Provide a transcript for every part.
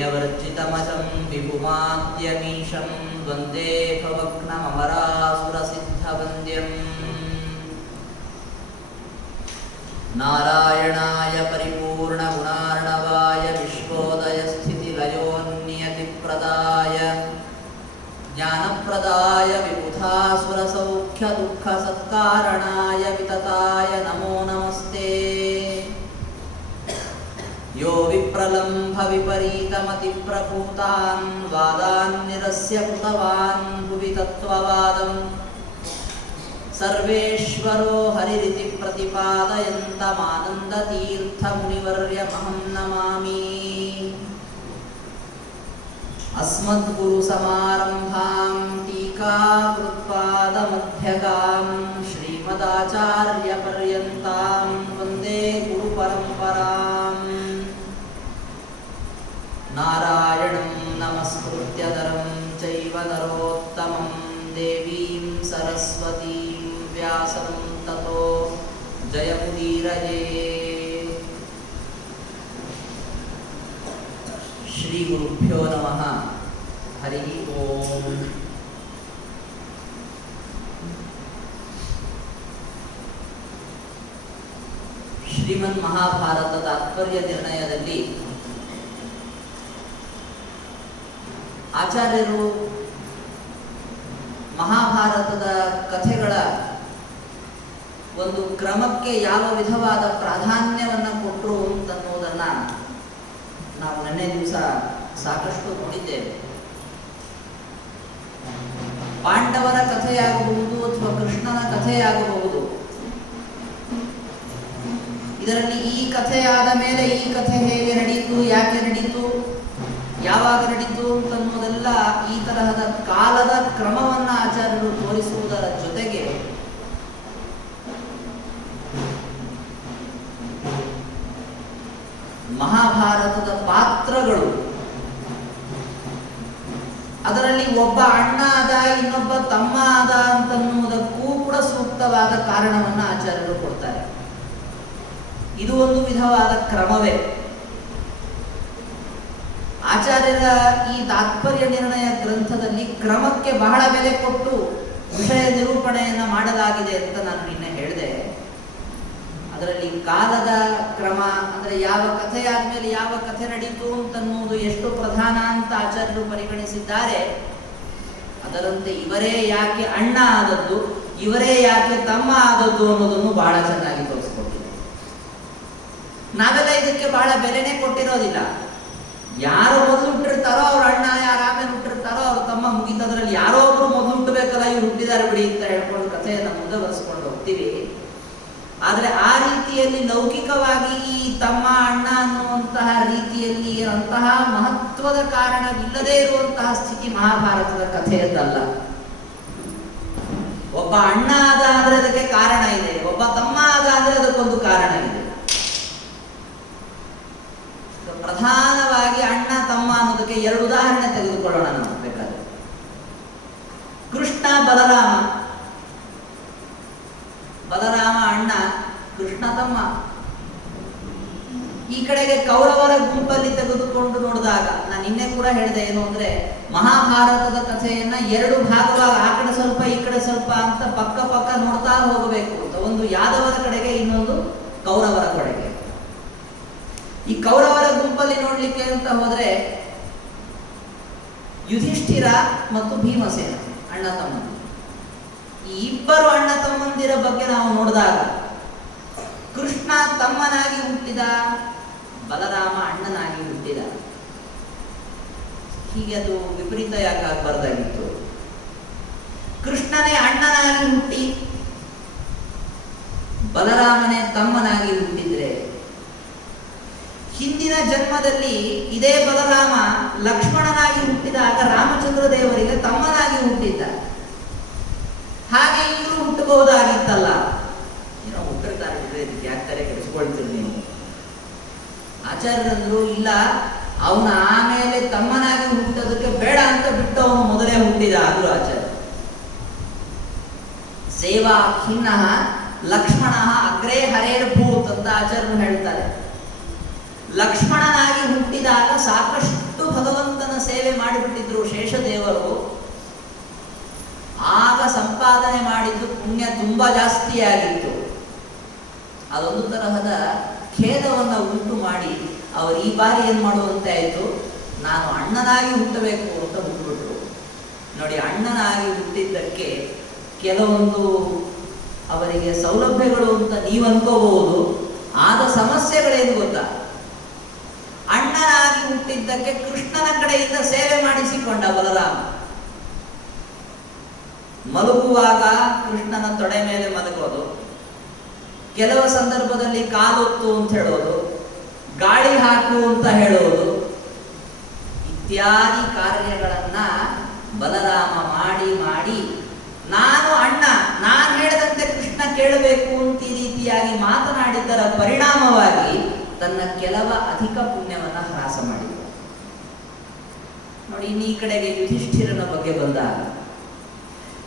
पुण्यवर्जितमजं विभुमाद्यमीशं वन्दे भवघ्नममरासुरसिद्धवन्द्यम् नारायणाय परिपूर्णगुणार्णवाय विश्वोदयस्थितिलयोन्नियतिप्रदाय ज्ञानप्रदाय विबुधासुरसौख्यदुःखसत्कारणाय वितताय नमो नमस्ते। यो विप्रलम्भ विपरीतमतिप्रभूतान् वादान् निरस्य कृतवान् भुवि तत्त्ववादम् सर्वेश्वरो हरिरिति प्रतिपादयन्तमानन्दतीर्थमुनिवर्यमहं नमामि। अस्मद्गुरुसमारम्भां टीकाकृत्पादमध्यगां श्रीमदाचार्यपर्यन्तां वन्दे गुरुपरम्पराम्। नारायणं नमस्कृत्य नरं चैव नरोत्तमं देवीं सरस्वतीं व्यासं ततो जयमुदीरये। श्री गुरुभ्यो नमः। हरि ओम। ಶ್ರೀಮನ್ ಮಹಾಭಾರತ ತಾತ್ಪರ್ಯ ನಿರ್ಣಯದಲ್ಲಿ ಆಚಾರ್ಯರು ಮಹಾಭಾರತದ ಕಥೆಗಳ ಒಂದು ಕ್ರಮಕ್ಕೆ ಯಾವ ವಿಧವಾದ ಪ್ರಾಧಾನ್ಯವನ್ನು ಕೊಟ್ಟರು ಅಂತನ್ನೋದನ್ನ ನಾವು ನಿನ್ನೆ ದಿವಸ ಸಾಕಷ್ಟು ನೋಡಿದ್ದೇವೆ. ಪಾಂಡವರ ಕಥೆಯಾಗಬಹುದು ಅಥವಾ ಕೃಷ್ಣನ ಕಥೆಯಾಗಬಹುದು. ಇದರಲ್ಲಿ ಈ ಕಥೆಯಾದ ಮೇಲೆ ಈ ಕಥೆ ಹೇಗೆ ನಡೀತು, ಯಾಕೆ ನಡೀತು, ಯಾವಾಗ ನಡೀತು ಅಂತನ್ನುವುದೆಲ್ಲ ಈ ತರಹದ ಕಾಲದ ಕ್ರಮವನ್ನು ಆಚಾರ್ಯರು ತೋರಿಸುವುದರ ಜೊತೆಗೆ ಮಹಾಭಾರತದ ಪಾತ್ರಗಳು, ಅದರಲ್ಲಿ ಒಬ್ಬ ಅಣ್ಣ ಆದ ಇನ್ನೊಬ್ಬ ತಮ್ಮ ಆದ ಅಂತನ್ನುವುದಕ್ಕೂ ಕೂಡ ಸೂಕ್ತವಾದ ಕಾರಣವನ್ನು ಆಚಾರ್ಯರು ಕೊಡ್ತಾರೆ. ಇದು ಒಂದು ವಿಧವಾದ ಕ್ರಮವೇ. ಆಚಾರ್ಯರ ಈ ತಾತ್ಪರ್ಯ ನಿರ್ಣಯ ಗ್ರಂಥದಲ್ಲಿ ಕ್ರಮಕ್ಕೆ ಬಹಳ ಬೆಲೆ ಕೊಟ್ಟು ವಿಷಯ ನಿರೂಪಣೆಯನ್ನು ಮಾಡಲಾಗಿದೆ ಅಂತ ನಾನು ನಿನ್ನೆ ಹೇಳಿದೆ. ಅದರಲ್ಲಿ ಕಾಲದ ಕ್ರಮ ಅಂದರೆ ಯಾವ ಕಥೆಯಾದ್ಮೇಲೆ ಯಾವ ಕಥೆ ನಡೀತು ಅಂತನ್ನುವುದು ಎಷ್ಟು ಪ್ರಧಾನ ಅಂತ ಆಚಾರ್ಯರು ಪರಿಗಣಿಸಿದ್ದಾರೆ. ಅದರಂತೆ ಇವರೇ ಯಾಕೆ ಅಣ್ಣ ಆದದ್ದು, ಇವರೇ ಯಾಕೆ ತಮ್ಮ ಆದದ್ದು ಅನ್ನೋದನ್ನು ಬಹಳ ಚೆನ್ನಾಗಿ ತೋರಿಸ್ಕೊಟ್ಟಿದೆ. ನಾವೆಲ್ಲ ಇದಕ್ಕೆ ಬಹಳ ಬೆಲೆನೇ ಕೊಟ್ಟಿರೋದಿಲ್ಲ. ಯಾರು ಮೊದಲು ಹುಟ್ಟಿರ್ತಾರೋ ಅವ್ರ ಅಣ್ಣ, ಯಾರು ಆಮೇಲೆ ಹುಟ್ಟಿರ್ತಾರೋ ಅವ್ರ ತಮ್ಮ, ಮುಗಿತದ್ರಲ್ಲಿ ಯಾರೋ ಒಬ್ರು ಮೊದಲು ಹುಟ್ಟಬೇಕಲ್ಲ, ಇವ್ರು ಹುಟ್ಟಿದಾರೆ ಬಿಡಿ ಅಂತ ಹೇಳ್ಕೊಂಡು ಕಥೆಯನ್ನು ಮುಂದುವರಿಸ್ಕೊಂಡು ಹೋಗ್ತೀವಿ. ಆದರೆ ಆ ರೀತಿಯಲ್ಲಿ ಲೌಕಿಕವಾಗಿ ಈ ತಮ್ಮ ಅಣ್ಣ ಅನ್ನುವಂತಹ ರೀತಿಯಲ್ಲಿ ಅಂತಹ ಮಹತ್ವದ ಕಾರಣವಿಲ್ಲದೇ ಇರುವಂತಹ ಸ್ಥಿತಿ ಮಹಾಭಾರತದ ಕಥೆಯದ್ದಲ್ಲ. ಒಬ್ಬ ಅಣ್ಣ ಆದ ಅಂದ್ರೆ ಅದಕ್ಕೆ ಕಾರಣ ಇದೆ, ಒಬ್ಬ ತಮ್ಮ ಆದ ಅಂದ್ರೆ ಅದಕ್ಕೊಂದು ಕಾರಣ ಇದೆ. ಪ್ರಧಾನವಾಗಿ ಅಣ್ಣ ತಮ್ಮ ಅನ್ನೋದಕ್ಕೆ ಎರಡು ಉದಾಹರಣೆ ತೆಗೆದುಕೊಳ್ಳೋಣ ನಾವು ಬೇಕಾದ್ರೆ. ಕೃಷ್ಣ ಬಲರಾಮ. ಬಲರಾಮ ಅಣ್ಣ, ಕೃಷ್ಣ ತಮ್ಮ. ಈ ಕಡೆಗೆ ಕೌರವರ ಗುಂಪಲ್ಲಿ ತೆಗೆದುಕೊಂಡು ನೋಡಿದಾಗ ನಾನು ನಿನ್ನೆ ಕೂಡ ಹೇಳಿದೆ, ಏನು ಅಂದ್ರೆ ಮಹಾಭಾರತದ ಕಥೆಯನ್ನ ಎರಡು ಭಾಗವಾಗಿ ಆ ಕಡೆ ಸ್ವಲ್ಪ ಈ ಕಡೆ ಸ್ವಲ್ಪ ಅಂತ ಪಕ್ಕ ಪಕ್ಕ ನೋಡ್ತಾ ಹೋಗಬೇಕು ಅಂತ. ಒಂದು ಯಾದವರ ಕಡೆಗೆ, ಇನ್ನೊಂದು ಕೌರವರ ಕಡೆಗೆ. ಈ ಕೌರವರ ಗುಂಪಲ್ಲಿ ನೋಡ್ಲಿಕ್ಕೆ ಅಂತ ಹೋದ್ರೆ ಯುಧಿಷ್ಠಿರ ಮತ್ತು ಭೀಮಸೇನ ಅಣ್ಣ ತಮ್ಮ. ಈ ಇಬ್ಬರು ಅಣ್ಣ ತಮ್ಮಂದಿರ ಬಗ್ಗೆ ನಾವು ನೋಡಿದಾಗ ಕೃಷ್ಣ ತಮ್ಮನಾಗಿ ಹುಟ್ಟಿದ, ಬಲರಾಮ ಅಣ್ಣನಾಗಿ ಹುಟ್ಟಿದ. ಹೀಗೆ ಅದು ವಿಪರೀತ ಯಾಕಾಗಬಾರ್ದಾಗಿತ್ತು? ಕೃಷ್ಣನೇ ಅಣ್ಣನಾಗಿ ಹುಟ್ಟಿ ಬಲರಾಮನೇ ತಮ್ಮನಾಗಿ ಹುಟ್ಟಿದ್ರೆ, ಹಿಂದಿನ ಜನ್ಮದಲ್ಲಿ ಇದೇ ಬಲರಾಮ ಲಕ್ಷ್ಮಣನಾಗಿ ಹುಟ್ಟಿದಾಗ ರಾಮಚಂದ್ರ ದೇವರಿಗೆ ತಮ್ಮನಾಗಿ ಹುಟ್ಟಿದ್ದ. ಹಾಗೆ ಇವರು ಹುಟ್ಟಬಹುದಾಗಿತ್ತಲ್ಲ. ಏನೋ ಹುಟ್ಟಿರ್ತಾರೆ, ಯಾಕೆ ಕೆಡಿಸ್ಕೊಳ್ತೀರಿ ನೀವು? ಆಚಾರ್ಯರಂದ್ರು ಇಲ್ಲ, ಅವನ ಆಮೇಲೆ ತಮ್ಮನಾಗಿ ಹುಟ್ಟೋದಕ್ಕೆ ಬೇಡ ಅಂತ ಬಿಟ್ಟು ಅವನು ಮೊದಲೇ ಹುಟ್ಟಿದ. ಆದ್ರೂ ಆಚಾರ್ಯ ಸೇವಾ ಖಿನ್ನ ಲಕ್ಷ್ಮಣ ಅಗ್ರೇ ಹರೇರ್ಭೂತ್ ಅಂತ ಆಚಾರ್ಯರು ಹೇಳ್ತಾರೆ. ಲಕ್ಷ್ಮಣನಾಗಿ ಹುಟ್ಟಿದಾಗ ಸಾಕಷ್ಟು ಭಗವಂತನ ಸೇವೆ ಮಾಡಿಬಿಟ್ಟಿದ್ರು ಶೇಷದೇವರು. ಆಗ ಸಂಪಾದನೆ ಮಾಡಿದ್ದು ಪುಣ್ಯ ತುಂಬ ಜಾಸ್ತಿಯಾಗಿತ್ತು. ಅದೊಂದು ತರಹದ ಖೇದವನ್ನು ಉಂಟು ಮಾಡಿ ಅವರು ಈ ಬಾರಿ ಏನು ಮಾಡುವಂತೆ ಆಯಿತು, ನಾನು ಅಣ್ಣನಾಗಿ ಹುಟ್ಟಬೇಕು ಅಂತ ಹುಟ್ಟುಬಿಟ್ರು. ನೋಡಿ, ಅಣ್ಣನಾಗಿ ಹುಟ್ಟಿದ್ದಕ್ಕೆ ಕೆಲವೊಂದು ಅವರಿಗೆ ಸೌಲಭ್ಯಗಳು ಅಂತ ನೀವು ಅನ್ಕೋಬಹುದು. ಆದ ಸಮಸ್ಯೆಗಳೇನು ಗೊತ್ತಾ? ಅಣ್ಣನಾಗಿ ಹುಟ್ಟಿದ್ದಕ್ಕೆ ಕೃಷ್ಣನ ಕಡೆಯಿಂದ ಸೇವೆ ಮಾಡಿಸಿಕೊಂಡ ಬಲರಾಮ. ಮಲಗುವಾಗ ಕೃಷ್ಣನ ತೊಡೆ ಮೇಲೆ ಮಲಗೋದು, ಕೆಲವು ಸಂದರ್ಭದಲ್ಲಿ ಕಾಲೊತ್ತು ಅಂತ ಹೇಳೋದು, ಗಾಳಿ ಹಾಕು ಅಂತ ಹೇಳೋದು, ಇತ್ಯಾದಿ ಕಾರ್ಯಗಳನ್ನ ಬಲರಾಮ ಮಾಡಿ ಮಾಡಿ ನಾನು ಅಣ್ಣ, ನಾನು ಹೇಳಿದಂತೆ ಕೃಷ್ಣ ಕೇಳಬೇಕು ಅಂತ ಈ ರೀತಿಯಾಗಿ ಮಾತನಾಡಿದ್ದರ ಪರಿಣಾಮವಾಗಿ ತನ್ನ ಕೆಲವ ಅಧಿಕ ಪುಣ್ಯವನ್ನು ಹ್ರಾಸ ಮಾಡಿದ. ನೋಡಿ, ಇನ್ನು ಈ ಕಡೆಗೆ ಯುಧಿಷ್ಠಿರನ ಬಗ್ಗೆ ಬಂದಾಗ,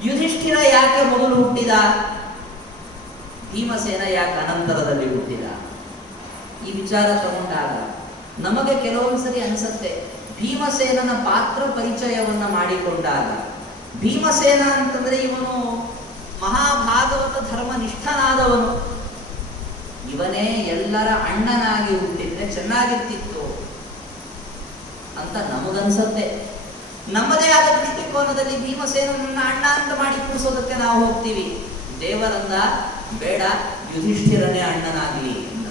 ಯುಧಿಷ್ಠಿರ ಯಾಕೆ ಮೊದಲು ಹುಟ್ಟಿದ? ಭೀಮಸೇನ ಯಾಕೆ ಅನಂತರದಲ್ಲಿ ಹುಟ್ಟಿದ? ಈ ವಿಚಾರ ತಗೊಂಡಾಗ ನಮಗೆ ಕೆಲವೊಂದ್ಸರಿ ಅನಿಸುತ್ತೆ, ಭೀಮಸೇನನ ಪಾತ್ರ ಪರಿಚಯವನ್ನ ಮಾಡಿಕೊಂಡಾಗ, ಭೀಮಸೇನ ಅಂತಂದ್ರೆ ಇವನು ಮಹಾಭಾಗವತ ಧರ್ಮನಿಷ್ಠನಾದವನು, ಇವನೇ ಎಲ್ಲರ ಅಣ್ಣನಾಗಿ ಹುಟ್ಟಿದ್ರೆ ಚೆನ್ನಾಗಿರ್ತಿತ್ತು ಅಂತ ನಮಗನ್ಸತ್ತೆ. ನಮ್ಮದೇ ಆದ ದೃಷ್ಟಿಕೋನದಲ್ಲಿ ಭೀಮಸೇನನ್ನ ಅಣ್ಣ ಅಂತ ಮಾಡಿ ಕೂರಿಸೋದಕ್ಕೆ ನಾವು ಹೋಗ್ತೀವಿ. ದೇವರಂದ ಬೇಡ, ಯುಧಿಷ್ಠಿರನೇ ಅಣ್ಣನಾಗಲಿ ಅಂತ.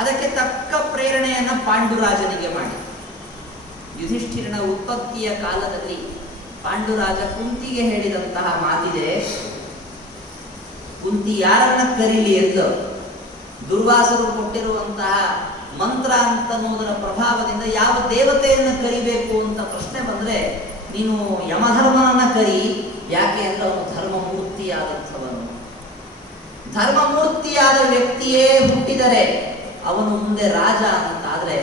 ಅದಕ್ಕೆ ತಕ್ಕ ಪ್ರೇರಣೆಯನ್ನ ಪಾಂಡುರಾಜನಿಗೆ ಮಾಡಿ. ಯುಧಿಷ್ಠಿರನ ಉತ್ಪತ್ತಿಯ ಕಾಲದಲ್ಲಿ ಪಾಂಡುರಾಜ ಕುಂತಿಗೆ ಹೇಳಿದಂತಹ ಮಾತಿದೆ. ಕುಂತಿ ಯಾರನ್ನ ಕರೀಲಿ ಎಂದು ದುರ್ವಾಸರು ಕೊಟ್ಟಿರುವಂತಹ ಮಂತ್ರ ಅಂತನ್ನುವುದರ ಪ್ರಭಾವದಿಂದ ಯಾವ ದೇವತೆಯನ್ನು ಕರಿಬೇಕು ಅಂತ ಪ್ರಶ್ನೆ ಬಂದ್ರೆ, ನೀನು ಯಮಧರ್ಮನನ್ನ ಕರಿ. ಯಾಕೆ ಅಂದ್ರೆ ಅವನು ಧರ್ಮಮೂರ್ತಿಯಾದಂಥವನು. ಧರ್ಮಮೂರ್ತಿಯಾದ ವ್ಯಕ್ತಿಯೇ ಹುಟ್ಟಿದರೆ ಅವನು ಮುಂದೆ ರಾಜ ಅಂತಾದ್ರೆ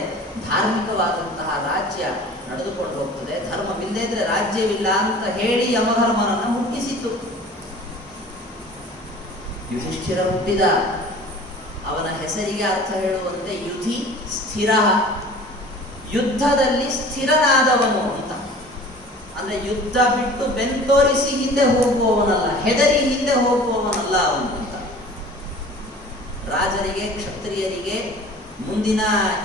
ಧಾರ್ಮಿಕವಾದಂತಹ ರಾಜ್ಯ ನಡೆದುಕೊಂಡು ಹೋಗ್ತದೆ. ಧರ್ಮವಿಲ್ಲದೆ ಇದ್ರೆ ರಾಜ್ಯವಿಲ್ಲ ಅಂತ ಹೇಳಿ ಯಮಧರ್ಮನನ್ನು ಹುಟ್ಟಿಸಿತು. ಯುಧಿಷ್ಠಿರ ಹುಟ್ಟಿದ. ಅವನ ಹೆಸರಿಗೆ ಅರ್ಥ ಹೇಳುವಂತೆ ಯುಧಿ ಸ್ಥಿರ, ಯುದ್ಧದಲ್ಲಿ ಸ್ಥಿರನಾದವನು ಅಂತ. ಅಂದ್ರೆ ಯುದ್ಧ ಬಿಟ್ಟು ಬೆಂತೋರಿಸಿ ಹಿಂದೆ ಹೋಗುವವನಲ್ಲ, ಹೆದರಿ ಹಿಂದೆ ಹೋಗುವವನಲ್ಲ ಅವನು ಅಂತ. ರಾಜರಿಗೆ, ಕ್ಷತ್ರಿಯರಿಗೆ ಮುಂದಿನ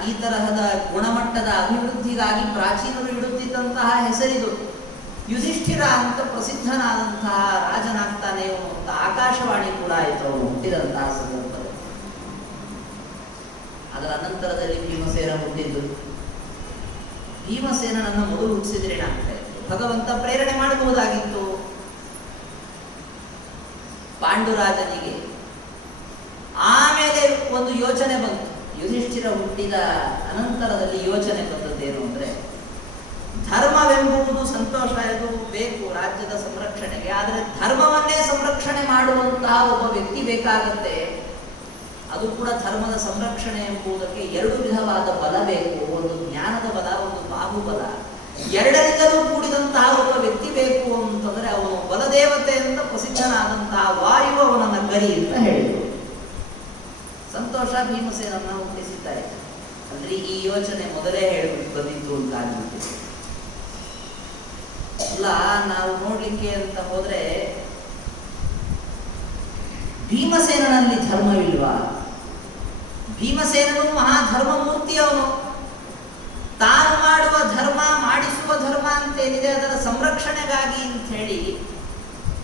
ಈ ತರಹದ ಗುಣಮಟ್ಟದ ಅಭಿವೃದ್ಧಿಗಾಗಿ ಪ್ರಾಚೀನರು ಇಡುತ್ತಿದ್ದಂತಹ ಹೆಸರಿದು. ಯುಧಿಷ್ಠಿರ ಅಂತ ಪ್ರಸಿದ್ಧನಾದಂತಹ ರಾಜನಾಗ್ತಾನೆ ಅಂತ ಆಕಾಶವಾಣಿ ಕೂಡ ಆಯಿತು ಅವನು ಹುಟ್ಟಿದಂತಹ ಸಂದರ್ಭದಲ್ಲಿ. ಅದರ ಅನಂತರದಲ್ಲಿ ಭೀಮಸೇನ ಹುಟ್ಟಿದ್ದು. ಭೀಮಸೇನನನ್ನು ಮೊದಲು ಹುಟ್ಟಿಸಿದ್ರೆ ಏನಾಗ್ತಾ ಇತ್ತು? ಭಗವಂತ ಪ್ರೇರಣೆ ಮಾಡಬಹುದಾಗಿತ್ತು. ಪಾಂಡುರಾಜನಿಗೆ ಆಮೇಲೆ ಒಂದು ಯೋಚನೆ ಬಂತು. ಯುಧಿಷ್ಠಿರ ಹುಟ್ಟಿದ ಅನಂತರದಲ್ಲಿ ಯೋಚನೆ ಬಂದದ್ದೇನು ಅಂದ್ರೆ, ಧರ್ಮವೆಂಬುದು ಸಂತೋಷ ಇದು ಬೇಕು ರಾಜ್ಯದ ಸಂರಕ್ಷಣೆಗೆ, ಆದರೆ ಧರ್ಮವನ್ನೇ ಸಂರಕ್ಷಣೆ ಮಾಡುವಂತಹ ಒಬ್ಬ ವ್ಯಕ್ತಿ ಬೇಕಾಗತ್ತೆ. ಅದು ಕೂಡ ಧರ್ಮದ ಸಂರಕ್ಷಣೆ ಎಂಬುದಕ್ಕೆ ಎರಡು ವಿಧವಾದ ಬಲ ಬೇಕು. ಒಂದು ಜ್ಞಾನದ ಬಲ, ಒಂದು ಬಾಹುಬಲ. ಎರಡರಿಂದಲೂ ಕೂಡಿದಂತಹ ಒಬ್ಬ ವ್ಯಕ್ತಿ ಬೇಕು ಅಂತಂದ್ರೆ ಅವನು ಬಲದೇವತೆ ಅಂತ ಪ್ರಸಿದ್ಧನಾದಂತಹ ವಾಯು ಅವನನ್ನ ಕರಿ ಅಂತ ಹೇಳಿದರು. ಸಂತೋಷ ಭೀಮಸೇನನ್ನ ಹುಟ್ಟಿಸಿದ್ದಾರೆ. ಅಂದ್ರೆ ಈ ಯೋಚನೆ ಮೊದಲೇ ಹೇಳಿಬಿಟ್ಟು ಬಂದಿತ್ತು ಅಂತ ಆಗ್ಬಿಟ್ಟಿದೆ. ಅಲ್ಲ, ನಾವು ನೋಡ್ಲಿಕ್ಕೆ ಅಂತ ಹೋದ್ರೆ ಭೀಮಸೇನಲ್ಲಿ ಧರ್ಮವಿಲ್ವಾ? ಭೀಮಸೇನನು ಮಹಾಧರ್ಮಮೂರ್ತಿ. ಅವನು ತಾನು ಮಾಡುವ ಧರ್ಮ, ಮಾಡಿಸುವ ಧರ್ಮ ಅಂತೇನಿದೆ ಅದರ ಸಂರಕ್ಷಣೆಗಾಗಿ ಅಂತ ಹೇಳಿ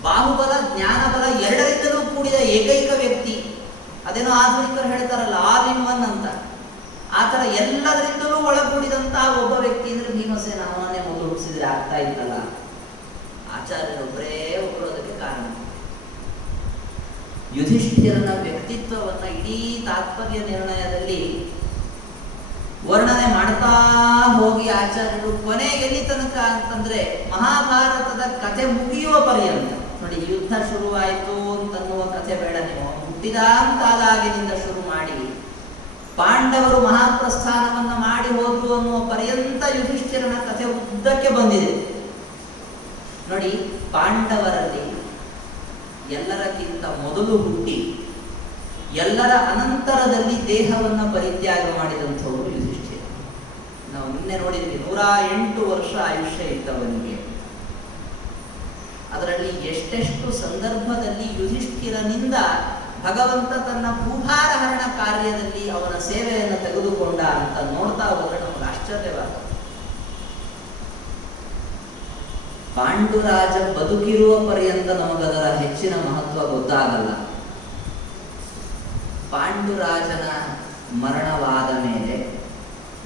ಬಾಹುಬಲ, ಜ್ಞಾನಬಲ ಎರಡರಿಂದಲೂ ಕೂಡಿದ ಏಕೈಕ ವ್ಯಕ್ತಿ. ಅದೇನೋ ಆಧುನಿಕರು ಹೇಳ್ತಾರಲ್ಲ, ಆಲ್ ಇನ್ ಒನ್ ಅಂತ. ಆ ಥರ ಎಲ್ಲದರಿಂದಲೂ ಒಳಗೂಡಿದಂತಹ ಒಬ್ಬ ವ್ಯಕ್ತಿ ಅಂದ್ರೆ ಭೀಮಸೇನ. ಅವನನ್ನೇ ಮೊದಲು ಹುಟ್ಟಿಸಿದ್ರೆ ಆಗ್ತಾ ಇತ್ತಲ್ಲ. ಆಚಾರ್ಯರೊಬ್ಬರೇ ಒಬ್ಬರೋದಕ್ಕೆ ಕಾರಣ. ಯುಧಿಷ್ಠಿರನ ವ್ಯಕ್ತಿತ್ವವನ್ನ ಇಡೀ ತಾತ್ಪರ್ಯ ನಿರ್ಣಯದಲ್ಲಿ ವರ್ಣನೆ ಮಾಡ್ತಾ ಹೋಗಿ ಆಚಾರ್ಯರು ಕೊನೆ ಎಲ್ಲಿ ತನಕ ಅಂತಂದ್ರೆ ಮಹಾಭಾರತದ ಕಥೆ ಮುಗಿಯುವ ಪರ್ಯಂತ. ನೋಡಿ, ಯುದ್ಧ ಶುರುವಾಯಿತು ಅಂತನ್ನುವ ಕಥೆ ಬೇಡ, ನೀವು ಹುಟ್ಟಿದ ಅಂತಾದಾಗಿನಿಂದ ಶುರು ಮಾಡಿ ಪಾಂಡವರು ಮಹಾಪ್ರಸ್ಥಾನವನ್ನ ಮಾಡಿ ಹೋದ್ರು ಅನ್ನುವ ಪರ್ಯಂತ ಯುಧಿಷ್ಠಿರನ ಕಥೆ ಉದ್ದಕ್ಕೆ ಬಂದಿದೆ. ನೋಡಿ, ಪಾಂಡವರಲ್ಲಿ ಎಲ್ಲರಕ್ಕಿಂತ ಮೊದಲು ಹುಟ್ಟಿ ಎಲ್ಲರ ಅನಂತರದಲ್ಲಿ ದೇಹವನ್ನು ಪರಿತ್ಯಾಗ ಮಾಡಿದಂಥವರು ಯುಧಿಷ್ಠಿರ. ನಾವು ನಿನ್ನೆ ನೋಡಿದ್ವಿ 108 ವರ್ಷ ಆಯುಷ್ಯ ಇದ್ದವನಿಗೆ. ಅದರಲ್ಲಿ ಎಷ್ಟೆಷ್ಟು ಸಂದರ್ಭದಲ್ಲಿ ಯುಧಿಷ್ಠಿರನಿಂದ ಭಗವಂತ ತನ್ನ ಭೂಭಾರಹರಣ ಕಾರ್ಯದಲ್ಲಿ ಅವನ ಸೇವೆಯನ್ನು ತೆಗೆದುಕೊಂಡ ಅಂತ ನೋಡ್ತಾ ಹೋದ್ರೆ ನಮಗೆ ಆಶ್ಚರ್ಯವಾಗುತ್ತೆ. ಪಾಂಡುರಾಜ ಬದುಕಿರುವ ಪರ್ಯಂತ ನಮಗದರ ಹೆಚ್ಚಿನ ಮಹತ್ವ ಗೊತ್ತಾಗಲ್ಲ. ಪಾಂಡುರಾಜನ ಮರಣವಾದ ಮೇಲೆ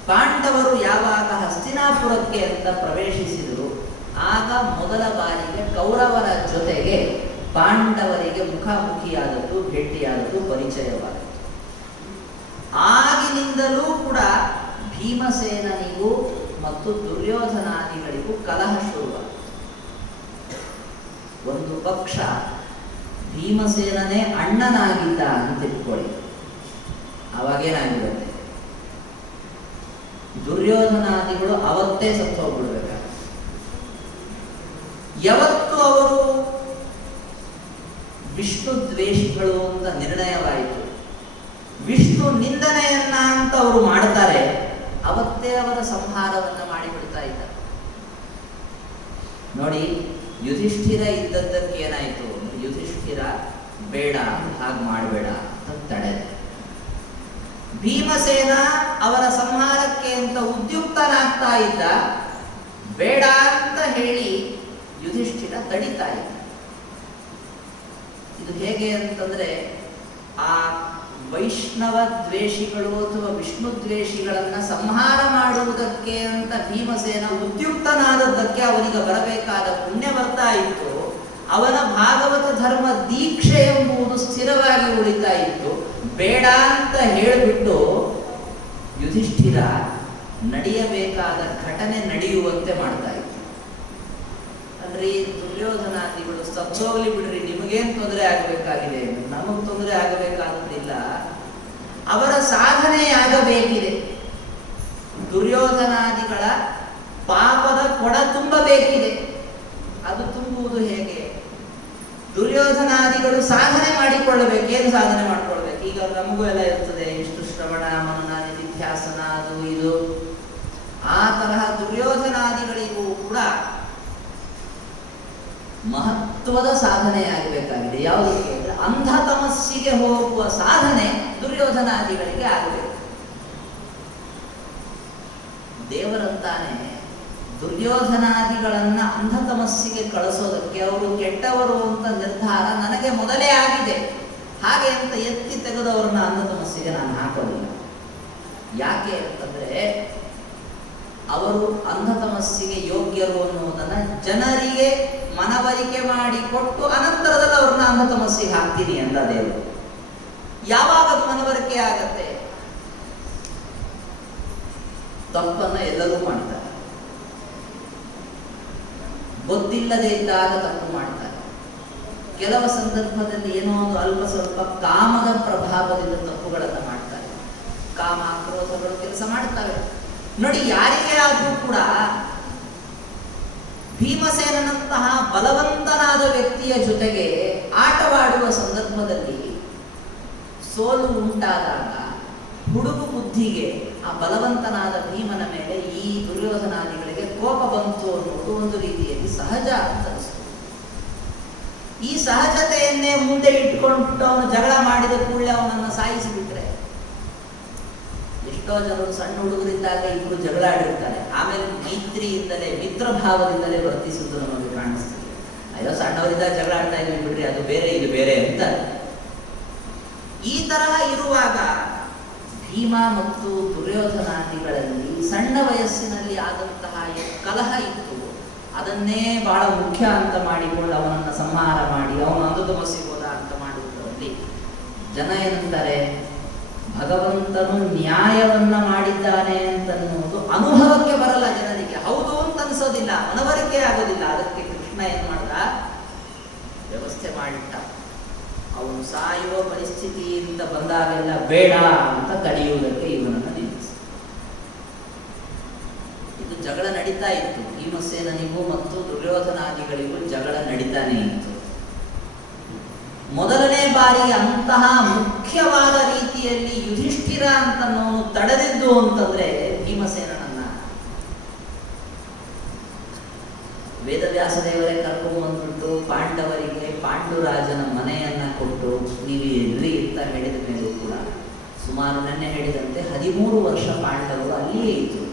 ಪಾಂಡವರು ಯಾವಾಗ ಹಸ್ತಿನಾಪುರಕ್ಕೆ ಅಂತ ಪ್ರವೇಶಿಸಿದರು, ಆಗ ಮೊದಲ ಬಾರಿಗೆ ಕೌರವರ ಜೊತೆಗೆ ಪಾಂಡವರಿಗೆ ಮುಖಾಮುಖಿಯಾದದ್ದು, ಭೇಟಿಯಾದದ್ದು, ಪರಿಚಯವಾದದ್ದು. ಆಗಿನಿಂದಲೂ ಕೂಡ ಭೀಮಸೇನನಿಗೂ ಮತ್ತು ದುರ್ಯೋಧನಾದಿಗಳಿಗೂ ಕಲಹ ಶುರುವಾಯಿತು. ಒಂದು ಪಕ್ಷ ಭೀಮಸೇನನೇ ಅಣ್ಣನಾಗಿದ್ದ ಅಂತ ತಿಳ್ಕೊಳ್ಳಿ, ಅವಾಗೇನಾಗಿರುತ್ತೆ, ದುರ್ಯೋಧನಾದಿಗಳು ಅವತ್ತೇ ಸತ್ತು ಹೋಗ್ಬಿಡ್ಬೇಕ. ಯಾವತ್ತು ಅವರು ವಿಷ್ಣು ದ್ವೇಷಿಗಳು ಅಂತ ನಿರ್ಣಯವಾಯಿತು, ವಿಷ್ಣು ನಿಂದನೆಯನ್ನ ಅಂತ ಅವರು ಮಾಡ್ತಾರೆ, ಅವತ್ತೇ ಅವರ ಸಂಹಾರವನ್ನ ಮಾಡಿಬಿಡ್ತಾ ಇದ್ದಾರೆ. ನೋಡಿ, ಯುಧಿಷ್ಠಿರ ಇದ್ದದ್ದಕ್ಕೆ ಏನಾಯಿತು, ಯುಧಿಷ್ಠಿರ ಬೇಡ ಹಾಗೆ ಮಾಡಬೇಡ ಅಂತ ತಡೆ. ಭೀಮಸೇನ ಅವರ ಸಂಹಾರಕ್ಕೆ ಅಂತ ಉದ್ಯುಕ್ತನಾಗ್ತಾ ಇದ್ದ, ಬೇಡ ಅಂತ ಹೇಳಿ ಯುಧಿಷ್ಠಿರ ತಡಿತಾ ಇದ್ದ. ಇದು ಹೇಗೆ ಅಂತಂದ್ರೆ, ಆ ವೈಷ್ಣವ ದ್ವೇಷಿಗಳು ಅಥವಾ ವಿಷ್ಣು ದ್ವೇಷಿಗಳನ್ನ ಸಂಹಾರ ಮಾಡುವುದಕ್ಕೆ ಅಂತ ಭೀಮಸೇನ ಉದ್ಯುಕ್ತನಾದದ್ದಕ್ಕೆ ಅವನಿಗೆ ಬರಬೇಕಾದ ಪುಣ್ಯ ಬರ್ತಾ ಇತ್ತು. ಅವನ ಭಾಗವತ ಧರ್ಮ ದೀಕ್ಷೆ ಎಂಬುದು ಸ್ಥಿರವಾಗಿ ಉಳಿತಾ ಇತ್ತು. ಬೇಡ ಅಂತ ಹೇಳಿಬಿಟ್ಟು ಯುಧಿಷ್ಠಿರ ನಡೆಯಬೇಕಾದ ಘಟನೆ ನಡೆಯುವಂತೆ ಮಾಡ್ತಾ ಇತ್ತು. ಅಲ್ರಿ, ದುರ್ಯೋಧನಾದಿಗಳು ಸತ್ತೋಗ್ಲಿ ಬಿಡ್ರಿ, ನಿಮಗೇನು ತೊಂದರೆ ಆಗಬೇಕಾಗಿದೆ, ನಮಗ್ ತೊಂದರೆ ಆಗಬೇಕಾಗುತ್ತಿಲ್ಲ, ಅವರ ಸಾಧನೆ ಆಗಬೇಕಿದೆ. ದುರ್ಯೋಧನಾದಿಗಳ ಪಾಪದ ಕೊಡ ತುಂಬಬೇಕಿದೆ. ಅದು ತುಂಬುವುದು ಹೇಗೆ? ದುರ್ಯೋಧನಾದಿಗಳು ಸಾಧನೆ ಮಾಡಿಕೊಳ್ಳಬೇಕು. ಏನು ಸಾಧನೆ ಮಾಡಿಕೊಳ್ಬೇಕು? ಈಗ ನಮಗೂ ಎಲ್ಲ ಇರ್ತದೆ, ಇಷ್ಟು ಶ್ರವಣ ಮನನ ನಿಧಿಧ್ಯಾಸನ ಅದು ಇದು. ಆ ತರಹ ದುರ್ಯೋಧನಾದಿಗಳಿಗೂ ಕೂಡ ಮಹತ್ವದ ಸಾಧನೆ ಆಗಬೇಕಾಗಿದೆ. ಯಾವುದಕ್ಕೆ ಅಂದರೆ ಅಂಧ ತಮಸ್ಸಿಗೆ ಹೋಗುವ ಸಾಧನೆ ದುರ್ಯೋಧನಾದಿಗಳಿಗೆ ಆಗಬೇಕು. ದೇವರಂತಾನೆ ದುರ್ಯೋಧನಾದಿಗಳನ್ನ ಅಂಧ ತಮಸ್ಸಿಗೆ ಕಳಿಸೋದಕ್ಕೆ, ಅವರು ಕೆಟ್ಟವರು ಅಂತ ನಿರ್ಧಾರ ನನಗೆ ಮೊದಲೇ ಆಗಿದೆ, ಹಾಗೆ ಅಂತ ಎತ್ತಿ ತೆಗೆದವ್ರನ್ನ ಅಂಧ ತಮಸ್ಸಿಗೆ ನಾನು ಹಾಕೋದಿಲ್ಲ. ಯಾಕೆ ಅಂತಂದ್ರೆ, ಅವರು ಅಂಧ ತಮಸ್ಸಿಗೆ ಯೋಗ್ಯರು ಅನ್ನುವುದನ್ನ ಜನರಿಗೆ ಮನವರಿಕೆ ಮಾಡಿ ಕೊಟ್ಟು ಅನಂತರದಲ್ಲಿ ಅವ್ರನ್ನ ಅಂಧ ತಮಸ್ಸಿಗೆ ಹಾಕ್ತೀನಿ ಅಂದ ದೇವರು. ಯಾವಾಗ ಅದು ಮನವರಿಕೆ ಆಗತ್ತೆ? ತಪ್ಪನ್ನ ಎಲ್ಲರೂ ಮಾಡ್ತಾರೆ, ಗೊತ್ತಿಲ್ಲದೆ ಇದ್ದಾಗ ತಪ್ಪು ಮಾಡ್ತಾರೆ. ಕೆಲವು ಸಂದರ್ಭದಲ್ಲಿ ಏನೋ ಒಂದು ಅಲ್ಪ ಸ್ವಲ್ಪ ಕಾಮದ ಪ್ರಭಾವದಿಂದ ತಪ್ಪುಗಳನ್ನು ಮಾಡ್ತಾರೆ. ಕಾಮ ಕ್ರೋಧಗಳು ಕೆಲಸ ಮಾಡ್ತವೆ. ನೋಡಿ, ಯಾರಿಗೇ ಆದ್ರೂ ಕೂಡ ಭೀಮಸೇನಂತಹ ಬಲವಂತನಾದ ವ್ಯಕ್ತಿಯ ಜೊತೆಗೆ ಆಟವಾಡುವ ಸಂದರ್ಭದಲ್ಲಿ ಸೋಲು ಉಂಟಾದಾಗ ಹುಡುಗು ಬುದ್ಧಿಗೆ ಆ ಬಲವಂತನಾದ ಭೀಮನ ಮೇಲೆ ಈ ದುರ್ಯೋಧನಾದಿಗಳಿಗೆ ಕೋಪ ಬಂತು ಅನ್ನೋದು ಒಂದು ರೀತಿಯಲ್ಲಿ ಸಹಜ ಅಂತ ಅನಿಸ್ತು. ಈ ಸಹಜತೆಯನ್ನೇ ಮುಂದೆ ಇಟ್ಕೊಂಡು ಅವನು ಜಗಳ ಮಾಡಿದ ಕೂಡಲೇ ಅವನನ್ನು ಸಾಯಿಸಿಬಿಟ್ರೆ, ಎಷ್ಟೋ ಜನರು ಸಣ್ಣ ಹುಡುಗರಿದ್ದಾಗ ಇಬ್ಬರು ಜಗಳ ಆಡಿರ್ತಾರೆ, ಆಮೇಲೆ ಮೈತ್ರಿಯಿಂದಲೇ ಮಿತ್ರ ಭಾವದಿಂದಲೇ ವರ್ತಿಸುವುದು ನಮಗೆ ಕಾಣಿಸ್ತದೆ. ಅಯ್ಯೋ, ಸಣ್ಣವರಿದ್ದಾಗ ಜಗಳ ಆಡ್ತಾ ಇದ್ವಿ ಬಿಡ್ರಿ, ಅದು ಬೇರೆ ಇದು ಬೇರೆ ಅಂತ. ಈ ತರಹ ಇರುವಾಗ ಭೀಮ ಮತ್ತು ದುರ್ಯೋಧನಾದಿಗಳಲ್ಲಿ ಸಣ್ಣ ವಯಸ್ಸಿನಲ್ಲಿ ಆದಂತಹ ಕಲಹ ಇತ್ತು. ಅದನ್ನೇ ಬಹಳ ಮುಖ್ಯ ಅಂತ ಮಾಡಿಕೊಂಡು ಅವನನ್ನು ಸಂಹಾರ ಮಾಡಿ ಅವನು ಅಂಧ ತಮಸ್ಸಿಗೆ ಹೋದ ಅಂತ ಮಾಡುವುದರಲ್ಲಿ ಜನ ಏನಂತಾರೆ, ಭಗವಂತನು ನ್ಯಾಯವನ್ನ ಮಾಡಿದ್ದಾನೆ ಅಂತನ್ನುವುದು ಅನುಭವಕ್ಕೆ ಬರಲ್ಲ ಜನರಿಗೆ. ಹೌದು ಅಂತ ಅನಿಸೋದಿಲ್ಲ, ಮನವರಿಕೆ ಆಗೋದಿಲ್ಲ. ಅದಕ್ಕೆ ಕೃಷ್ಣ ಏನ್ ಮಾಡ್ದ, ವ್ಯವಸ್ಥೆ ಮಾಡಿಟ್ಟ. ಅವನು ಸಾಯುವ ಪರಿಸ್ಥಿತಿಯಿಂದ ಬಂದಾಗೆಲ್ಲ ಬೇಡ ಅಂತ ತಡೆಯುವುದಕ್ಕೆ ಇವನನ್ನು ನಿಲ್ಲಿಸಿ. ಇದು ಜಗಳ ನಡೀತಾ ಇತ್ತು. ಭೀಮಸೇನನಿಗೂ ಮತ್ತು ದುರ್ಯೋಧನಾದಿಗಳಿಗೂ ಜಗಳ ನಡೀತಾನೆ ಇತ್ತು. ಮೊದಲನೇ ಬಾರಿ ಅಂತಹ ಮುಖ್ಯವಾದ ರೀತಿಯಲ್ಲಿ ಯುಧಿಷ್ಠಿರ ಅಂತನೋನು ತಡೆದಿದ್ದು ಅಂತಂದ್ರೆ ಭೀಮಸೇನನನ್ನ. ವೇದವ್ಯಾಸದೇವರೇ ಕರ್ಕೊಂಡ್ಬಂದ್ಬಿಟ್ಟು ಪಾಂಡವರಿಗೆ ಪಾಂಡುರಾಜನ ಮನೆಯನ್ನ ಕೊಟ್ಟು ನೀವು ಇರ್ರಿ ಅಂತ ಹೇಳಿದ ಮೇಲೂ ಕೂಡ ಸುಮಾರು ನೆನ್ನೆ ಹೇಳಿದಂತೆ 13 ವರ್ಷ ಪಾಂಡವರು ಅಲ್ಲಿಯೇ ಇದ್ರು.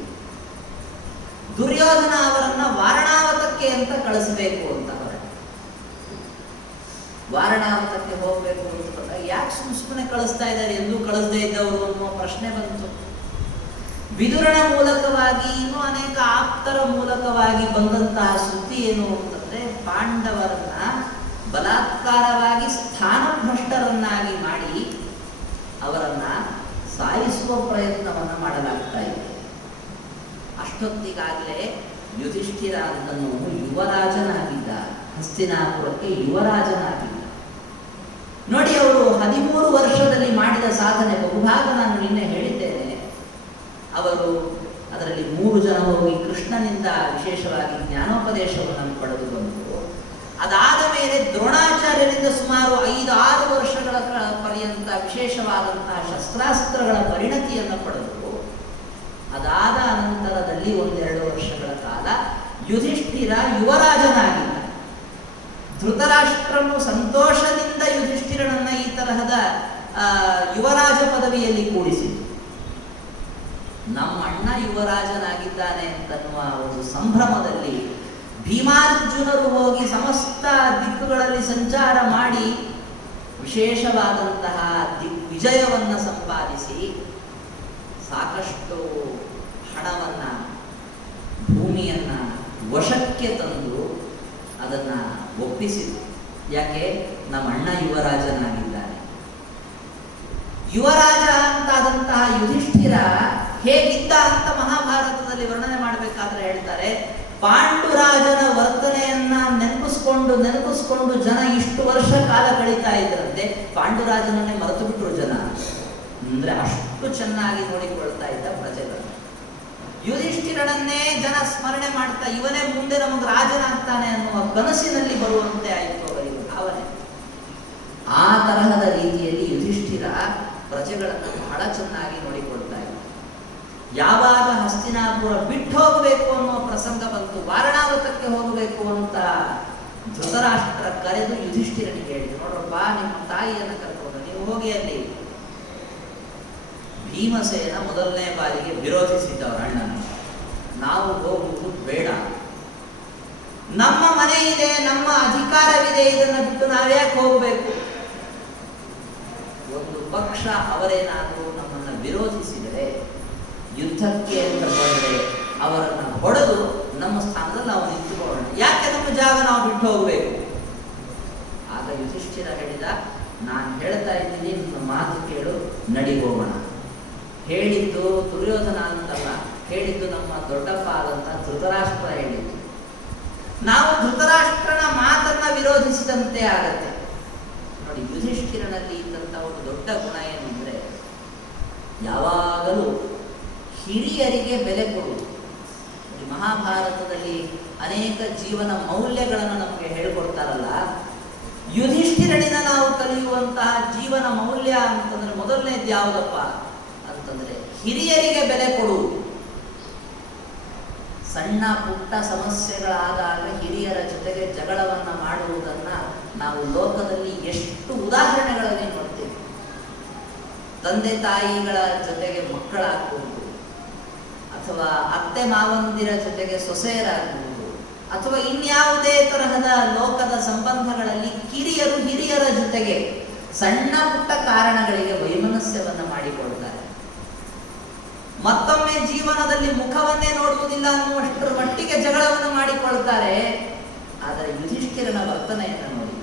ದುರ್ಯೋಧನ ಅವರನ್ನ ವಾರಣಾವತಕ್ಕೆ ಅಂತ ಕಳಿಸಬೇಕು ಅಂತ ವಾರಣಾವತಕ್ಕೆ ಹೋಗ್ಬೇಕು ಅಂತ ಬಂದಾಗ ಯಾಕೆ ಸುಮ್ಮನೆ ಕಳಿಸ್ತಾ ಇದ್ದಾರೆ, ಎಂದೂ ಕಳಿಸದೇ ಇದ್ದವರು ಅನ್ನುವ ಪ್ರಶ್ನೆ ಬಂತು. ವಿದುರನ ಮೂಲಕವಾಗಿ ಇನ್ನೂ ಅನೇಕ ಆಪ್ತರ ಮೂಲಕವಾಗಿ ಬಂದಂತಹ ಸುದ್ದಿ ಏನು ಅಂತಂದ್ರೆ, ಪಾಂಡವರನ್ನ ಬಲಾತ್ಕಾರವಾಗಿ ಸ್ಥಾನಭ್ರಷ್ಟರನ್ನಾಗಿ ಮಾಡಿ ಅವರನ್ನ ಸಾಯಿಸುವ ಪ್ರಯತ್ನವನ್ನ ಮಾಡಲಾಗ್ತಾ ಇದೆ. ಅಷ್ಟೊತ್ತಿಗಾಗಲೇ ಯುಧಿಷ್ಠಿರ ಅಂತನೂ ಯುವರಾಜನಾಗಿದ್ದ, ಹಸ್ತಿನಾಪುರಕ್ಕೆ ಯುವರಾಜನಾಗಿದ್ದ. ನೋಡಿ, ಅವರು 13 ವರ್ಷದಲ್ಲಿ ಮಾಡಿದ ಸಾಧನೆ ಬಹುಭಾಗ ನಾನು ನಿನ್ನೆ ಹೇಳಿದ್ದೇನೆ. ಅವರು ಅದರಲ್ಲಿ 3 ಜನ ಹೋಗಿ ಕೃಷ್ಣನಿಂದ ವಿಶೇಷವಾಗಿ ಜ್ಞಾನೋಪದೇಶವನ್ನು ಪಡೆದು ಬಂದರು. ಅದಾದ ಮೇಲೆ ದ್ರೋಣಾಚಾರ್ಯರಿಂದ ಸುಮಾರು 5-6 ವರ್ಷಗಳ ಪರ್ಯಂತ ವಿಶೇಷವಾದಂತಹ ಶಸ್ತ್ರಾಸ್ತ್ರಗಳ ಪರಿಣತಿಯನ್ನು ಪಡೆದರು. ಅದಾದ ಅನಂತರದಲ್ಲಿ 1-2 ವರ್ಷಗಳ ಕಾಲ ಯುಧಿಷ್ಠಿರ ಯುವರಾಜನಾಗಿದ್ದ. ಧೃತರಾಷ್ಟ್ರನು ಸಂತೋಷದಿಂದ ಯುಧಿಷ್ಠಿರನನ್ನ ಈ ತರಹದ ಯುವರಾಜ ಪದವಿಯಲ್ಲಿ ಕೂಡಿಸಿತು. ನಮ್ಮ ಅಣ್ಣ ಯುವರಾಜನಾಗಿದ್ದಾನೆ ಅಂತನ್ನುವ ಒಂದು ಸಂಭ್ರಮದಲ್ಲಿ ಭೀಮಾರ್ಜುನರು ಹೋಗಿ ಸಮಸ್ತ ದಿಕ್ಕುಗಳಲ್ಲಿ ಸಂಚಾರ ಮಾಡಿ ವಿಶೇಷವಾದಂತಹ ದಿಗ್ವಿಜಯವನ್ನು ಸಂಪಾದಿಸಿ ಸಾಕಷ್ಟು ಹಣವನ್ನ, ಭೂಮಿಯನ್ನ ವಶಕ್ಕೆ ತಂದು ಅದನ್ನ ಒಪ್ಪಿಸಿತು. ಯಾಕೆ? ನಮ್ಮ ಅಣ್ಣ ಯುವರಾಜನಾಗಿದ್ದಾನೆ. ಯುವರಾಜ ಅಂತಾದಂತಹ ಯುಧಿಷ್ಠಿರ ಹೇಗಿದ್ದ ಅಂತ ಮಹಾಭಾರತದಲ್ಲಿ ವರ್ಣನೆ ಮಾಡಬೇಕಾದ್ರೆ ಹೇಳ್ತಾರೆ, ಪಾಂಡುರಾಜನ ವರ್ತನೆಯನ್ನ ನೆನಪಿಸ್ಕೊಂಡು ಜನ ಇಷ್ಟು ವರ್ಷ ಕಾಲ ಕಳೀತಾ ಇದ್ರಂತೆ. ಪಾಂಡುರಾಜನನ್ನೇ ಮರೆತು ಬಿಟ್ರು ಜನ. ಅಂದ್ರೆ ಅಷ್ಟು ಚೆನ್ನಾಗಿ ನೋಡಿಕೊಳ್ತಾ ಇದ್ದ ಪ್ರಜೆಗಳು. ಯುಧಿಷ್ಠಿರನನ್ನೇ ಜನ ಸ್ಮರಣೆ ಮಾಡ್ತಾ, ಇವನೇ ಮುಂದೆ ನಮಗೆ ರಾಜನಾಗ್ತಾನೆ ಅನ್ನುವ ಕನಸಿನಲ್ಲಿ ಬರುವಂತೆ ಆಯಿತು ಅವರಿಗೆ ಭಾವನೆ. ಆ ತರಹದ ರೀತಿಯಲ್ಲಿ ಯುಧಿಷ್ಠಿರ ಪ್ರಜೆಗಳನ್ನು ಬಹಳ ಚೆನ್ನಾಗಿ ನೋಡಿಕೊಳ್ತಾ ಇದ್ದ. ಯಾವಾಗ ಹಸ್ತಿನಾಪುರ ಬಿಟ್ಟು ಹೋಗಬೇಕು ಅನ್ನುವ ಪ್ರಸಂಗ ಬಂತು, ವಾರಣಾವತಕ್ಕೆ ಹೋಗಬೇಕು ಅಂತ ಧೃತರಾಷ್ಟ್ರ ಕರೆದು ಯುಧಿಷ್ಠಿರನಿಗೆ ಹೇಳಿದ್ರು, ನೋಡ್ರಪ್ಪ, ನಿಮ್ಮ ತಾಯಿಯನ್ನು ಕರ್ಕೊಂಡು ನೀವು ಹೋಗಿ ಅಲ್ಲಿ. ಭೀಮಸೇನ ಮೊದಲನೇ ಬಾರಿಗೆ ವಿರೋಧಿಸಿದ್ದವರ ಅಣ್ಣನ, ನಾವು ಹೋಗುವುದು ಬೇಡ, ನಮ್ಮ ಮನೆ ಇದೆ, ನಮ್ಮ ಅಧಿಕಾರವಿದೆ, ಇದನ್ನು ಬಿಟ್ಟು ನಾವ್ಯಾಕೆ ಹೋಗಬೇಕು? ಒಂದು ಪಕ್ಷ ಅವರೇನಾದರೂ ನಮ್ಮನ್ನು ವಿರೋಧಿಸಿದರೆ, ಯುದ್ಧಕ್ಕೆ ಅಂತ ಬಂದರೆ ಅವರನ್ನು ಹೊಡೆದು ನಮ್ಮ ಸ್ಥಾನದಲ್ಲಿ ನಾವು ನಿಂತುಕೊಳ್ಳೋಣ, ಯಾಕೆ ನಮ್ಮ ಜಾಗ ನಾವು ಬಿಟ್ಟು ಹೋಗಬೇಕು? ಆಗ ಯುಧಿಷ್ಠಿರ ಹೇಳಿದ, ನಾನು ಹೇಳ್ತಾ ಇದ್ದೀನಿ, ನಿಮ್ಮ ಮಾತು ಕೇಳು, ನಡಿ ಹೋಗೋಣ. ಹೇಳಿದ್ದು ದುರ್ಯೋಧನ ಅಂತಲ್ಲ, ಹೇಳಿದ್ದು ನಮ್ಮ ದೊಡ್ಡಪ್ಪ ಆದಂತ ಧೃತರಾಷ್ಟ್ರ ಹೇಳಿದ್ದು. ನಾವು ಧೃತರಾಷ್ಟ್ರನ ಮಾತನ್ನ ವಿರೋಧಿಸಿದಂತೆ ಆಗತ್ತೆ. ನೋಡಿ, ಯುಧಿಷ್ಠಿರನಲ್ಲಿ ಇದ್ದಂತ ಒಂದು ದೊಡ್ಡ ಗುಣ ಏನು ಅಂದ್ರೆ, ಯಾವಾಗಲೂ ಹಿರಿಯರಿಗೆ ಬೆಲೆ ಕೊಡುವುದು. ಮಹಾಭಾರತದಲ್ಲಿ ಅನೇಕ ಜೀವನ ಮೌಲ್ಯಗಳನ್ನು ನಮಗೆ ಹೇಳಿಕೊಡ್ತಾರಲ್ಲ, ಯುಧಿಷ್ಠಿರನಿಂದ ನಾವು ಕಲಿಯುವಂತಹ ಜೀವನ ಮೌಲ್ಯ ಅಂತಂದ್ರೆ ಮೊದಲನೇದು ಯಾವುದಪ್ಪ ಅಂತಂದ್ರೆ ಹಿರಿಯರಿಗೆ ಬೆಲೆ ಕೊಡುವುದು. ಸಣ್ಣ ಪುಟ್ಟ ಸಮಸ್ಯೆಗಳಾದಾಗ ಹಿರಿಯರ ಜೊತೆಗೆ ಜಗಳವನ್ನ ಮಾಡುವುದನ್ನ ನಾವು ಲೋಕದಲ್ಲಿ ಎಷ್ಟು ಉದಾಹರಣೆಗಳಲ್ಲಿ ನೋಡ್ತೇವೆ. ತಂದೆ ತಾಯಿಗಳ ಜೊತೆಗೆ ಮಕ್ಕಳಾಗುವುದು, ಅಥವಾ ಅತ್ತೆ ಮಾವಂದಿರ ಜೊತೆಗೆ ಸೊಸೆಯರಾಗುವುದು, ಅಥವಾ ಇನ್ಯಾವುದೇ ತರಹದ ಲೋಕದ ಸಂಬಂಧಗಳಲ್ಲಿ ಕಿರಿಯರು ಹಿರಿಯರ ಜೊತೆಗೆ ಸಣ್ಣ ಪುಟ್ಟ ಕಾರಣಗಳಿಗೆ ವೈಮನಸ್ಯವನ್ನ ಮಾಡಿಕೊಳ್ತಾರೆ. ಮತ್ತೊಮ್ಮೆ ಜೀವನದಲ್ಲಿ ಮುಖವನ್ನೇ ನೋಡುವುದಿಲ್ಲ ಅನ್ನುವಷ್ಟರ ಮಟ್ಟಿಗೆ ಜಗಳವನ್ನು ಮಾಡಿಕೊಳ್ತಾರೆ. ಆದರೆ ಯುಧಿಷ್ಠಿರನ ವರ್ತನೆಯನ್ನು ನೋಡಿ,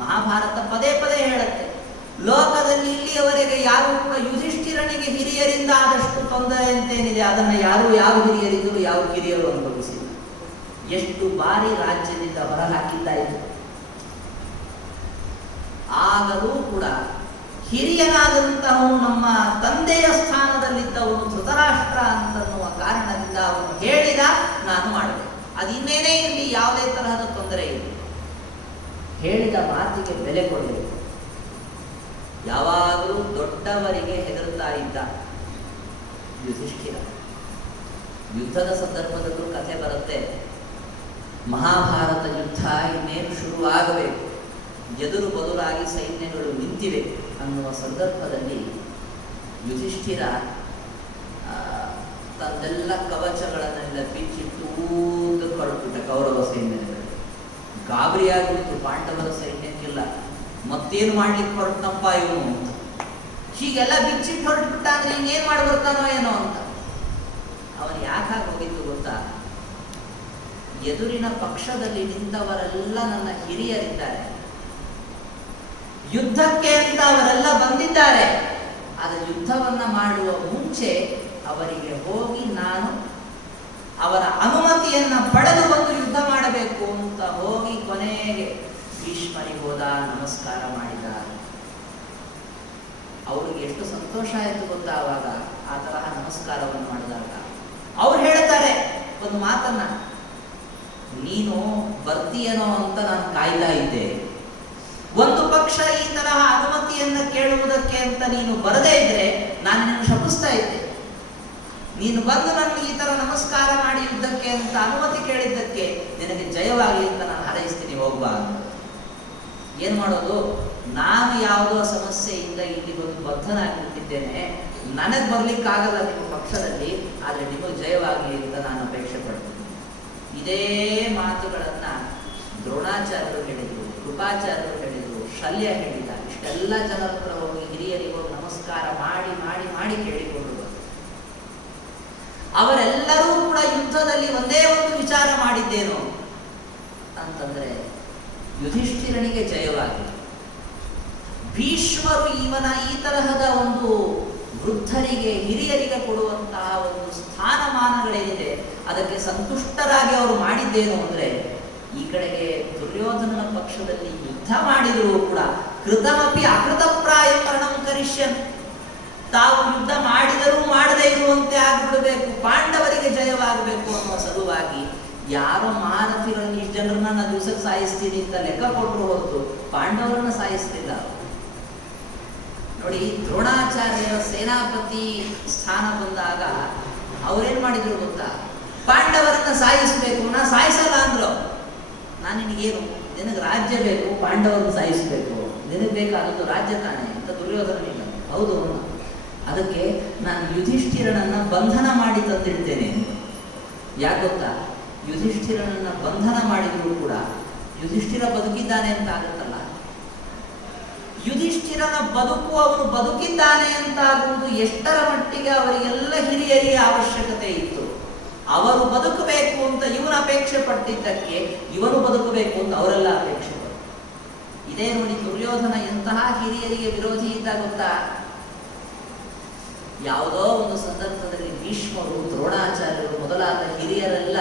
ಮಹಾಭಾರತ ಪದೇ ಪದೇ ಹೇಳುತ್ತೆ, ಲೋಕದಲ್ಲಿ ಇಲ್ಲಿಯವರೆಗೆ ಯಾರು ಕೂಡ ಯುಧಿಷ್ಠಿರನಿಗೆ ಹಿರಿಯರಿಂದ ಆದಷ್ಟು ತೊಂದರೆ ಅಂತೇನಿದೆ ಅದನ್ನು ಯಾವ ಹಿರಿಯರಿದ್ದರೂ ಯಾವ ಕಿರಿಯರು ಅನುಭವಿಸಿಲ್ಲ. ಎಷ್ಟು ಬಾರಿ ರಾಜ್ಯದಿಂದ ಹೊರಹಾಕಿದ್ದಾಯಿತು. ಆಗಲೂ ಕೂಡ ಹಿರಿಯನಾದಂತಹವನು, ನಮ್ಮ ತಂದೆಯ ಸ್ಥಾನದಲ್ಲಿದ್ದವನು ಧೃತರಾಷ್ಟ್ರ ಅಂತನ್ನುವ ಕಾರಣದಿಂದ ಅವನು ಹೇಳಿದ, ನಾನು ಮಾಡಿದೆ. ಅದು ಇನ್ನೇನೇ ಇರಲಿ, ಯಾವುದೇ ತರಹದ ತೊಂದರೆ ಇಲ್ಲ, ಹೇಳಿದ ಮಾತಿಗೆ ಬೆಲೆ ಕೊಡಬೇಕು. ಯಾವಾಗಲೂ ದೊಡ್ಡವರಿಗೆ ಹೆದರುತ್ತಾ ಇದ್ದ ಯುಧಿಷ್ಠಿರ. ಯುದ್ಧದ ಸಂದರ್ಭದಲ್ಲೂ ಕಥೆ ಬರುತ್ತೆ, ಮಹಾಭಾರತ ಯುದ್ಧ ಇನ್ನೇನು ಶುರುವಾಗಬೇಕು, ಎದುರು ಬದುರಾಗಿ ಸೈನ್ಯಗಳು ನಿಂತಿವೆ ಅನ್ನುವ ಸಂದರ್ಭದಲ್ಲಿ ಯುಧಿಷ್ಠಿರ ತನ್ನೆಲ್ಲ ಕವಚಗಳನ್ನೆಲ್ಲ ಬಿಚ್ಚಿಟ್ಟು ಹೊರಟುಬಿಟ್ಟ ಕೌರವ ಸೈನ್ಯದಲ್ಲಿ. ಗಾಬರಿಯಾಗ್ಬಿಟ್ಟು ಪಾಂಡವರ ಸೈನ್ಯಕ್ಕೆಲ್ಲ, ಮತ್ತೇನು ಮಾಡ್ಲಿಕ್ಕೆ ಹೊರಟನಪ್ಪ ಇವನು ಅಂತ. ಹೀಗೆಲ್ಲ ಬಿಚ್ಚಿಟ್ಟು ಹೊರಟುಬಿಟ್ಟ ಅಂದ್ರೆ ಇನ್ನೇನು ಮಾಡಿ ಬರ್ತಾನೋ ಏನೋ ಅಂತ. ಅವನು ಯಾಕಾಗಿ ಹೋಗಿದ್ದು ಗೊತ್ತಾ? ಎದುರಿನ ಪಕ್ಷದಲ್ಲಿ ನಿಂತವರೆಲ್ಲ ನನ್ನ ಹಿರಿಯರಿದ್ದಾರೆ, ಯುದ್ಧಕ್ಕೆ ಅಂತ ಅವರೆಲ್ಲ ಬಂದಿದ್ದಾರೆ. ಆದರೆ ಯುದ್ಧವನ್ನ ಮಾಡುವ ಮುಂಚೆ ಅವರಿಗೆ ಹೋಗಿ ನಾನು ಅವರ ಅನುಮತಿಯನ್ನ ಪಡೆದು ಬಂದು ಯುದ್ಧ ಮಾಡಬೇಕು ಅಂತ ಹೋಗಿ ಕೊನೆಗೆ ಭೀಷ್ಮರಿಗೆ ಹೋದ, ನಮಸ್ಕಾರ ಮಾಡಿದ. ಅವ್ರಿಗೆ ಎಷ್ಟು ಸಂತೋಷ ಆಯಿತು ಗೊತ್ತಾ ಆವಾಗ ಆ ತರಹ ನಮಸ್ಕಾರವನ್ನು ಮಾಡಿದಾಗ. ಅವ್ರು ಹೇಳ್ತಾರೆ ಒಂದು ಮಾತನ್ನ, ನೀನು ಬರ್ತೀಯನೋ ಅಂತ ನಾನು ಕಾಯ್ತಾ ಇದ್ದೆ. ಒಂದು ಪಕ್ಷ ಈ ತರಹ ಅನುಮತಿಯನ್ನ ಕೇಳುವುದಕ್ಕೆ ಅಂತ ನೀನು ಬರದೇ ಇದ್ರೆ ನಾನು ನಿನ್ನ ಶಪಿಸ್ತಾ ಇದ್ದೆ. ನೀನು ಬಂದು ನನಗೆ ಈ ತರ ನಮಸ್ಕಾರ ಮಾಡಿ ಯುದ್ಧಕ್ಕೆ ಅಂತ ಅನುಮತಿ ಕೇಳಿದ್ದಕ್ಕೆ ನಿನಗೆ ಜಯವಾಗಲಿ ಅಂತ ನಾನು ಹಾರೈಸ್ತೀನಿ, ಹೋಗ್ಬಾ ಅಂತ. ಏನ್ ಮಾಡೋದು, ನಾನು ಯಾವುದೋ ಸಮಸ್ಯೆಯಿಂದ ಇಲ್ಲಿ ಬಂದು ಬದ್ಧನಾಗಿಬಿಟ್ಟಿದ್ದೇನೆ, ನನಗೆ ಬರ್ಲಿಕ್ಕಾಗಲ್ಲ ನಿಮ್ಮ ಪಕ್ಷದಲ್ಲಿ, ಆದರೆ ನಿಮಗೆ ಜಯವಾಗಲಿ ಅಂತ ನಾನು ಅಪೇಕ್ಷೆ ಪಡ್ತೀನಿ. ಇದೇ ಮಾತುಗಳನ್ನ ದ್ರೋಣಾಚಾರ್ಯರು ಹೇಳಿದ್ರು, ಕೃಪಾಚಾರ್ಯರು ಹೇಳಿದ್ರು, ಶಲ್ಯ ಹೇಳಿದ. ಇಷ್ಟೆಲ್ಲ ಜನರ ಹತ್ರ ಹೋಗಿ ಹಿರಿಯರಿಗೂ ನಮಸ್ಕಾರ ಮಾಡಿ ಮಾಡಿ ಮಾಡಿ ಕೇಳಿಕೊಂಡು ಅವರೆಲ್ಲರೂ ಕೂಡ ಯುದ್ಧದಲ್ಲಿ ಒಂದೇ ಒಂದು ವಿಚಾರ ಮಾಡಿದ್ದೇನು ಅಂತಂದ್ರೆ ಯುಧಿಷ್ಠಿರನಿಗೆ ಜಯವಾಗಿ. ಭೀಷ್ಮರು ಇವನ ಈ ತರಹದ ಒಂದು ವೃದ್ಧರಿಗೆ ಹಿರಿಯರಿಗೆ ಕೊಡುವಂತಹ ಒಂದು ಸ್ಥಾನಮಾನಗಳೇನಿದೆ ಅದಕ್ಕೆ ಸಂತುಷ್ಟರಾಗಿ ಅವರು ಮಾಡಿದ್ದೇನು ಅಂದ್ರೆ, ಈ ಕಡೆಗೆ ದುರ್ಯೋಧನನ ಪಕ್ಷದಲ್ಲಿ ಯುದ್ಧ ಮಾಡಿದರೂ ಕೂಡ ಕೃತಮಪಿ ಅಕೃತಪ್ರಾಯ ಮರಣಂ ಕರಿಷ್ಯನ್, ತಾವು ಯುದ್ಧ ಮಾಡಿದರೂ ಮಾಡದೇ ಇರುವಂತೆ ಆಗ್ಬಿಡಬೇಕು, ಪಾಂಡವರಿಗೆ ಜಯವಾಗಬೇಕು ಅನ್ನುವ ಸಲುವಾಗಿ ಯಾರೋ ಮಾರಥಿಗಳನ್ನು ಇಷ್ಟು ಜನರನ್ನ ನಾನು ದಿವಸಕ್ಕೆ ಸಾಯಿಸ್ತೀನಿ ಅಂತ ಲೆಕ್ಕ ಕೊಟ್ಟರು ಹೊರತು ಪಾಂಡವರನ್ನ ಸಾಯಿಸ್ತಿಲ್ಲ. ನೋಡಿ, ದ್ರೋಣಾಚಾರ್ಯರ ಸೇನಾಪತಿ ಸ್ಥಾನ ಬಂದಾಗ ಅವ್ರೇನ್ ಮಾಡಿದ್ರು ಗೊತ್ತಾ? ಪಾಂಡವರನ್ನ ಸಾಯಿಸಬೇಕು, ನಾ ಸಾಯಿಸಲ್ಲ ಅಂದ್ರು. ನಾನು ನಿನಗೇನು, ನಿನಗೆ ರಾಜ್ಯ ಬೇಕು, ಪಾಂಡವರನ್ನು ಸಾಯಿಸಬೇಕು, ನಿನಗೆ ಬೇಕಾದದ್ದು ರಾಜ್ಯ ತಾನೆ ಅಂತ ದುರ್ಯೋಧನನಿಲ್ಲ. ಹೌದು, ಅದಕ್ಕೆ ನಾನು ಯುಧಿಷ್ಠಿರನನ್ನ ಬಂಧನ ಮಾಡಿ ತಂದಿಡ್ತೇನೆ. ಯಾಕೆ ಗೊತ್ತಾ? ಯುಧಿಷ್ಠಿರನನ್ನ ಬಂಧನ ಮಾಡಿದ್ರು ಕೂಡ ಯುಧಿಷ್ಠಿರ ಬದುಕಿದ್ದಾನೆ ಅಂತ ಆಗುತ್ತಲ್ಲ. ಯುಧಿಷ್ಠಿರನ ಬದುಕು ಅವನು ಬದುಕಿದ್ದಾನೆ ಅಂತ ಆಗುವುದು ಎಷ್ಟರ ಮಟ್ಟಿಗೆ ಅವರಿಗೆಲ್ಲ ಹಿರಿಯರಿಗೆ ಅವಶ್ಯಕತೆ ಇತ್ತು. ಅವರು ಬದುಕಬೇಕು ಅಂತ ಇವನು ಅಪೇಕ್ಷೆ ಪಟ್ಟಿದ್ದಕ್ಕೆ ಇವನು ಬದುಕಬೇಕು ಅಂತ ಅವರೆಲ್ಲ ಅಪೇಕ್ಷೆ ಪಟ್ಟರು. ಇದೇ ನೋಡಿ, ದುರ್ಯೋಧನ ಎಂತಹ ಹಿರಿಯರಿಗೆ ವಿರೋಧಿ ಇದ್ದ ಗೊತ್ತಾ? ಯಾವುದೋ ಒಂದು ಸಂದರ್ಭದಲ್ಲಿ ಭೀಷ್ಮರು, ದ್ರೋಣಾಚಾರ್ಯರು ಮೊದಲಾದ ಹಿರಿಯರೆಲ್ಲ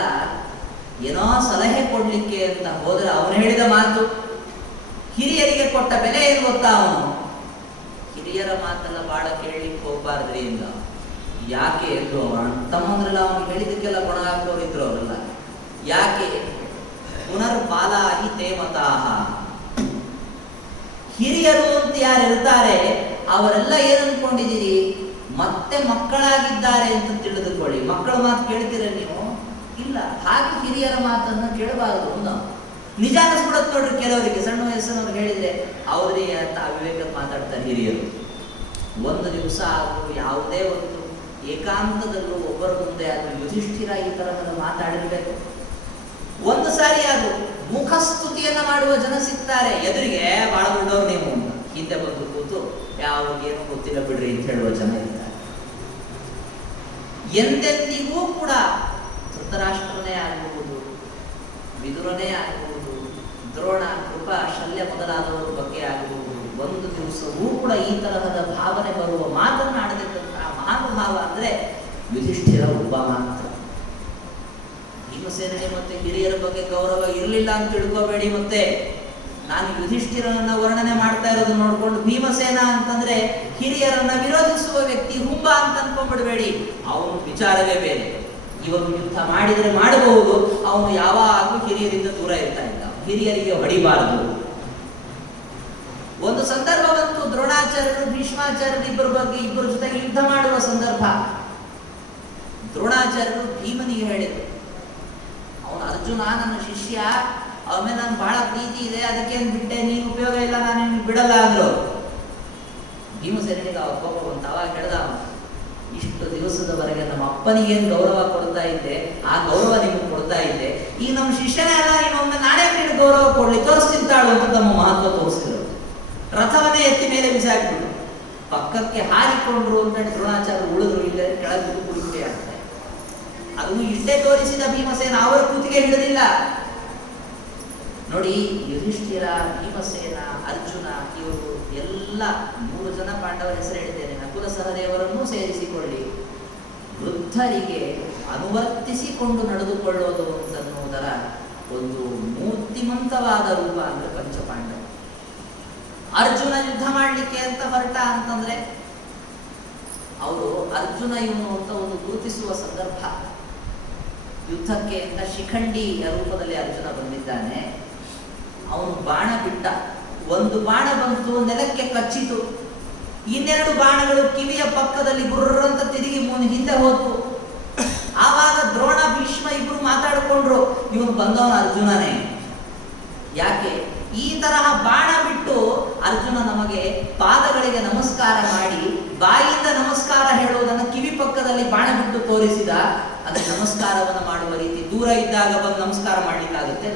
ಏನೋ ಸಲಹೆ ಕೊಡ್ಲಿಕ್ಕೆ ಅಂತ ಹೋದ್ರೆ ಅವನು ಹೇಳಿದ ಮಾತು, ಹಿರಿಯರಿಗೆ ಕೊಟ್ಟ ಬೆಲೆ ಏನು ಗೊತ್ತಾ? ಅವನು ಹಿರಿಯರ ಮಾತೆಲ್ಲ ಬಹಳ ಕೇಳಲಿಕ್ಕೆ ಹೋಗ್ಬಾರ್ದ್ರಿ ಅಂತ. ಯಾಕೆ ಎಂದು ತಮ್ಮಂದ್ರೆಲ್ಲ ಅವನು ಹೇಳಿದಕ್ಕೆಲ್ಲ ಗುಣ ಹಾಕೋರು ಇದ್ರು ಅವರೆಲ್ಲ. ಯಾಕೆ? ಪುನರ್ಬಾಲಾಹಿ ತೇ ಮತಾಹ, ಹಿರಿಯರು ಅಂತ ಯಾರು ಇರ್ತಾರೆ ಅವರೆಲ್ಲ ಏನು ಅನ್ಕೊಂಡಿದ್ದೀರಿ? ಮತ್ತೆ ಮಕ್ಕಳಾಗಿದ್ದಾರೆ ಅಂತ ತಿಳಿದುಕೊಳ್ಳಿ. ಮಕ್ಕಳ ಮಾತು ಕೇಳ್ತೀರ ನೀವು? ಇಲ್ಲ. ಹಾಗೆ ಹಿರಿಯರ ಮಾತನ್ನ ಕೇಳಬಾರದು. ನಿಜ ಅನಿಸ್ಬಿಡತ್ ನೋಡ್ರಿ ಕೆಲವರಿಗೆ. ಸಣ್ಣ ವಯಸ್ಸಿನವ್ರು ಹೇಳಿದ್ರೆ ಅವ್ರೇ ಅಂತ ಅವಿವೇಕ ಮಾತಾಡ್ತಾರೆ ಹಿರಿಯರು. ಒಂದು ದಿವಸ ಆದರೂ ಯಾವುದೇ ಒಂದು ಏಕಾಂತದಲ್ಲೂ ಒಬ್ಬರ ಮುಂದೆ ಆದರೂ ಯುಧಿಷ್ಠಿರ ಈ ತರಹದ ಮಾತಾಡಿರ್ಬೇಕು. ಒಂದು ಸಾರಿ ಅದು ಮುಖಸ್ತುತಿಯನ್ನ ಮಾಡುವ ಜನ ಸಿಗ್ತಾರೆ ಎದುರಿಗೆ, ಬಹಳ ದೊಡ್ಡವ್ರು ನೀವು, ಹಿಂದೆ ಬಂದು ಕೂತು ಯಾವ್ರಿಗೇನು ಗೊತ್ತಿಲ್ಲ ಬಿಡ್ರಿ ಅಂತ ಹೇಳುವ ಜನ ಇರ್ತಾರೆ. ಎಂದೆಂದಿಗೂ ಕೂಡ ಧೃತರಾಷ್ಟ್ರನೇ ಆಗಬಹುದು, ವಿದುರನೇ ಆಗಬಹುದು, ದ್ರೋಣ, ಕೃಪ, ಶಲ್ಯ ಮೊದಲಾದವರ ಬಗ್ಗೆ ಆಗಬಹುದು, ಒಂದು ದಿವಸವೂ ಕೂಡ ಈ ತರಹದ ಭಾವನೆ ಬರುವ ಮಾತನ್ನಾಡದಿದ್ದಂತಹ ಮಹಾನುಭಾವ ಅಂದ್ರೆ ಯುಧಿಷ್ಠಿರ ಒಬ್ಬ ಮಾತ್ರ. ಭೀಮಸೇನಿಗೆ ಮತ್ತೆ ಹಿರಿಯರ ಬಗ್ಗೆ ಗೌರವ ಇರಲಿಲ್ಲ ಅಂತ ತಿಳ್ಕೋಬೇಡಿ. ಮತ್ತೆ ನಾನು ಯುಧಿಷ್ಠಿರನನ್ನ ವರ್ಣನೆ ಮಾಡ್ತಾ ಇರೋದು ನೋಡ್ಕೊಂಡು ಭೀಮಸೇನ ಅಂತಂದ್ರೆ ಹಿರಿಯರನ್ನ ವಿರೋಧಿಸುವ ವ್ಯಕ್ತಿ, ಹುಂಬ ಅಂತ ಅನ್ಕೊಂಡ್ಬಿಡ್ಬೇಡಿ. ಅವನು ವಿಚಾರವೇ ಬೇರೆ. ಇವನು ಯುದ್ಧ ಮಾಡಿದರೆ ಮಾಡಬಹುದು, ಅವನು ಯಾವಾಗಲೂ ಹಿರಿಯರಿಂದ ದೂರ ಇರ್ತಾ ಇದ್ದ. ಹಿರಿಯರಿಗೆ ಹೊಡಿಬಾರದು. ಒಂದು ಸಂದರ್ಭ ಬಂತು, ದ್ರೋಣಾಚಾರ್ಯರು ಭೀಷ್ಮಾಚಾರ್ಯರು ಇಬ್ಬರ ಜೊತೆಗೆ ಯುದ್ಧ ಮಾಡುವ ಸಂದರ್ಭ. ದ್ರೋಣಾಚಾರ್ಯರು ಭೀಮನಿಗೆ ಹೇಳಿದರು, ಅವನು ಅದು ಅರ್ಜುನ ನನ್ನ ಶಿಷ್ಯ, ಆಮೇಲೆ ನಾನು ಬಹಳ ಪ್ರೀತಿ ಇದೆ, ಅದಕ್ಕೇನು ಬಿಟ್ಟೆ, ನೀನು ಉಪಯೋಗ ಇಲ್ಲ, ನಾನು ನಿಮ್ಗೆ ಬಿಡಲ್ಲ ಅಂದ್ರು. ಭೀಮಸೇನಿಗೆ ಕೋಪ ಬಂತು. ಅವಾಗ ಹೇಳ್ದ, ಇಷ್ಟು ದಿವಸದವರೆಗೆ ನಮ್ಮ ಅಪ್ಪನಿಗೇನು ಗೌರವ ಕೊಡ್ತಾ ಇದ್ದೆ, ಆ ಗೌರವ ನಿಮಗೆ ಕೊಡ್ತಾ ಇದ್ದೆ, ಈಗ ನಮ್ಮ ಶಿಷ್ಯನೇ ಅಲ್ಲ, ಇನ್ನೊಮ್ಮೆ ನಾನೇ ನೀನು ಗೌರವ ಕೊಡ್ಲಿ, ತೋರಿಸ್ತಿಂತಾಳು ಅಂತ ತಮ್ಮ ಮಹತ್ವ ತೋರಿಸ್ತಿರೋದು. ರಥವನ್ನೇ ಎತ್ತಿ ಮೇಲೆ ಬಿಸಾಕ್ಬಿಟ್ಟು ಪಕ್ಕಕ್ಕೆ ಹಾರಿಕೊಂಡ್ರು ಅಂತ ದ್ರೋಣಾಚಾರ್ಯ ಉಳಿದ್ರು, ಇಲ್ಲೇ ಕೆಳಗೆ ಕುಳಿತೇ ಆಗ್ತಾರೆ. ಅದು ಇಷ್ಟೇ ತೋರಿಸಿದ ಭೀಮಸೇನ ಅವರ ಕೂತಿಗೆ ಹಿಡಿದಿಲ್ಲ. ನೋಡಿ, ಯುಧಿಷ್ಠಿರ, ಭೀಮಸೇನ, ಅರ್ಜುನ, ಇವರು ಎಲ್ಲ 3 ಜನ ಪಾಂಡವರ ಹೆಸರು ಹೇಳಿದ್ದೇನೆ, ನಕುಲ ಸಹದೇವರನ್ನೂ ಸೇರಿಸಿಕೊಳ್ಳಿ. ವೃದ್ಧರಿಗೆ ಅನುವರ್ತಿಸಿಕೊಂಡು ನಡೆದುಕೊಳ್ಳೋದು ಅಂತನ್ನುವುದರ ಒಂದು ಮೂರ್ತಿಮಂತವಾದ ರೂಪ ಅಂದ್ರೆ ಪಂಚಪಾಂಡವ. ಅರ್ಜುನ ಯುದ್ಧ ಮಾಡಲಿಕ್ಕೆ ಅಂತ ಹೊರಟ ಅಂತಂದ್ರೆ ಅವರು ಅರ್ಜುನ ಇವನು ಅಂತ ಒಂದು ಗುರುತಿಸುವ ಸಂದರ್ಭ. ಯುದ್ಧಕ್ಕೆ ಅಂತ ಶಿಖಂಡಿಯ ರೂಪದಲ್ಲಿ ಅರ್ಜುನ ಬಂದಿದ್ದಾನೆ. ಅವನು ಬಾಣ ಬಿಟ್ಟ, ಒಂದು ಬಾಣ ಬಂತು, ನೆಲಕ್ಕೆ ಕಚ್ಚಿತು. ಇನ್ನೆರಡು ಬಾಣಗಳು ಕಿವಿಯ ಪಕ್ಕದಲ್ಲಿ ಗುರ್ರಂತ ತಿರುಗಿ ಹಿಂದೆ ಹೋತು. ಆವಾಗ ದ್ರೋಣ, ಭೀಷ್ಮ ಇಬ್ರು ಮಾತಾಡಿಕೊಂಡ್ರು, ಇವನು ಬಂದವನ ಅರ್ಜುನನೇ. ಯಾಕೆ ಈ ತರಹ ಬಾಣ ಬಿಟ್ಟು ಅರ್ಜುನ ನಮಗೆ ಪಾದಗಳಿಗೆ ನಮಸ್ಕಾರ ಮಾಡಿ ಬಾಯಿಯಿಂದ ನಮಸ್ಕಾರ ಹೇಳುವುದನ್ನು ಕಿವಿ ಪಕ್ಕದಲ್ಲಿ ಬಾಣ ಬಿಟ್ಟು ತೋರಿಸಿದ. ಅದು ನಮಸ್ಕಾರವನ್ನು ಮಾಡುವ ರೀತಿ. ದೂರ ಇದ್ದಾಗ ಬಂದು ನಮಸ್ಕಾರ ಮಾಡ್ಲಿಕ್ಕಾಗುತ್ತೆ,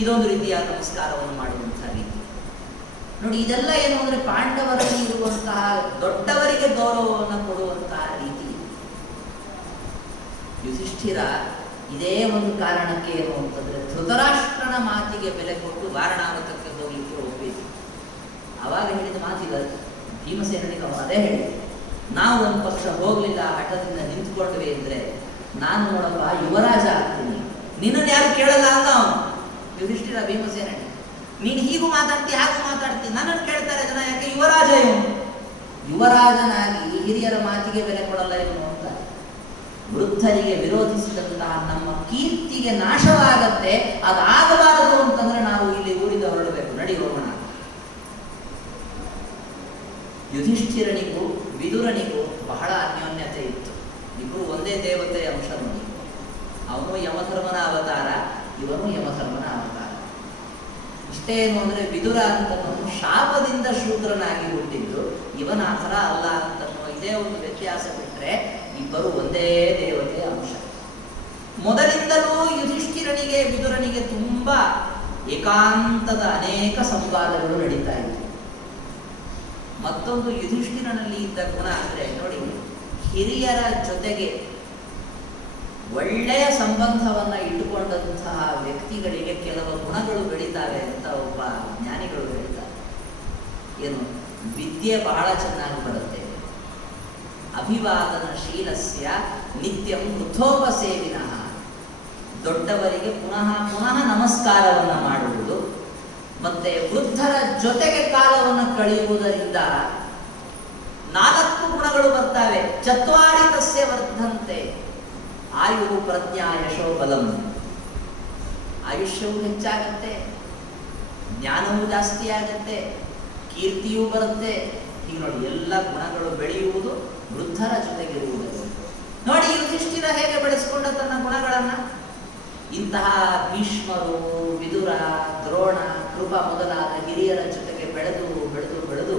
ಇದೊಂದು ರೀತಿಯ ನಮಸ್ಕಾರವನ್ನು ಮಾಡುವಂತಹ ರೀತಿ. ನೋಡಿ, ಇದೆಲ್ಲ ಏನು ಅಂದ್ರೆ ಪಾಂಡವರಲ್ಲಿ ಇರುವಂತಹ ದೊಡ್ಡವರಿಗೆ ಗೌರವವನ್ನು ಕೊಡುವಂತಹ ರೀತಿ. ಯುಧಿಷ್ಠಿರ ಇದೇ ಒಂದು ಕಾರಣಕ್ಕೆ ಏನು ಅಂತಂದ್ರೆ ಧೃತರಾಷ್ಟ್ರನ ಮಾತಿಗೆ ಬೆಲೆ ಕೊಟ್ಟು ವಾರಣಾವತಕ್ಕೆ ಹೋಗ್ಲಿಕ್ಕೆ ಒಪ್ಪಿದ್ರು. ಅವಾಗ ಹೇಳಿದ ಮಾತಿಗ ಭೀಮಸೇನಿಗೆ ಅವನು ಅದೇ ಹೇಳಿ, ನಾವು ಒಂದು ಪಕ್ಷ ಹೋಗ್ಲಿಲ್ಲ, ಹಠದಿಂದ ನಿಂತ್ಕೊಂಡ್ವಿ ಅಂದ್ರೆ ನಾನು ನೋಡಪ್ಪ ಯುವರಾಜ ಆಗ್ತೀನಿ, ನಿನ್ನನ್ನು ಯಾರು ಕೇಳಲ್ಲ ಅಂದ ಅವನು. ಯುಧಿಷ್ಠಿರ ಭೀಮಸೇನ, ನೀನು ಹೀಗೂ ಮಾತಾಡ್ತಿ ಹಾಗೂ ಮಾತಾಡ್ತಿ, ನನ್ನನ್ನು ಕೇಳ್ತಾರೆ ಜನ, ಯಾಕೆ ಯುವರಾಜ ಇವನು, ಯುವರಾಜನಾಗಿ ಹಿರಿಯರ ಮಾತಿಗೆ ಬೆಲೆ ಕೊಡಲ್ಲ ಇವನು ಅಂತ. ವೃದ್ಧರಿಗೆ ವಿರೋಧಿಸಿದಂತಹ ನಮ್ಮ ಕೀರ್ತಿಗೆ ನಾಶವಾಗತ್ತೆ, ಅದಾಗಬಾರದು ಅಂತಂದ್ರೆ ನಾವು ಇಲ್ಲಿ ಊರಿಂದ ಹೊರಡಬೇಕು, ನಡಿ ಹೋಗೋಣ. ಯುಧಿಷ್ಠಿರನಿಗೂ ವಿದುರನಿಗೂ ಬಹಳ ಅನ್ಯೋನ್ಯತೆ ಇತ್ತು. ಇಬ್ಬರು ಒಂದೇ ದೇವತೆಯ ಅಂಶ ನೋಡಿ. ಅವನು ಯಮಧರ್ಮನ ಅವತಾರ, ಇವನು ಯಮಧರ್ಮನ ಅವತಾರ. ಇಷ್ಟೇ ಏನು ಅಂದ್ರೆ ವಿದುರ ಅಂತನೂ ಶಾಪದಿಂದ ಶೂದ್ರನಾಗಿ ಹುಟ್ಟಿದ್ದು, ಇವನ ಆ ಥರ ಅಲ್ಲ ಅಂತನೋ ಇದೇ ಒಂದು ವ್ಯತ್ಯಾಸ ಬಿಟ್ಟರೆ ಇಬ್ಬರು ಒಂದೇ ದೇವತೆಯ ಅಂಶ. ಮೊದಲಿಂದಲೂ ಯುಧಿಷ್ಠಿರನಿಗೆ ವಿದುರನಿಗೆ ತುಂಬಾ ಏಕಾಂತದ ಅನೇಕ ಸಂವಾದಗಳು ನಡೀತಾ ಇತ್ತು. ಮತ್ತೊಂದು ಯುಧಿಷ್ಠಿರನಲ್ಲಿ ಇದ್ದ ಗುಣ ಅಂದ್ರೆ ನೋಡಿ, ಹಿರಿಯರ ಜೊತೆಗೆ ಒಳ್ಳೆಯ ಸಂಬಂಧವನ್ನ ಇಟ್ಟುಕೊಂಡಂತಹ ವ್ಯಕ್ತಿಗಳಿಗೆ ಕೆಲವು ಗುಣಗಳು ಬೆಳೀತಾರೆ ಅಂತ ಒಬ್ಬ ಜ್ಞಾನಿಗಳು ಹೇಳ್ತಾರೆ. ಏನು, ವಿದ್ಯೆ ಬಹಳ ಚೆನ್ನಾಗಿ ಬರುತ್ತೆ, ಅಭಿವಾದನ ಶೀಲಸ್ಯ ನಿತ್ಯಂ ವೃಥೋಪಸೇವಿನಃ, ದೊಡ್ಡವರಿಗೆ ಪುನಃ ಪುನಃ ನಮಸ್ಕಾರವನ್ನು ಮಾಡುವುದು, ಮತ್ತೆ ವೃದ್ಧರ ಜೊತೆಗೆ ಕಾಲವನ್ನು ಕಳೆಯುವುದರಿಂದ 4 ಗುಣಗಳು ಬರ್ತವೆ. ಚತ್ವಾರಿ ತಸ್ಯ ವರ್ಧಂತೆ, ಆಯು ಪ್ರಜ್ಞಾ ಯಶೋ ಬಲಂ, ಆಯುಷ್ಯವೂ ಹೆಚ್ಚಾಗತ್ತೆ, ಜ್ಞಾನವೂ ಜಾಸ್ತಿ ಆಗತ್ತೆ, ಕೀರ್ತಿಯೂ ಬರುತ್ತೆ. ಈಗ ನೋಡಿ, ಎಲ್ಲ ಗುಣಗಳು ಬೆಳೆಯುವುದು ವೃದ್ಧರ ಜೊತೆಗಿರುವುದು. ನೋಡಿ ಯುಧಿಷ್ಠಿರ ಹೇಗೆ ಬೆಳೆಸಿಕೊಂಡ ತನ್ನ ಗುಣಗಳನ್ನ. ಇಂತಹ ಭೀಷ್ಮರು, ವಿದುರ, ದ್ರೋಣ, ಕೃಪ ಮೊದಲಾದ ಹಿರಿಯರ ಜೊತೆಗೆ ಬೆಳೆದು ಬೆಳೆದು ಬೆಳೆದು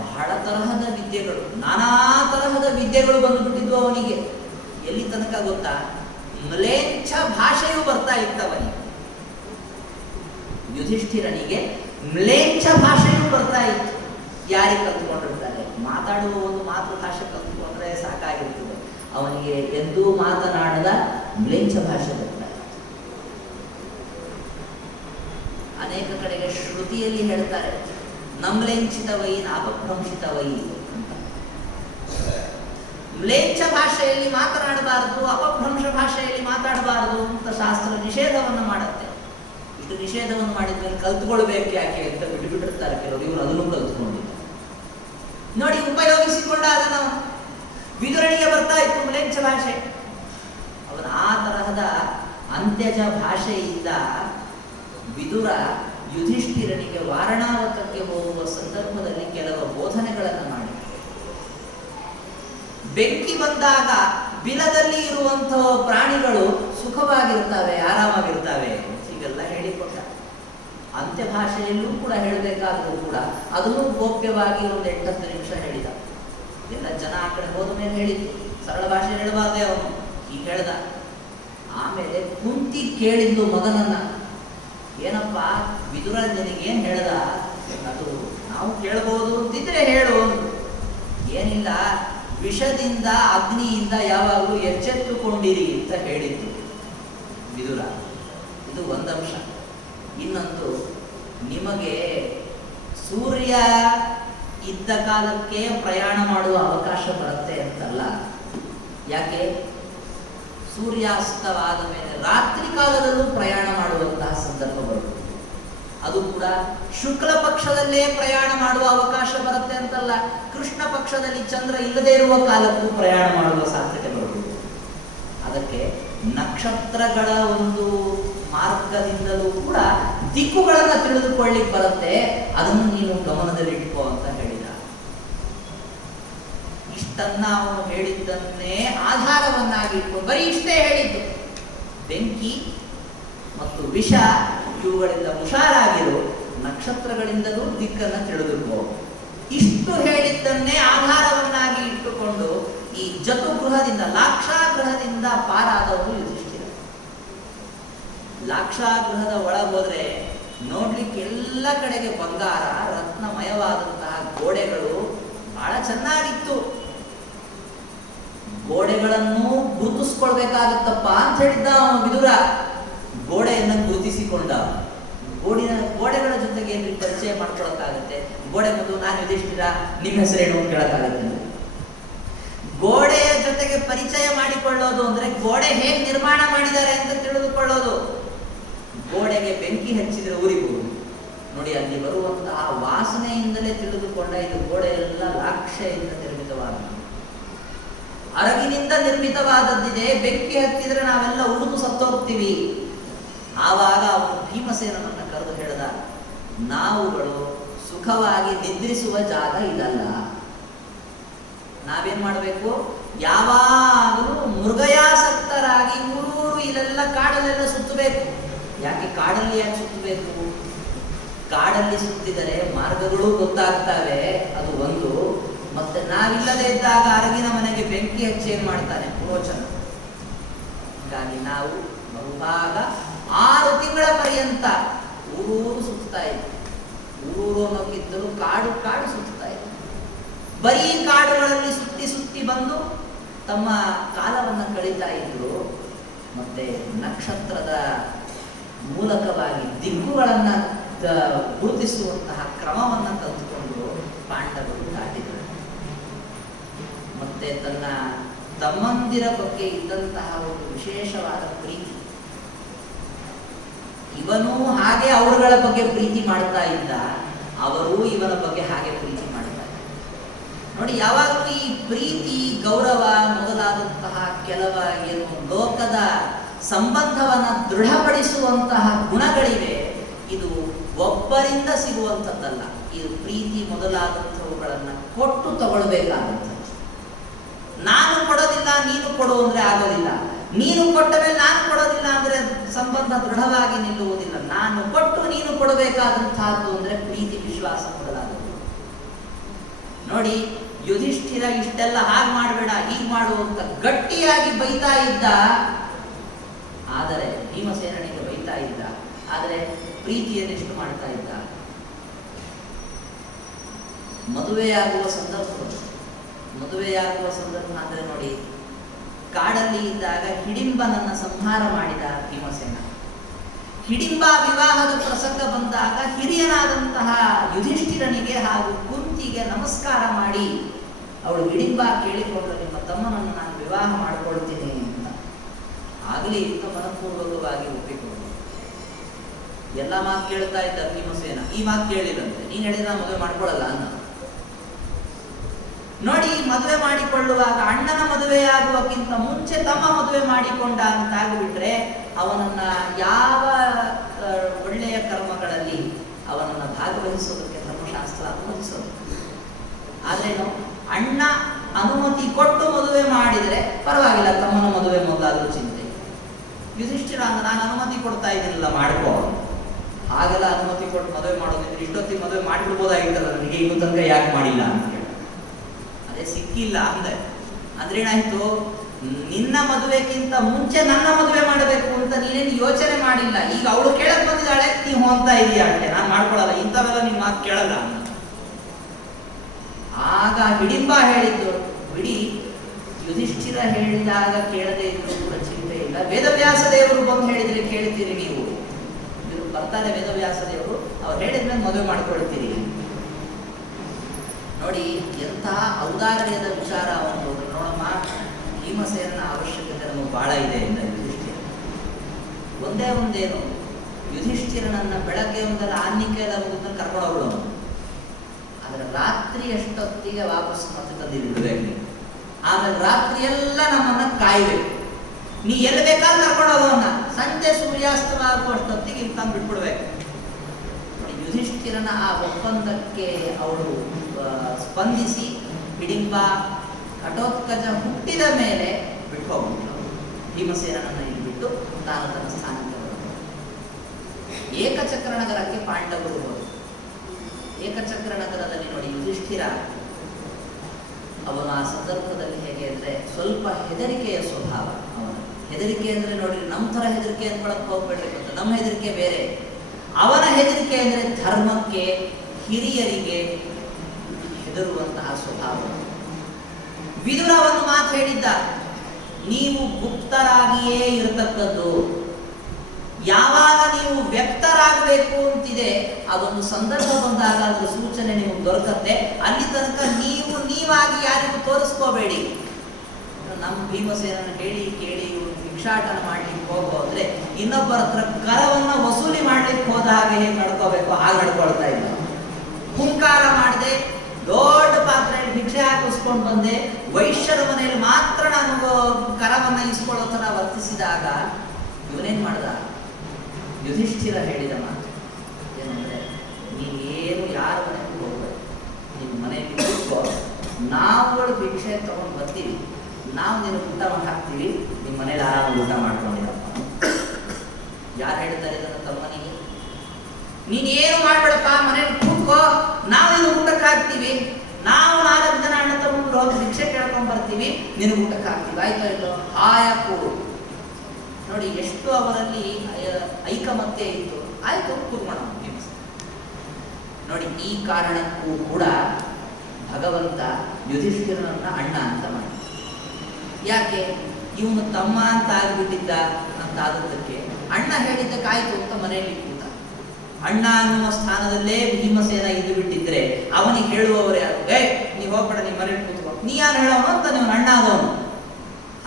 ಬಹಳ ತರಹದ ವಿದ್ಯೆಗಳು, ನಾನಾ ತರಹದ ವಿದ್ಯೆಗಳು ಬಂದುಬಿಟ್ಟಿದ್ವು ಅವನಿಗೆ. ಎಲ್ಲಿ ತನಕ ಗೊತ್ತಾ, ಮ್ಲೇಚ್ಛ ಭಾಷೆಯೂ ಬರ್ತಾ ಇತ್ತವನಿಗೆ. ಯುಧಿಷ್ಠಿರನಿಗೆ ಮ್ಲೇಚ್ಛ ಭಾಷೆಯೂ ಬರ್ತಾ ಇತ್ತು. ಯಾರಿಗೆ ಕಲ್ತ್ಕೊಂಡಿರ್ತಾರೆ? ಮಾತಾಡುವ ಒಂದು ಮಾತೃಭಾಷೆ ಕಲ್ತ್ಕೊಂಡ್ರೆ ಸಾಕಾಗಿರ್ತದೆ. ಅವನಿಗೆ ಎಂದೂ ಮಾತನಾಡದ ಮ್ಲೇಚ್ಛ ಭಾಷೆ ಬರ್ತಾ ಇತ್ತು. ಅನೇಕ ಕಡೆಗೆ ಶ್ರುತಿಯಲ್ಲಿ ಹೇಳ್ತಾರೆ, ನಮ್ಲೇಂಛಿತವೈ ನಾಪಭ್ರಂಶಿತವೈ ಅಂತ. ಮ್ಲೇಚ್ಛ ಭಾಷೆಯಲ್ಲಿ ಮಾತನಾಡಬಾರದು, ಅಪಭ್ರಂಶ ಭಾಷೆಯಲ್ಲಿ ಮಾತಾಡಬಾರದು ಅಂತ ಶಾಸ್ತ್ರ ನಿಷೇಧವನ್ನು ಮಾಡುತ್ತೆ. ಇಷ್ಟು ನಿಷೇಧವನ್ನು ಮಾಡಿದ್ಮೇಲೆ ಕಲ್ತ್ಕೊಳ್ಬೇಕು ಯಾಕೆ ಅಂತ ಬಿಟ್ಟುಬಿಟ್ಟಿರ್ತಾರೆ ಕೆಲವರು. ಇವರು ಅದನ್ನು ಕಲ್ತ್ಕೊಂಡಿದ್ದಾರೆ. ನೋಡಿ, ಉಪಯೋಗಿಸಿಕೊಂಡ ಅದನ್ನು ವಿದುರನಿಗೆ ಬರ್ತಾ ಇತ್ತು ಮ್ಲೇಚ್ಛ ಭಾಷೆ. ಅವನ ಆ ತರಹದ ಅಂತ್ಯಜ ಭಾಷೆಯಿಂದ ವಿದುರ ಯುಧಿಷ್ಠಿರನಿಗೆ ವಾರಣಾವತಕ್ಕೆ ಹೋಗುವ ಸಂದರ್ಭದಲ್ಲಿ ಕೆಲವು ಬೋಧನೆಗಳನ್ನು ಮಾಡಿ, ಬೆಂಕಿ ಬಂದಾಗ ಬಿಲದಲ್ಲಿ ಇರುವಂತಹ ಪ್ರಾಣಿಗಳು ಸುಖವಾಗಿರ್ತಾವೆ, ಆರಾಮಾಗಿರ್ತಾವೆ ಹೀಗೆಲ್ಲ ಹೇಳಿಕೊಟ್ಟ. ಅಂತ್ಯ ಭಾಷೆಯಲ್ಲೂ ಕೂಡ ಹೇಳಬೇಕಾದ್ರೂ ಕೂಡ ಅದನ್ನು ಗೋಪ್ಯವಾಗಿ ಒಂದು 8-10 ನಿಮಿಷ ಹೇಳಿದ. ಎಲ್ಲ ಜನ ಆ ಕಡೆ ಹೋದ ಮೇಲೆ ಹೇಳಿದ್ದು, ಸರಳ ಭಾಷೆ ಹೇಳಬಾರ್ದೆ ಅವನು, ಹೀಗೆ ಹೇಳ್ದ. ಆಮೇಲೆ ಕುಂತಿ ಕೇಳಿದ್ದು ಮಗನನ್ನ, ಏನಪ್ಪ ವಿದುರ ನಿನಗೇನು ಹೇಳ್ದ, ಅದು ನಾವು ಕೇಳಬಹುದು ಅಂತಿದ್ರೆ ಹೇಳು. ಏನಿಲ್ಲ, ವಿಷದಿಂದ ಅಗ್ನಿಯಿಂದ ಯಾವಾಗಲೂ ಎಚ್ಚೆತ್ತುಕೊಂಡಿರಿ ಅಂತ ಹೇಳಿದ್ದು ವಿದುರ. ಇದು ಒಂದಂಶ. ಇನ್ನೊಂದು, ನಿಮಗೆ ಸೂರ್ಯ ಇದ್ದ ಕಾಲಕ್ಕೆ ಪ್ರಯಾಣ ಮಾಡುವ ಅವಕಾಶ ಬರುತ್ತೆ ಅಂತಲ್ಲ. ಯಾಕೆ? ಸೂರ್ಯಾಸ್ತವಾದ ಮೇಲೆ ರಾತ್ರಿ ಕಾಲದಲ್ಲೂ ಪ್ರಯಾಣ ಮಾಡುವಂತಹ ಸಂದರ್ಭ ಬರುತ್ತೆ. ಅದು ಕೂಡ ಶುಕ್ಲ ಪಕ್ಷದಲ್ಲೇ ಪ್ರಯಾಣ ಮಾಡುವ ಅವಕಾಶ ಬರುತ್ತೆ ಅಂತಲ್ಲ, ಕೃಷ್ಣ ಪಕ್ಷದಲ್ಲಿ ಚಂದ್ರ ಇಲ್ಲದೇ ಇರುವ ಕಾಲಕ್ಕೂ ಪ್ರಯಾಣ ಮಾಡುವ ಸಾಧ್ಯತೆ ಬರುತ್ತದೆ. ಅದಕ್ಕೆ ನಕ್ಷತ್ರಗಳ ಒಂದು ಮಾರ್ಗದಿಂದಲೂ ಕೂಡ ದಿಕ್ಕುಗಳನ್ನು ತಿಳಿದುಕೊಳ್ಳಿಕ್ಕೆ ಬರುತ್ತೆ. ಅದನ್ನು ನೀನು ಗಮನದಲ್ಲಿಟ್ಕೋ ಅಂತ ಹೇಳಿದ. ಇಷ್ಟನ್ನ ಅವನು ಹೇಳಿದ್ದನ್ನೇ ಆಧಾರವನ್ನಾಗಿ ಇಟ್ಕೊಂಡು ಬರೀ ಇಷ್ಟೇ ಹೇಳಿದ್ದು. ಬೆಂಕಿ ಮತ್ತು ವಿಷ ಇವುಗಳಿಂದ ಹುಷಾರಾಗಿರು, ನಕ್ಷತ್ರಗಳಿಂದಲೂ ದಿಕ್ಕನ್ನು ತಿಳಿದುಕೋ. ಇಷ್ಟು ಹೇಳಿದ್ದನ್ನೇ ಆಧಾರವನ್ನಾಗಿ ಇಟ್ಟುಕೊಂಡು ಈ ಜತುಗೃಹದಿಂದ, ಲಾಕ್ಷಾಗೃಹದಿಂದ ಪಾರಾದವರು ಯುಧಿಷ್ಠಿರ. ಲಾಕ್ಷಾಗೃಹದ ಒಳಗೋದ್ರೆ ನೋಡ್ಲಿಕ್ಕೆ ಎಲ್ಲ ಕಡೆಗೆ ಬಂಗಾರ, ರತ್ನಮಯವಾದಂತಹ ಗೋಡೆಗಳು ಬಹಳ ಚೆನ್ನಾಗಿತ್ತು. ಗೋಡೆಗಳನ್ನು ಗುರುತಿಸ್ಕೊಳ್ಬೇಕಾಗತ್ತಪ್ಪ ಅಂತ ಹೇಳಿದ್ದ ಅವನು ವಿದುರ. ಗೋಡೆಯನ್ನು ಗುರುತಿಸಿಕೊಂಡ. ಗೋಡೆಗಳ ಜೊತೆಗೆ ಏನು ಪರಿಚಯ ಮಾಡ್ಕೊಳಕ್ಕಾಗತ್ತೆ? ಗೋಡೆ ಮೊದಲು ನಾನು ಯುಧಿಷ್ಠಿರ, ನಿಮ್ಮ ಹೆಸರೇನು ಅಂತ ಕೇಳಕ್ಕಾಗತ್ತೆ? ಗೋಡೆಯ ಜೊತೆಗೆ ಪರಿಚಯ ಮಾಡಿಕೊಳ್ಳೋದು ಅಂದ್ರೆ ಗೋಡೆ ಹೇಗೆ ನಿರ್ಮಾಣ ಮಾಡಿದ್ದಾರೆ ಅಂತ ತಿಳಿದುಕೊಳ್ಳೋದು. ಗೋಡೆಗೆ ಬೆಂಕಿ ಹಚ್ಚಿದ್ರೆ ಊರಿಬಹುದು ನೋಡಿ, ಅಲ್ಲಿ ಬರುವಂತಹ ವಾಸನೆಯಿಂದಲೇ ತಿಳಿದುಕೊಂಡ ಇದು ಗೋಡೆ ಎಲ್ಲ ಲಾಕ್ಷೆಯಿಂದ ನಿರ್ಮಿತವಾದ, ಅರಗಿನಿಂದ ನಿರ್ಮಿತವಾದದ್ದಿದೆ. ಬೆಂಕಿ ಹತ್ತಿದ್ರೆ ನಾವೆಲ್ಲ ಉಳಿದು ಸತ್ತೋಗ್ತೀವಿ. ಆವಾಗ ಅವನು ಭೀಮಸೇನನನ್ನು ಕರೆದು ಹೇಳಿದ, ನಾವುಗಳು ಸುಖವಾಗಿ ನಿದ್ರಿಸುವ ಜಾಗ ಇದಲ್ಲ. ನಾವೇನ್ ಮಾಡಬೇಕು? ಯಾವಾಗಲೂ ಮೃಗಯಾಸಕ್ತರಾಗಿ ಊರೂರು ಇಲ್ಲೆಲ್ಲ ಕಾಡಲ್ಲೆಲ್ಲ ಸುತ್ತಬೇಕು. ಯಾಕೆ ಕಾಡಲ್ಲಿ ಯಾಕೆ ಸುತ್ತಬೇಕು? ಕಾಡಲ್ಲಿ ಸುತ್ತಿದರೆ ಮಾರ್ಗಗಳು ಗೊತ್ತಾಗ್ತವೆ, ಅದು ಒಂದು. ಮತ್ತೆ ನಾವಿಲ್ಲದೆ ಇದ್ದಾಗ ಅರಗಿನ ಮನೆಗೆ ಬೆಂಕಿ ಹಚ್ಚಿ ಏನ್ ಮಾಡ್ತಾನೆ ಪುರೋಚನ. ಹೀಗಾಗಿ ನಾವು ಬಹುಭಾಗ 6 ತಿಂಗಳ ಪರ್ಯಂತ ಊರೂರು ಸುತ್ತಾ ಇದ್ವಿ. ಊರೂರು ಅನ್ನೋಕ್ಕಿಂತಲೂ ಕಾಡು ಕಾಡು ಸುತ್ತಾ ಇದ್ವಿ. ಬರೀ ಕಾಡುಗಳಲ್ಲಿ ಸುತ್ತಿ ಸುತ್ತಿ ಬಂದು ತಮ್ಮ ಕಾಲವನ್ನು ಕಳೀತಾ ಇದ್ರು. ಮತ್ತೆ ನಕ್ಷತ್ರದ ಮೂಲಕವಾಗಿ ದಿಕ್ಕುಗಳನ್ನ ಗುರುತಿಸುವಂತಹ ಕ್ರಮವನ್ನು ತಂದುಕೊಂಡು ಪಾಂಡವರು ದಾಟಿದರು. ಮತ್ತೆ ತನ್ನ ತಮ್ಮಂದಿರ ಬಗ್ಗೆ ಇದ್ದಂತಹ ಒಂದು ವಿಶೇಷವಾದ ಪ್ರೀತಿ, ಇವನು ಹಾಗೆ ಅವರುಗಳ ಬಗ್ಗೆ ಪ್ರೀತಿ ಮಾಡ್ತಾ ಇದ್ದ, ಅವರು ಇವನ ಬಗ್ಗೆ ಹಾಗೆ ಪ್ರೀತಿ ಮಾಡ್ತಾ ಇದ್ದ. ನೋಡಿ, ಯಾವಾಗಲೂ ಈ ಪ್ರೀತಿ, ಗೌರವ ಮೊದಲಾದಂತಹ ಕೆಲವ ಏನು ಲೋಕದ ಸಂಬಂಧವನ್ನ ದೃಢಪಡಿಸುವಂತಹ ಗುಣಗಳಿವೆ. ಇದು ಒಬ್ಬರಿಂದ ಸಿಗುವಂಥದ್ದಲ್ಲ. ಇದು ಪ್ರೀತಿ ಮೊದಲಾದಂಥವುಗಳನ್ನ ಕೊಟ್ಟು ತಗೊಳ್ಬೇಕಾದಂಥದ್ದು. ನಾನು ಕೊಡೋದಿಲ್ಲ ನೀನು ಕೊಡು ಅಂದ್ರೆ ಆಗೋದಿಲ್ಲ. ನೀನು ಕೊಟ್ಟ ಮೇಲೆ ನಾನು ಕೊಡೋದಿಲ್ಲ ಅಂದ್ರೆ ಸಂಬಂಧ ದೃಢವಾಗಿ ನಿಲ್ಲುವುದಿಲ್ಲ. ನಾನು ಕೊಟ್ಟು ನೀನು ಕೊಡಬೇಕಾದಂತಹದ್ದು ಅಂದ್ರೆ ಪ್ರೀತಿ, ವಿಶ್ವಾಸ ಮೊದಲಾದದ್ದು. ನೋಡಿ, ಯುಧಿಷ್ಠಿರ ಇಷ್ಟೆಲ್ಲ ಹಾಗೆ ಮಾಡಬೇಡ, ಹೀಗೆ ಮಾಡು ಅಂತ ಗಟ್ಟಿಯಾಗಿ ಬೈತಾ ಇದ್ದ. ಆದರೆ ಭೀಮಸೇನಿಗೆ ಬೈತಾ ಇದ್ದ, ಆದರೆ ಪ್ರೀತಿಯನ್ನೆಷ್ಟು ಮಾಡ್ತಾ ಇದ್ದ. ಮದುವೆಯಾಗುವ ಸಂದರ್ಭ ಅಂದ್ರೆ ನೋಡಿ, ಕಾಡಲ್ಲಿ ಇದ್ದಾಗ ಹಿಡಿಂಬನನ್ನ ಸಂಹಾರ ಮಾಡಿದ ಭೀಮಸೇನ. ಹಿಡಿಂಬ ವಿವಾಹದ ಪ್ರಸಂಗ ಬಂದಾಗ ಹಿರಿಯನಾದಂತಹ ಯುಧಿಷ್ಠಿರನಿಗೆ ಹಾಗೂ ಕುಂತಿಗೆ ನಮಸ್ಕಾರ ಮಾಡಿ ಅವಳು ಹಿಡಿಂಬ ಕೇಳಿಕೊಂಡು, ನಿಮ್ಮ ತಮ್ಮನನ್ನು ನಾನು ವಿವಾಹ ಮಾಡಿಕೊಳ್ತೀನಿ ಅಂತ. ಆಗಲಿ ಅಂತ ಮನಪೂರ್ವಕವಾಗಿ ಒಪ್ಪಿಕೊಂಡು ಎಲ್ಲ ಮಾತು ಕೇಳ್ತಾ ಇದ್ದ ಭೀಮಸೇನ. ಈ ಮಾತು ಕೇಳಿದಂತೆ, ನೀನ್ ಹೇಳಿದ್ರೆ ನಾನು ಮದುವೆ ಮಾಡ್ಕೊಳ್ಳಲ್ಲ ಅನ್ನ. ನೋಡಿ, ಮದುವೆ ಮಾಡಿಕೊಳ್ಳುವಾಗ ಅಣ್ಣನ ಮದುವೆಯಾಗುವಕ್ಕಿಂತ ಮುಂಚೆ ತಮ್ಮ ಮದುವೆ ಮಾಡಿಕೊಂಡ ಅಂತಾಗ್ಬಿಟ್ರೆ ಅವನನ್ನ ಯಾವ ಒಳ್ಳೆಯ ಕರ್ಮಗಳಲ್ಲಿ ಅವನನ್ನ ಭಾಗವಹಿಸೋದಕ್ಕೆ ಧರ್ಮಶಾಸ್ತ್ರ ಅನುಮತಿಸೋದು. ಆದ್ರೇನು, ಅಣ್ಣ ಅನುಮತಿ ಕೊಟ್ಟು ಮದುವೆ ಮಾಡಿದರೆ ಪರವಾಗಿಲ್ಲ, ತಮ್ಮನ ಮದುವೆ ಮೊದಲಾದ್ರೂ ಚಿಂತೆ. ಯುಧಿಷ್ಠಿರ ಅಂದ್ರೆ ನಾನು ಅನುಮತಿ ಕೊಡ್ತಾ ಇದ್ದೀನಿಲ್ಲ ಮಾಡ್ಕೋ. ಹಾಗೆಲ್ಲ ಅನುಮತಿ ಕೊಟ್ಟು ಮದುವೆ ಮಾಡೋದಿದ್ರೆ ಇಷ್ಟೊತ್ತಿಗೆ ಮದುವೆ ಮಾಡಿಬಿಡ್ಬೋದಾಗಿತ್ತಲ್ಲ, ನನಗೆ ಇನ್ನೂ ತನಕ ಯಾಕೆ ಮಾಡಿಲ್ಲ ಅಂತ ಹೇಳಿ. ಅದೇ ಸಿಕ್ಕಿಲ್ಲ ಅಂದ್ರೆ ಏನಾಯ್ತು, ನಿನ್ನ ಮದುವೆಗಿಂತ ಮುಂಚೆ ನನ್ನ ಮದುವೆ ಮಾಡಬೇಕು ಅಂತ ನೀನೇನು ಯೋಚನೆ ಮಾಡಿಲ್ಲ. ಈಗ ಅವಳು ಕೇಳಕ್ ಬಂದಿದ್ದಾಳೆ, ನೀವು ಹೋಗ್ತಾ ಇದೀಯ ಅಷ್ಟೇ, ನಾನು ಮಾಡ್ಕೊಳಲ್ಲ, ಇಂಥವೆಲ್ಲ ನಿನ್ ಮಾತು ಕೇಳಲ್ಲ. ಆಗ ಹಿಡಿಂಬ ಹೇಳಿದ್ದು ಬಿಡಿ, ಯುಧಿಷ್ಠಿರ ಹೇಳಿದಾಗ ಕೇಳದೆ ಇದ್ರು ಕೂಡ ಚಿಂತೆ ಇಲ್ಲ, ವೇದವ್ಯಾಸ ದೇವರು ಬಂದು ಹೇಳಿದ್ರೆ ಕೇಳ್ತೀರಿ ನೀವು. ಇವರು ಬರ್ತಾರೆ ವೇದವ್ಯಾಸ ದೇವರು, ಅವ್ರು ಹೇಳಿದ್ಮೇಲೆ ಮದುವೆ ಮಾಡ್ಕೊಳ್ತೀರಿ. ನೋಡಿ ಎಂತಹ ಔದಾರ್ಯದ ವಿಚಾರ ಅವನು. ನೋಡಮ್ಮ, ಭೀಮಸೇನನ ಅವಶ್ಯಕತೆ ನಮಗೆ ಬಹಳ ಇದೆ ಅಂತ ಯುಧಿಷ್ಠಿರ. ಒಂದೇನು, ಯುಧಿಷ್ಠಿರನನ್ನ ಬೆಳಗ್ಗೆ ಒಂದರ ಆನ್ನಿಕೆ ಎಲ್ಲ ಮುಗಿದ ಕರ್ಕೊಂಡು ಹೋಗೋಣ, ಆದರೆ ರಾತ್ರಿ ಎಷ್ಟೊತ್ತಿಗೆ ವಾಪಸ್ ಮತ್ತೆ ತಂದಿರಬೇಕು. ಆಮೇಲೆ ರಾತ್ರಿ ಎಲ್ಲ ನಮ್ಮನ್ನ ಕಾಯ್ಬೇಕು. ನೀ ಎಲ್ಲಿ ಬೇಕಾದ್ರೆ ಕರ್ಕೊಂಡು ಹೋಗೋಣ, ಸಂಜೆ ಸೂರ್ಯಾಸ್ತವಾಗುವಷ್ಟೊತ್ತಿಗೆ ಇಲ್ಲಿ ತಂದು ಬಿಟ್ಬಿಡ್ಬೇಕು. ಯುಧಿಷ್ಠಿರನ ಆ ಒಪ್ಪಂದಕ್ಕೆ ಅವಳು ಸ್ಪಂದಿಸಿ ಹಿಡಿಂಬ ಘಟೋತ್ಕಚ ಹುಟ್ಟಿದ ಮೇಲೆ ಬಿಟ್ಟು ಹೋಗ್ಬಿಟ್ಟು ಭೀಮಸೇನನನ್ನು ಇಲ್ಲಿ ಬಿಟ್ಟು ತಾನು ತನ್ನ ಸ್ಥಾನಕ್ಕೆ ಬರಬಹುದು. ಏಕಚಕ್ರ ನಗರಕ್ಕೆ ಪಾಂಡವರು ಹೋದರು. ಏಕಚಕ್ರ ನಗರದಲ್ಲಿ ನೋಡಿ ಯುಧಿಷ್ಠಿರ ಅವನು ಆ ಸಂದರ್ಭದಲ್ಲಿ ಹೇಗೆ ಅಂದರೆ ಸ್ವಲ್ಪ ಹೆದರಿಕೆಯ ಸ್ವಭಾವ ಅವನು. ಹೆದರಿಕೆ ಅಂದರೆ ನೋಡಿ, ನಮ್ಮ ಥರ ಹೆದರಿಕೆ ಅಂದ್ಕೊಳಕ್ಕೆ ಹೋಗ್ಬೇಡ್ರಿ ಅಂತ. ನಮ್ಮ ಹೆದರಿಕೆ ಬೇರೆ, ಅವನ ಹೆದರಿಕೆ ಅಂದರೆ ಧರ್ಮಕ್ಕೆ, ಹಿರಿಯರಿಗೆ ಹೆದರುವಂತಹ ಸ್ವಭಾವ. ವಿದುರ ಒಂದು ಮಾತು ಹೇಳಿದ್ದ, ನೀವು ಗುಪ್ತರಾಗಿಯೇ ಇರತಕ್ಕದ್ದು, ಯಾವಾಗ ನೀವು ವ್ಯಕ್ತರಾಗಬೇಕು ಅಂತಿದೆ ಅದೊಂದು ಸಂದರ್ಭ ಬಂದಾಗ ಅದರ ಸೂಚನೆ ನಿಮಗೆ ದೊರಕತ್ತೆ. ಅಲ್ಲಿ ತನಕ ನೀವು ನೀವಾಗಿ ಯಾರಿಗೂ ತೋರಿಸ್ಕೋಬೇಡಿ. ನಮ್ಮ ಭೀಮಸೇನನ್ನು ಹೇಳಿ ಕೇಳಿ ಭಿಕ್ಷಾಟನ ಮಾಡ್ಲಿಕ್ಕೆ ಹೋಗೋದ್ರೆ ಇನ್ನೊಬ್ಬರ ಹತ್ರ ಕರವನ್ನ ವಸೂಲಿ ಮಾಡ್ಲಿಕ್ಕೆ ಹೋದ ಹಾಗೆ ಹೇಗೆ ನಡ್ಕೋಬೇಕು ಹಾಗೆ ನಡ್ಕೊಳ್ತಾ ಇಲ್ಲ. ಹುಂಕಾರ ಮಾಡದೆ ದೊಡ್ಡ ಪಾತ್ರೆಯಲ್ಲಿ ಭಿಕ್ಷೆ ಹಾಕಿಸ್ಕೊಂಡು ಬಂದೆ, ವೈಶ್ಯರ ಮನೆಯಲ್ಲಿ ಮಾತ್ರ ನಾನು ಕರವನ್ನ ಇಸ್ಕೊಳ್ಳೋ ತರ ವರ್ತಿಸಿದಾಗ ಇವನೇನ್ ಮಾಡ್ದ, ಯುಧಿಷ್ಠಿರ ಹೇಳಿದ ಮಾತು ಏನಂದ್ರೆ, ನೀನೇನು ಯಾರ ಮನೆಗೂ ಹೋಗ್ಬೇಕು, ನಿಮ್ಮ ಮನೆಯಲ್ಲಿ ಕೂತ್ಕೋ, ನಾವುಗಳು ಭಿಕ್ಷೆ ತಗೊಂಡು ಬರ್ತೀವಿ, ನಾವು ನಿನ್ನ ಊಟ ಮಾಡಿ ಹಾಕ್ತೀವಿ, ನಿಮ್ಮ ಮನೇಲಿ ಆರಾಮಾಗಿ ಊಟ ಮಾಡ್ಕೊಂಡಿರಪ್ಪ. ಯಾರು ಹೇಳ್ತಾರೆ ಇದನ್ನು ತಮ್ಮನಿಗೆ? ನೀನೇನು ಮಾಡ್ಬೇಡಪ್ಪ, ಮನೇಲಿ ಕೂತ್ಕೋ, ನಾವು ನಿನ್ನ ಊಟಕ್ಕೆ ಹಾಕ್ತೀವಿ, ನಾವು 4 ಜನ ಅಣ್ಣ ತಗೊಂಡು ಹೋಗಿ ಭಿಕ್ಷೆ ಕೇಳ್ಕೊಂಡ್ ಬರ್ತೀವಿ, ನಿನ್ನ ಊಟಕ್ಕೆ ಹಾಕ್ತೀವಿ, ಆಯ್ತಾ ಇಲ್ಲೋ? ಆಯಾ ಕೂಡು. ನೋಡಿ ಎಷ್ಟು ಅವರಲ್ಲಿ ಐಕಮತ್ಯ ಇತ್ತು. ಆಯ್ತು ಕೂತ್ಕೋಣ. ನೋಡಿ ಈ ಕಾರಣಕ್ಕೂ ಕೂಡ ಭಗವಂತ ಯುಧಿಷ್ಠಿರನನ್ನ ಅಣ್ಣ ಅಂತ ಮಾಡಿ. ಯಾಕೆ? ಇವನು ತಮ್ಮ ಅಂತ ಆಗಿಬಿಟ್ಟಿದ್ದ ಅಂತ ಆದದ್ದಕ್ಕೆ ಅಣ್ಣ ಹೇಳಿದ್ದಕ್ಕಾಯ್ತು ಅಂತ ಮನೆಯಲ್ಲಿ ಕೂತ. ಅಣ್ಣ ಅನ್ನುವ ಸ್ಥಾನದಲ್ಲೇ ಭೀಮಸೇನ ಇದ್ದು ಬಿಟ್ಟಿದ್ರೆ ಅವನಿಗೆ ಹೇಳುವವರು ಯಾರು? ನೀವು ಹೋಗ್ಬೇಡ, ನಿಮ್ಮ ಮನೇಲಿ ಕೂತ್ಕೋ, ನೀ ಯಾರು ಹೇಳೋನು ಅಂತ ನೀವು ಅಣ್ಣ ಆದವನು.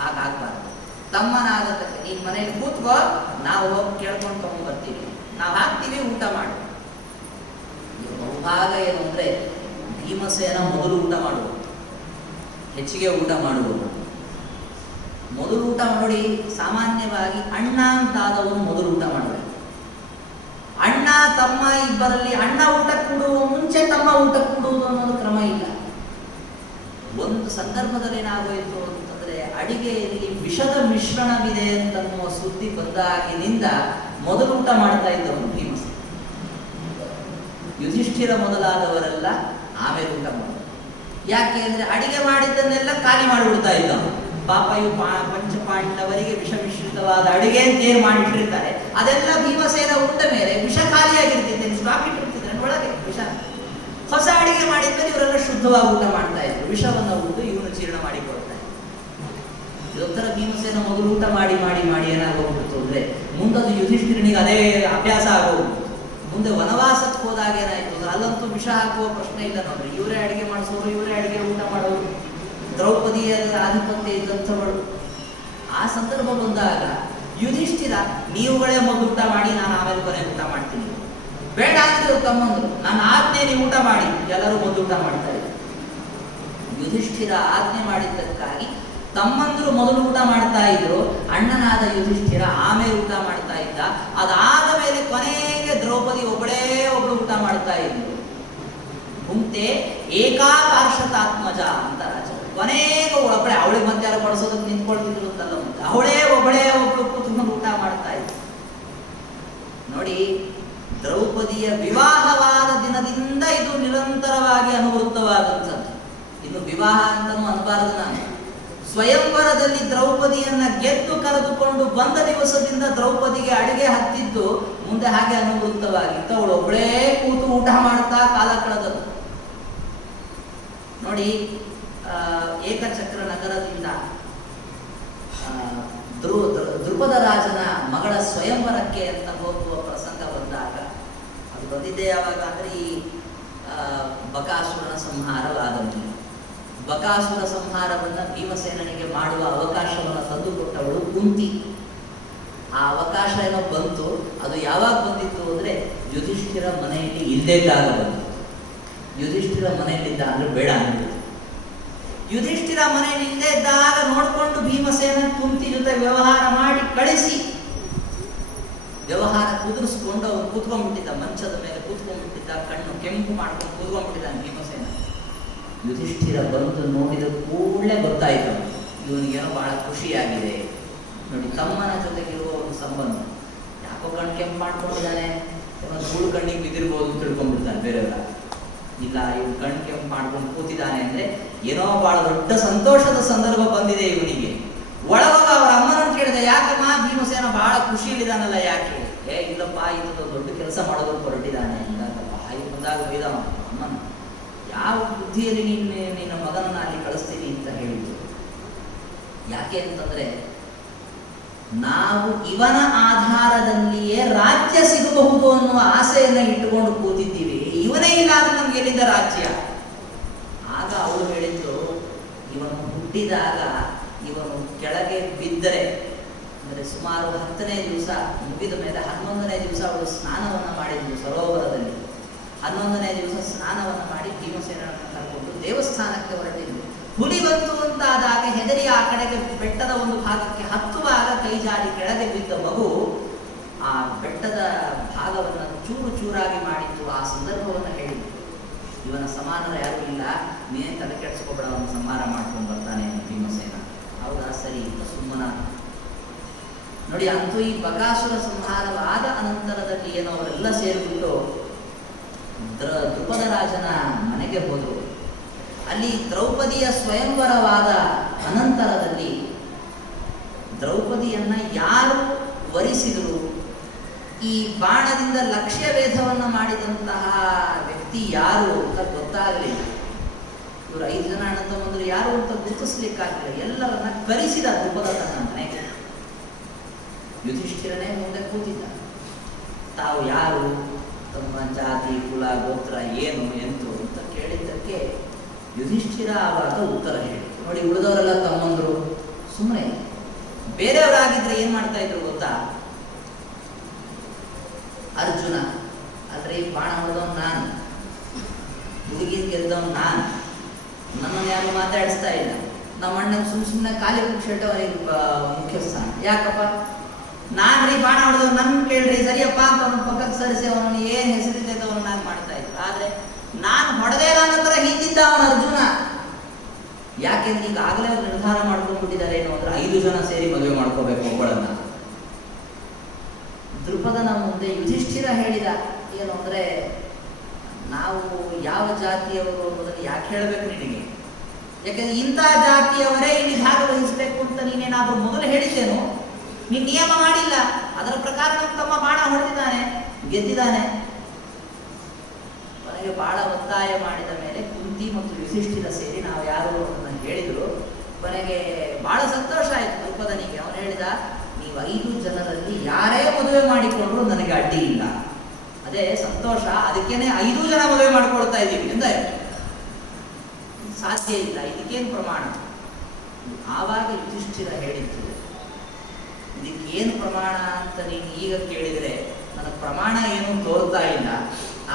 ಹಾಗಾಗ್ಬಾರ್ದು. ತಮ್ಮನಾಗತ್ತಕ್ಕೆ ನೀನ್ ಮನೇಲಿ ಕೂತ್ಕೋ, ನಾವು ಹೋಗಿ ಕೇಳ್ಕೊಂಡು ತಗೊಂಡು ಬರ್ತೀವಿ, ನಾವು ಹಾಕ್ತೀವಿ, ಊಟ ಮಾಡಿ. ಬಹುಭಾಗ ಏನು ಅಂದ್ರೆ ಭೀಮಸೇನ ಮೊದಲು ಊಟ ಮಾಡುವುದು, ಹೆಚ್ಚಿಗೆ ಊಟ ಮಾಡುವುದು. ಮೊದಲು ಊಟ ನೋಡಿ, ಸಾಮಾನ್ಯವಾಗಿ ಅಣ್ಣ ಅಂತಾದವನು ಮೊದಲು ಊಟ ಮಾಡಬೇಕು. ಅಣ್ಣ ತಮ್ಮ ಇಬ್ಬರಲ್ಲಿ ಅಣ್ಣ ಊಟ ಕೊಡುವ ಮುಂಚೆ ತಮ್ಮ ಊಟ ಕೊಡುವುದು ಅನ್ನೋದು ಕ್ರಮ ಇಲ್ಲ. ಒಂದು ಸಂದರ್ಭದಲ್ಲಿ ಏನಾಗೋಯಿತು ಅಂತಂದ್ರೆ, ಅಡಿಗೆಯಲ್ಲಿ ವಿಷದ ಮಿಶ್ರಣವಿದೆ ಅಂತನ್ನುವ ಸುದ್ದಿ ಬಂದಾಗಿನಿಂದ ಮೊದಲು ಊಟ ಮಾಡ್ತಾ ಇದ್ದವನು ಭೀಮಸೇನ. ಯುಧಿಷ್ಠಿರ ಮೊದಲಾದವರೆಲ್ಲ ಆಮೇಲೆ ಊಟ ಮಾಡೋದು. ಯಾಕೆ ಅಂದ್ರೆ ಅಡಿಗೆ ಮಾಡಿದ್ದನ್ನೆಲ್ಲ ಖಾಲಿ ಮಾಡಿಬಿಡ್ತಾ ಇದ್ದವನು. ಪಾಪ ಇವು ಪಂಚಪಾಂಡವರಿಗೆ ವಿಷ ಮಿಶ್ರಿತವಾದ ಅಡಿಗೆ ಅಂತ ಏನು ಮಾಡಿಟ್ಟಿರ್ತಾರೆ, ಅದೆಲ್ಲ ಭೀಮಸೇನ ಉಂಡ ಮೇಲೆ ವಿಷ ಖಾಲಿಯಾಗಿರ್ತಿದ್ದೆ, ಸ್ಟಾಕ್ ಇಟ್ಟಿರ್ತಿದ್ರೆ ಒಳಗೆ ವಿಷ. ಹೊಸ ಅಡಿಗೆ ಮಾಡಿದ್ಮೇಲೆ ಇವರೆಲ್ಲ ಶುದ್ಧವಾಗಿ ಊಟ ಮಾಡ್ತಾ ಇದ್ರು, ವಿಷವನ್ನು ಉಂಡು ಇವನು ಜೀರ್ಣ ಮಾಡಿಕೊಡ್ತಾ ಇದ್ರು. ಇದೊಂಥರ ಭೀಮಸೇನ ಮೊದಲು ಊಟ ಮಾಡಿ ಮಾಡಿ ಮಾಡಿ ಏನಾಗೋಗ್ಬಿಡ್ತು ಅಂದ್ರೆ, ಮುಂದದು ಯುಧಿಷ್ಠಿರನಿಗೆ ಅದೇ ಅಭ್ಯಾಸ ಆಗೋಗ್ಬಿಡ್ತು. ಮುಂದೆ ವನವಾಸಕ್ಕೆ ಹೋದಾಗ ಏನಾಯ್ತು ಅಂದ್ರೆ, ಅಲ್ಲಂತೂ ವಿಷ ಹಾಕುವ ಪ್ರಶ್ನೆ ಇಲ್ಲ ನೋಡ್ರಿ, ಇವರೇ ಅಡಿಗೆ ಮಾಡಿಸೋರು, ಇವರೇ ಅಡಿಗೆ ಊಟ ಮಾಡೋರು, ದ್ರೌಪದಿಯ ಆಧಿಪತ್ಯ ಇದ್ದಂಥವಳು. ಆ ಸಂದರ್ಭ ಬಂದಾಗ ಯುಧಿಷ್ಠಿರ, ನೀವುಗಳೇ ಮೊದಲು ಊಟ ಮಾಡಿ, ನಾನು ಆಮೇಲೆ ಕೊನೆ ಊಟ ಮಾಡ್ತೀನಿ. ಬೇಡ ಅಂದ್ರು ತಮ್ಮಂದ್ರು, ನಾನು ಆಜ್ಞೆ ನೀವು ಊಟ ಮಾಡಿ, ಎಲ್ಲರೂ ಮೊದಲು ಊಟ ಮಾಡ್ತಾರೆ. ಯುಧಿಷ್ಠಿರ ಆಜ್ಞೆ ಮಾಡಿದ್ದಕ್ಕಾಗಿ ತಮ್ಮಂದ್ರು ಮೊದಲು ಊಟ ಮಾಡ್ತಾ ಇದ್ರು, ಅಣ್ಣನಾದ ಯುಧಿಷ್ಠಿರ ಆಮೇಲೆ ಊಟ ಮಾಡ್ತಾ ಇದ್ದ. ಅದಾದ ಮೇಲೆ ಕೊನೆಗೆ ದ್ರೌಪದಿ ಒಬ್ಬಳೇ ಒಬ್ಳು ಊಟ ಮಾಡ್ತಾ ಇದ್ರು. ಭುಂಕ್ತೆ ಏಕಾ ಪಾರ್ಷತಾತ್ಮಜ ಅಂತ ರಾಜ. ಕೊನೆಗೆ ಒಬ್ಬಳೆ ಅವಳಿಗೆ ಮತ್ತೆ ಯಾರು ಬಡಿಸೋದಕ್ಕೆ ನಿಂತ್ಕೊಳ್ತಿದ್ರು ಅಂತಲ್ಲ, ಮತ್ತೆ ಅವಳೇ ಒಬ್ಬಳೇ ಒಬ್ಬಳು ಕೂತ್ಕೊಂಡು ಊಟ ಮಾಡ್ತಾ ಇದ್ರು. ನೋಡಿ, ದ್ರೌಪದಿಯ ವಿವಾಹವಾದ ದಿನದಿಂದ ಇದು ನಿರಂತರವಾಗಿ ಅನುವೃತ್ತವಾದಂಥದ್ದು. ಇನ್ನು ವಿವಾಹ ಅಂತನೂ ಅನ್ಬಾರದು ನಾನು. ಸ್ವಯಂವರದಲ್ಲಿ ದ್ರೌಪದಿಯನ್ನ ಗೆದ್ದು ಕರೆದುಕೊಂಡು ಬಂದ ದಿವಸದಿಂದ ದ್ರೌಪದಿಗೆ ಅಡಿಗೆ ಹತ್ತಿದ್ದು ಮುಂದೆ ಹಾಗೆ ಅನುವೃತ್ತವಾಗಿತ್ತು. ಅವಳು ಒಬ್ಬಳೇ ಕೂತು ಊಟ ಮಾಡ್ತಾ ಕಾಲ ಕಳೆದದ್ದು. ನೋಡಿ, ಏಕಚಕ್ರ ನಗರದಿಂದ ದ್ರುಪದ ರಾಜನ ಮಗಳ ಸ್ವಯಂವರಕ್ಕೆ ಅಂತ ಹೋಗುವ ಪ್ರಸಂಗ ಬಂದಾಗ, ಅದು ಬಂದಿದ್ದೆ ಯಾವಾಗ ಅಂದ್ರೆ ಈ ಬಕಾಸುರನ ಸಂಹಾರವಾದ ಮೇಲೆ. ಬಕಾಸುರ ಸಂಹಾರವನ್ನ ಭೀಮಸೇನನಿಗೆ ಮಾಡುವ ಅವಕಾಶವನ್ನು ತಂದುಕೊಟ್ಟವಳು ಕುಂತಿ. ಆ ಅವಕಾಶ ಏನೋ ಬಂತು, ಅದು ಯಾವಾಗ ಬಂದಿತ್ತು ಅಂದ್ರೆ ಯುಧಿಷ್ಠಿರ ಮನೆಯಲ್ಲಿ ಇಲ್ಲೇದಾಗ ಬಂತು. ಯುಧಿಷ್ಠಿರ ಮನೆಯಲ್ಲಿದ್ದ ಅಂದ್ರೆ ಬೇಡ ಅಂದ್ರು. ಯುಧಿಷ್ಠಿರ ಮನೆಯಲ್ಲಿ ಇಲ್ಲೇ ಇದ್ದಾಗ ನೋಡ್ಕೊಂಡು ಭೀಮಸೇನ ಕುಂತಿ ಜೊತೆ ವ್ಯವಹಾರ ಮಾಡಿ ಕಳಿಸಿ, ವ್ಯವಹಾರ ಕುದುರಿಸ್ಕೊಂಡು ಅವನು ಕೂತ್ಕೊಂಡ್ಬಿಟ್ಟಿದ್ದ, ಮಂಚದ ಮೇಲೆ ಕೂತ್ಕೊಂಡ್ಬಿಟ್ಟಿದ್ದ, ಕಣ್ಣು ಕೆಂಪು ಮಾಡ್ಕೊಂಡು ಕೂತ್ಕೊಂಡ್ಬಿಟ್ಟಿದ್ದಾನೆ ಭೀಮಸೇನ. ಯುಧಿಷ್ಠಿರ ಬಂದು ನೋಡಿದ ಕೂಡಲೇ ಗೊತ್ತಾಯ್ತು ಇವನಿಗೇನೋ ಬಹಳ ಖುಷಿಯಾಗಿದೆ. ನೋಡಿ, ತಮ್ಮನ ಜೊತೆಗಿರುವ ಒಂದು ಸಂಬಂಧ. ಯಾಕೋ ಕಣ್ಣು ಕೆಂಪು ಮಾಡ್ಕೊಂಡಿದ್ದಾನೆ, ಧೂಳು ಕಣ್ಣಿಗೆ ಬಿದ್ದಿರ್ಬೋದು ತಿಳ್ಕೊಂಡ್ಬಿಡ್ತಾನೆ ಬೇರೆಯವರ. ಇಲ್ಲ, ಇವ್ನು ಕಣ್ಣು ಕೆಂಪು ಮಾಡ್ಕೊಂಡು ಕೂತಿದ್ದಾನೆ ಅಂದ್ರೆ ಏನೋ ಬಹಳ ದೊಡ್ಡ ಸಂತೋಷದ ಸಂದರ್ಭ ಬಂದಿದೆ ಇವನಿಗೆ. ಒಳಗೋಗ ಅವರ ಅಮ್ಮನನ್ನು ಕೇಳಿದೆ, ಯಾಕಮ್ಮ ಭೀಮಸೇನ ಬಹಳ ಖುಷಿಯಲ್ಲಿದ್ದಾನಲ್ಲ, ಯಾಕೆ? ಇಲ್ಲಪ್ಪ, ಇದು ದೊಡ್ಡ ಕೆಲಸ ಮಾಡೋದಕ್ಕೆ ಹೊರಟಿದ್ದಾನೆ ಅಂದಪ್ಪ. ಹಾಗೆ ಬಂದಾಗ ಬೈದ ಅಮ್ಮನ, ಯಾವ ಬುದ್ಧಿಯಲ್ಲಿ ನಿನ್ನ ಮಗನನ್ನ ಅಲ್ಲಿ ಕಳಿಸ್ತೀನಿ ಅಂತ ಹೇಳಿದ್ರು. ಯಾಕೆ ಅಂತಂದ್ರೆ, ನಾವು ಇವನ ಆಧಾರದಲ್ಲಿಯೇ ರಾಜ್ಯ ಸಿಗಬಹುದು ಅನ್ನುವ ಆಸೆಯನ್ನ ಇಟ್ಟುಕೊಂಡು ಕೂತಿದ್ದೀವಿ. ಇವನೇ ಇಲ್ಲ ಅಂದ್ರೆ ನಮ್ಗೆ ಎಲ್ಲಿಂದ ರಾಜ್ಯ? ಆಗ ಅವಳು ಹೇಳಿದ್ದು, ಇವನು ಹುಟ್ಟಿದಾಗ ಇವನು ಕೆಳಗೆ ಬಿದ್ದರೆ ಅಂದರೆ ಸುಮಾರು 10ನೇ ದಿವಸ ಮುಗಿದ ಮೇಲೆ 11ನೇ ದಿವಸ ಅವಳು ಸ್ನಾನವನ್ನು ಮಾಡಿದ್ಲು ಸರೋವರದಲ್ಲಿ. 11ನೇ ದಿವಸ ಸ್ನಾನವನ್ನು ಮಾಡಿ ಭೀಮಸೇನನ್ನು ಕರ್ಕೊಂಡು ದೇವಸ್ಥಾನಕ್ಕೆ ಹೊರಟಿದ್ಲು. ಹುಲಿ ಬಂತು ಅಂತಾದಾಗ ಹೆದರಿ ಆ ಕಡೆಗೆ ಬೆಟ್ಟದ ಒಂದು ಭಾಗಕ್ಕೆ ಹತ್ತುವಾಗ ಕೈ ಜಾರಿ ಕೆಳಗೆ ಬಿದ್ದ ಮಗು ಆ ಬೆಟ್ಟದ ಭಾಗವನ್ನು ಚೂರು ಚೂರಾಗಿ ಮಾಡಿತ್ತು. ಆ ಸಂದರ್ಭವನ್ನು ಹೇಳಿದ್ದು, ಇವನ ಸಮಾನರ ಯಾರೂ ಇಲ್ಲ, ನೀನೇ ತಲೆ ಕೆಡಿಸ್ಕೊಬೇಡ, ಅವನು ಸಂಹಾರ ಮಾಡ್ಕೊಂಡು ಬರ್ತಾನೆ ಭೀಮಸೇನ. ಹೌದಾ, ಸರಿ ಸುಮ್ಮನ. ನೋಡಿ, ಅಂತೂ ಈ ಬಕಾಸುರ ಸಂಹಾರವಾದ ಅನಂತರದಲ್ಲಿ ಏನೋ ಅವರೆಲ್ಲ ಸೇರಿಬಿಟ್ಟು ದ್ರುಪದ ರಾಜನ ಮನೆಗೆ ಹೋದರು. ಅಲ್ಲಿ ದ್ರೌಪದಿಯ ಸ್ವಯಂವರವಾದ ಅನಂತರದಲ್ಲಿ ದ್ರೌಪದಿಯನ್ನ ಯಾರು ವರಿಸಿದರು, ಈ ಬಾಣದಿಂದ ಲಕ್ಷ್ಯ ವೇಧವನ್ನು ಮಾಡಿದಂತಹ ವ್ಯಕ್ತಿ ಯಾರು ಅಂತ ಗೊತ್ತಾಗಲಿಲ್ಲ. ಇವರು 5 ಜನ ಅಣ್ಣ ತಮ್ಮಂದ್ರು ಯಾರು ಅಂತ ಗುರುತಿಸ್ಲಿಕ್ಕಾಗಲಿಲ್ಲ. ಎಲ್ಲರನ್ನ ಕರೆಸಿದ ದ್ರುಪದ ತನ್ನ ಮನೆಗೆ. ಯುಧಿಷ್ಠಿರನೇ ಮುಂದೆ ಕೂತಿದ್ದ. ತಾವು ಯಾರು, ತಮ್ಮ ಜಾತಿ ಕುಲ ಗೋತ್ರ ಏನು ಎಂತು ಅಂತ ಕೇಳಿದ್ದಕ್ಕೆ ಯುಧಿಷ್ಠಿರ ಆವಾಗ ಉತ್ತರ ಹೇಳಿ. ನೋಡಿ, ಉಳಿದವರೆಲ್ಲ ತಮ್ಮಂದ್ರು ಸುಮ್ಮನೆ. ಬೇರೆಯವರಾಗಿದ್ರೆ ಏನ್ ಮಾಡ್ತಾ ಇದ್ರು ಗೊತ್ತಾ? ಅರ್ಜುನ ಆದ್ರೆ ಈ ಬಾಣ ಹೊಡೆದವನು ನಾನು, ಹುಡುಗಿನ ಗೆದ್ದವನು ನಾನು, ನನ್ನನ್ನು ಯಾರು ಮಾತಾಡಿಸ್ತಾ ಇಲ್ಲ. ನಮ್ಮ ಅಣ್ಣ ಸುಮ್ಮನೆ ಖಾಲಿ ಪುಕ್ಷೇಟ ಅವನಿಗೆ ಮುಖ್ಯಸ್ಥ. ಯಾಕಪ್ಪ? ನಾನ್ರಿ ಬಾಣ ಹೊಡೆದವ್, ನನ್ ಕೇಳ್ರಿ ಸರಿಯಪ್ಪ ಅಂತ ಅವನ ಪಕ್ಕಕ್ಕೆ ಸರಿಸಿ ಅವನು ಏನ್ ಹೆಸರಿದೆ ಅವನು ನಾನು ಮಾಡ್ತಾ ಇದ್ರು. ಆದ್ರೆ ನಾನು ಹೊಡೆದೇ ನನ್ನ ಹತ್ರ ಹಿಂದಿದ್ದ ಅವನ ಅರ್ಜುನ. ಯಾಕೆಂದ್ರೆ ಈಗಾಗಲೇ ಅವ್ರು ನಿರ್ಧಾರ ಮಾಡ್ಕೊಂಡ್ಬಿಟ್ಟಿದ್ದಾರೆ ಏನು ಅಂದ್ರೆ 5 ಜನ ಸೇರಿ ಮದುವೆ ಮಾಡ್ಕೋಬೇಕು ಒಬ್ಬಳನ್ನ. ದ್ರುಪದನ ಮುಂದೆ ಯುಧಿಷ್ಠಿರ ಹೇಳಿದ ಏನು ಅಂದ್ರೆ, ನಾವು ಯಾವ ಜಾತಿಯವರು ಅನ್ನೋದನ್ನು ಯಾಕೆ ಹೇಳಬೇಕು ನಿನಗೆ? ಯಾಕಂದ್ರೆ ಇಂಥ ಜಾತಿಯವರೇ ಇಲ್ಲಿ ಭಾಗವಹಿಸಬೇಕು ಅಂತ ನೀನೇನಾದ್ರೂ ಮೊದಲು ಹೇಳಿದ್ದೇನು? ನೀನು ನಿಯಮ ಮಾಡಿಲ್ಲ, ಅದರ ಪ್ರಕಾರ ನಮ್ಮ ತಮ್ಮ ಬಾಣ ಹೊಡೆದಿದ್ದಾನೆ, ಗೆದ್ದಿದ್ದಾನೆ. ಕೊನೆಗೆ ಬಾಳ ಒತ್ತಾಯ ಮಾಡಿದ ಮೇಲೆ ಕುಂತಿ ಮತ್ತು ಯುಧಿಷ್ಠಿರ ಸೇರಿ ನಾವು ಯಾರು ಅನ್ನೋದನ್ನ ಹೇಳಿದ್ರು. ಕೊನೆಗೆ ಬಹಳ ಸಂತೋಷ ಆಯ್ತು ದ್ರುಪದನಿಗೆ. ಅವನು ಹೇಳಿದ, ನೀವು 5 ಜನರಲ್ಲಿ ಯಾರೇ ಮದುವೆ ಮಾಡಿಕೊಂಡ್ರು ನನಗೆ ಅಡ್ಡಿ ಇಲ್ಲ, ಅದೇ ಸಂತೋಷ, ಅದಕ್ಕೇನೆ 5 ಜನ ಮದುವೆ ಮಾಡ್ಕೊಳ್ತಾ ಇದ್ದೀವಿ ಎಂದ. ಸಾಧ್ಯ ಇಲ್ಲ, ಇದಕ್ಕೇನು ಪ್ರಮಾಣ? ಆವಾಗ ಯುಧಿಷ್ಠಿರ ಹೇಳಿದ್ದು, ಇದಕ್ಕೇನು ಪ್ರಮಾಣ ಅಂತ ನೀನು ಈಗ ಕೇಳಿದರೆ ನನಗೆ ಪ್ರಮಾಣ ಏನೂ ತೋರ್ತಾ ಇಲ್ಲ.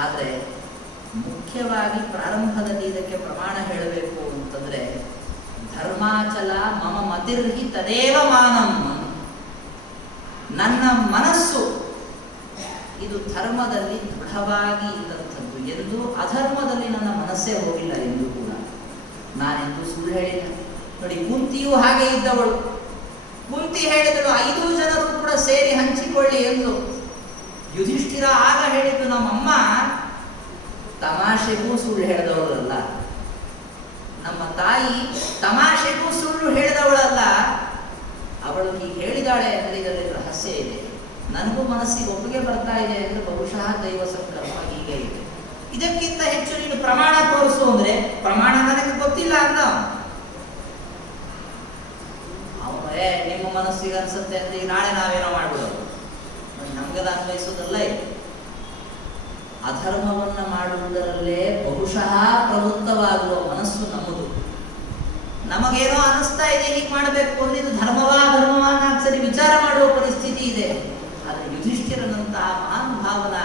ಆದರೆ ಮುಖ್ಯವಾಗಿ ಪ್ರಾರಂಭದಲ್ಲಿ ಇದಕ್ಕೆ ಪ್ರಮಾಣ ಹೇಳಬೇಕು ಅಂತಂದ್ರೆ, ಧರ್ಮಾಚಲ ಮಮ ಮತಿರ್ಹಿ ತದೇವ ಮಾನಂ. ನನ್ನ ಮನಸ್ಸು ಇದು ಧರ್ಮದಲ್ಲಿ ದೃಢವಾಗಿ ಇದ್ದಂಥದ್ದು, ಎಂದು ಅಧರ್ಮದಲ್ಲಿ ನನ್ನ ಮನಸ್ಸೇ ಹೋಗಿಲ್ಲ ಎಂದು ಕೂಡ. ನಾನೆಂತೂ ಸುಳ್ಳು ಹೇಳಿಲ್ಲ. ನೋಡಿ, ಕುಂತಿಯೂ ಹಾಗೆ ಇದ್ದವಳು. ಕುಂತಿ ಹೇಳಿದಳು 5 ಜನರು ಕೂಡ ಸೇರಿ ಹಂಚಿಕೊಳ್ಳಿ ಎಂದು. ಯುಧಿಷ್ಠಿರ ಆಗ ಹೇಳಿದ್ದು, ನಮ್ಮಮ್ಮ ತಮಾಷೆಗೂ ಸುಳ್ಳು ಹೇಳಿದವಳಲ್ಲ, ನಮ್ಮ ತಾಯಿ ತಮಾಷೆಗೂ ಸುಳ್ಳು ಹೇಳಿದವಳಲ್ಲ, ಅವಳು ಹೀಗೆ ಹೇಳಿದಾಳೆ ಅಂದರೆ ಇದರಲ್ಲಿ ರಹಸ್ಯ ಇದೆ. ನನಗೂ ಮನಸ್ಸಿಗೆ ಒಪ್ಪಿಗೆ ಬರ್ತಾ ಇದೆ ಅಂದರೆ ಬಹುಶಃ ದೈವ ಸಂಕಲ್ಪ ಹೀಗೆ ಇದೆ. ಇದಕ್ಕಿಂತ ಹೆಚ್ಚು ನೀನು ಪ್ರಮಾಣ ತೋರಿಸು ಅಂದ್ರೆ, ಪ್ರಮಾಣ ನನಗೆ ಗೊತ್ತಿಲ್ಲ ಅಂದ ಅವನೇ. ನಿಮ್ಮ ಮನಸ್ಸಿಗೆ ಅನ್ಸುತ್ತೆ ಅಂದ್ರೆ ನಾಳೆ ನಾವೇನೋ ಮಾಡ್ಬಿಡೋದು, ನಮ್ಗೆಲ್ಲ ಅನ್ವಯಿಸೋದಲ್ಲ ಇದು. ಅಧರ್ಮವನ್ನ ಮಾಡುವುದರಲ್ಲೇ ಬಹುಶಃ ಪ್ರವೃತ್ತವಾಗುವ ಮನಸ್ಸು ನಮ್ಮದು. ನಮಗೇನೋ ಅನಿಸ್ತಾ ಇದೆ ಹೀಗೆ ಮಾಡಬೇಕು ಅಂದ್ರೆ ಇದು ಧರ್ಮವಾ ಅಧರ್ಮವಾ ಅಂತ ಸರಿ ವಿಚಾರ ಮಾಡುವ ಪರಿಸ್ಥಿತಿ ಇದೆ. ಆದರೆ ಯುಧಿಷ್ಠಿರನಂತಹ ಮಹಾನುಭಾವನ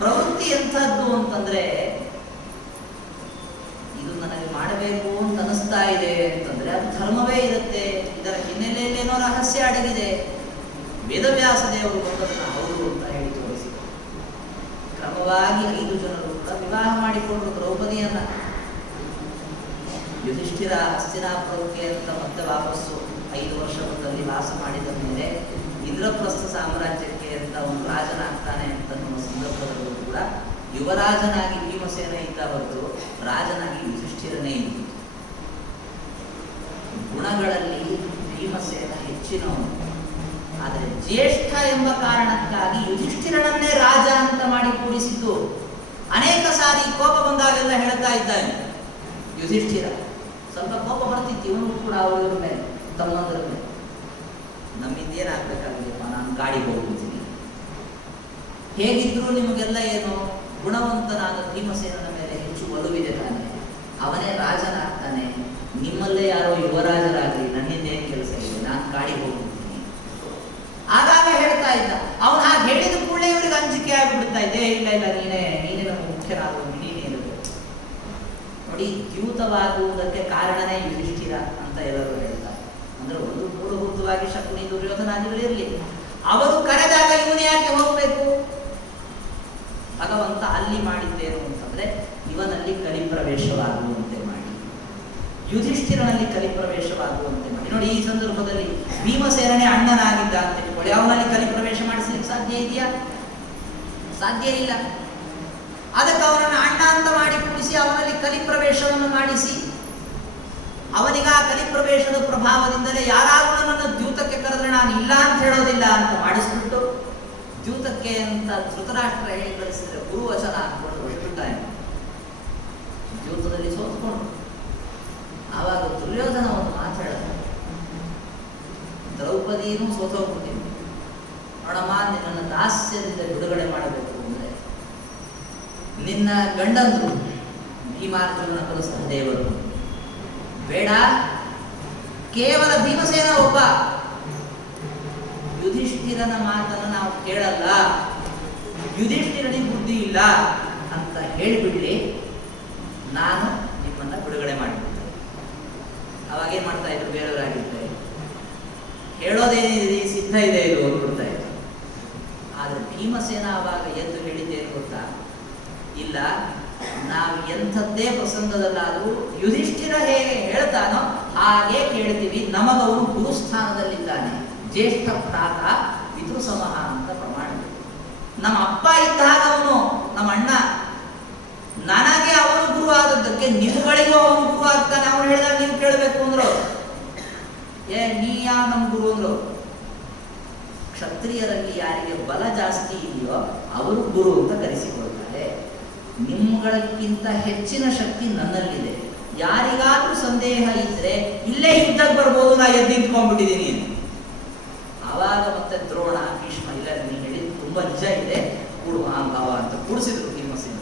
ಪ್ರವೃತ್ತಿ ಎಂಥದ್ದು ಅಂತಂದ್ರೆ, ಇದು ನನಗೆ ಮಾಡಬೇಕು ಅಂತ ಅನಿಸ್ತಾ ಇದೆ ಅಂತಂದ್ರೆ ಅದು ಧರ್ಮವೇ ಇರುತ್ತೆ. ಇದರ ಹಿನ್ನೆಲೆಯಲ್ಲೇನೋ ರಹಸ್ಯ ಅಡಗಿದೆ. ವೇದವ್ಯಾಸ ದೇವರು ಬಂದದನ್ನ ಹೌದು ಅಂತ ಹೇಳಿ ತೋರಿಸಿದರು. ಕ್ರಮವಾಗಿ 5 ಜನರು ಕೂಡ ವಿವಾಹ ಮಾಡಿಕೊಂಡು ದ್ರೌಪದಿಯನ್ನ. ಯುಧಿಷ್ಠಿರ ಹಸ್ತಿನಾಪುರಕ್ಕೆ ಅಂತ ಮತ್ತೆ ವಾಪಸ್ಸು 5 ವರ್ಷದಲ್ಲಿ ವಾಸ ಮಾಡಿದ ಮೇಲೆ ಇಂದ್ರಪ್ರಸ್ಥ ಸಾಮ್ರಾಜ್ಯಕ್ಕೆ ಅಂತ ಒಂದು ರಾಜನಾಗ್ತಾನೆ ಅಂತ ನಮ್ಮ ಸಂದರ್ಭದಲ್ಲೂ ಕೂಡ ಯುವರಾಜನಾಗಿ ಭೀಮಸೇನ ಇದ್ದ ಹೊರತು ರಾಜನಾಗಿ ಯುಧಿಷ್ಠಿರನೇ ಇತ್ತು. ಗುಣಗಳಲ್ಲಿ ಭೀಮಸೇನ ಹೆಚ್ಚಿನವನು. ಆದರೆ ಜ್ಯೇಷ್ಠ ಎಂಬ ಕಾರಣಕ್ಕಾಗಿ ಯುಧಿಷ್ಠಿರನನ್ನೇ ರಾಜ ಅಂತ ಮಾಡಿ ಕೂಡಿಸಿದ್ದು. ಅನೇಕ ಸಾರಿ ಕೋಪ ಬಂದಾಗೆಲ್ಲ ಹೇಳ್ತಾ ಇದ್ದಾನೆ ಯುಧಿಷ್ಠಿರ. ಸ್ವಲ್ಪ ಕೋಪ ಬರ್ತಿತ್ತು ಇವನು ಕೂಡ ಅವರ ಮೇಲೆ, ತಮ್ಮಂದ್ರ ಮೇಲೆ. ನಮ್ಮಿಂದೇನಾಗಬೇಕಾಗಿದೆಯಪ್ಪ, ನಾನು ಗಾಡಿ ಹೋಗ್ಬಿಡ್ತೀನಿ. ಹೇಗಿದ್ರು ನಿಮಗೆಲ್ಲ ಏನು ಗುಣವಂತನಾದ ಭೀಮಸೇನನ ಮೇಲೆ ಹೆಚ್ಚು ಒಲವಿದೆ ತಾನೆ, ಅವನೇ ರಾಜನಾಗ್ತಾನೆ. ನಿಮ್ಮಲ್ಲೇ ಯಾರೋ ಯುವರಾಜರಾಗಲಿ, ನನ್ನಿಂದೇನು ಕೆಲಸ ಇದೆ, ನಾನು ಗಾಡಿ ಹೋಗ್ಬಿಡ್ತೀನಿ. ಆಗಾಗ ಹೇಳ್ತಾ ಇದ್ದ. ಅವನು ಹಾಗೆ ಹೇಳಿದ ಕೂಡಲೇ ಇವರಿಗೆ ಅಂಜಿಕೆ ಆಗಿಬಿಡ್ತಾ ಇದ್ದೆ. ಇಲ್ಲ ಇಲ್ಲ, ನೀನೇ ನಮ್ಮ ಮುಖ್ಯನಾಗುವ, ನೀನೇ ಇರಬೇಕು. ನೋಡಿ, ದ್ಯೂತವಾಗುವುದಕ್ಕೆ ಕಾರಣನೇ ಯುಧಿಷ್ಠಿರ ಅಂತ ಎಲ್ಲರೂ ಹೇಳ್ತಾರೆ. ಅಂದ್ರೆ ಒಂದು ಮೂಲಭೂತವಾಗಿ ಶಕುನಿ ದುರ್ಯೋಧನಾದಿಗಳಿರಲಿ, ಅವರು ಕರೆದಾಗ ಇವನು ಯಾಕೆ ಹೋಗಬೇಕು? ಭಗವಂತ ಅಲ್ಲಿ ಮಾಡಿದ್ದೇನು ಅಂತಂದ್ರೆ ಇವನಲ್ಲಿ ಕಲಿಪ್ರವೇಶವಾಗುವಂತೆ ಮಾಡಿ, ಯುಧಿಷ್ಠಿರನಲ್ಲಿ ಕಲಿಪ್ರವೇಶವಾಗುವಂತೆ ಮಾಡಿ. ನೋಡಿ, ಈ ಸಂದರ್ಭದಲ್ಲಿ ಭೀಮಸೇನನೇ ಅಣ್ಣನಾಗಿದ್ದ ಅಂತ ಇಟ್ಕೊಳ್ಳಿ, ಅವನಲ್ಲಿ ಕಲಿಪ್ರವೇಶ ಮಾಡಿಸ್ಲಿಕ್ಕೆ ಸಾಧ್ಯ ಇದೆಯಾ? ಸಾಧ್ಯ ಇಲ್ಲ. ಅದಕ್ಕೆ ಅವನನ್ನು ಅಣ್ಣ ಅಂತ ಮಾಡಿ ಕೂಡಿಸಿ ಅವನಲ್ಲಿ ಕಲಿಪ್ರವೇಶವನ್ನು ಮಾಡಿಸಿ, ಅವನಿಗೆ ಆ ಕಲಿಪ್ರವೇಶದ ಪ್ರಭಾವದಿಂದಲೇ ಯಾರಾದರೂ ನನ್ನನ್ನು ದ್ಯೂತಕ್ಕೆ ಕರೆದ್ರೆ ನಾನು ಇಲ್ಲ ಅಂತ ಹೇಳೋದಿಲ್ಲ ಅಂತ ಮಾಡಿಸ್ಬಿಟ್ಟು, ದ್ಯೂತಕ್ಕೆ ಅಂತ ಧೃತರಾಷ್ಟ್ರ ಹೇಳಿ ಕಳಿಸಿದ್ರೆ ಗುರುವಚನ ಹಾಕೊಂಡು ಹೊರಬಿಟ್ಟಾನೆ. ದ್ಯೂತದಲ್ಲಿ ಸೋತ್ಕೊಂಡು ಆವಾಗ ದುರ್ಯೋಧನ ಒಂದು ಮಾತಾಡ, ದ್ರೌಪದಿನೂ ಸೋತೋಗ್ಬಿಟ್ಟಿದ್ದ. ನೋಡಮ್ಮ, ನಿನ್ನನ್ನು ದಾಸ್ಯದಿಂದ ಬಿಡುಗಡೆ ಮಾಡಬೇಕು ಅಂದ್ರೆ ನಿನ್ನ ಗಂಡಂದ್ರು ಭೀಮಾರ್ಜುನ ಕಲಿಸ್ತ ದೇವರು ಬೇಡ, ಕೇವಲ ಭೀಮಸೇನ ಒಬ್ಬ, ಯುಧಿಷ್ಠಿರನ ಮಾತನ್ನು ನಾವು ಕೇಳಲ್ಲ, ಯುಧಿಷ್ಠಿರನಿಗೆ ಬುದ್ಧಿ ಇಲ್ಲ ಅಂತ ಹೇಳಿಬಿಡ್ಲಿ, ನಾನು ನಿಮ್ಮನ್ನ ಬಿಡುಗಡೆ ಮಾಡಿಬಿಡ್ತೇನೆ. ಅವಾಗೇನ್ ಮಾಡ್ತಾ ಇದ್ರು ಬೇರೆಯವರಾಗಿರ್ತಾರೆ, ಹೇಳೋದೇನಿದೆ ಸಿದ್ಧ ಇದೆ ಇದು ಅಂದ್ಬಿಡ್ತಾ ಇದ್ರು. ಆದ್ರೆ ಭೀಮಸೇನ ಅವಾಗ ಎದ್ದು ಹೇಳಿದ್ದೇನು ಗೊತ್ತಾ? ಇಲ್ಲ, ನಾವು ಎಂಥದ್ದೇ ಪ್ರಸಂಗದಲ್ಲಾದರೂ ಯುಧಿಷ್ಠಿರ ಹೇಗೆ ಹೇಳ್ತಾನೋ ಹಾಗೆ ಕೇಳ್ತೀವಿ. ನಮಗವನು ಗುರುಸ್ಥಾನದಲ್ಲಿದ್ದಾನೆ, ಜ್ಯೇಷ್ಠ ಭ್ರಾತ ಪಿತೃ ಸಮಃ ಅಂತ ಪ್ರಮಾಣ. ನಮ್ಮ ಅಪ್ಪ ಇದ್ದಾಗ ಅವನು ನಮ್ಮ ಅಣ್ಣ, ನನಗೆ ಅವನು ಗುರು ಆದದ್ದಕ್ಕೆ ನಿಮ್ಗಳಿಗೂ ಅವನು ಗುರು ಆಗ್ತಾನೆ. ಅವನು ಹೇಳಿದಾಗ ನೀವು ಕೇಳಬೇಕು ಅಂದ್ರು. ನೀ ಯಾವ ನಮ್ಮ ಗುರು ಅಂದ್ರು? ಕ್ಷತ್ರಿಯರಲ್ಲಿ ಯಾರಿಗೆ ಬಲ ಜಾಸ್ತಿ ಇದೆಯೋ ಅವರು ಗುರು ಅಂತ ಕರೆಸಿಕೊಳ್ತಾರೆ. ನಿಮ್ಗಳಕ್ಕಿಂತ ಹೆಚ್ಚಿನ ಶಕ್ತಿ ನನ್ನಲ್ಲಿದೆ. ಯಾರಿಗಾದ್ರೂ ಸಂದೇಹ ಇದ್ರೆ ಇಲ್ಲೇ ಯುದ್ಧಕ್ಕೆ ಬರ್ಬೋದು, ನಾ ಎದ್ದು ನಿಂತ್ಕೊಂಡ್ಬಿಟ್ಟಿದ್ದೀನಿ. ಆವಾಗ ಮತ್ತೆ ದ್ರೋಣ, ಭೀಷ್ಮ, ಇಲ್ಲ ನೀನು ಹೇಳಿದ್ದು ತುಂಬಾ ನಿಜ ಇದೆ, ಕೂಡು ಮಹಾಭಾವ ಅಂತ ಕೂಡಿಸಿದ್ರು ಭೀಮಸೇನ.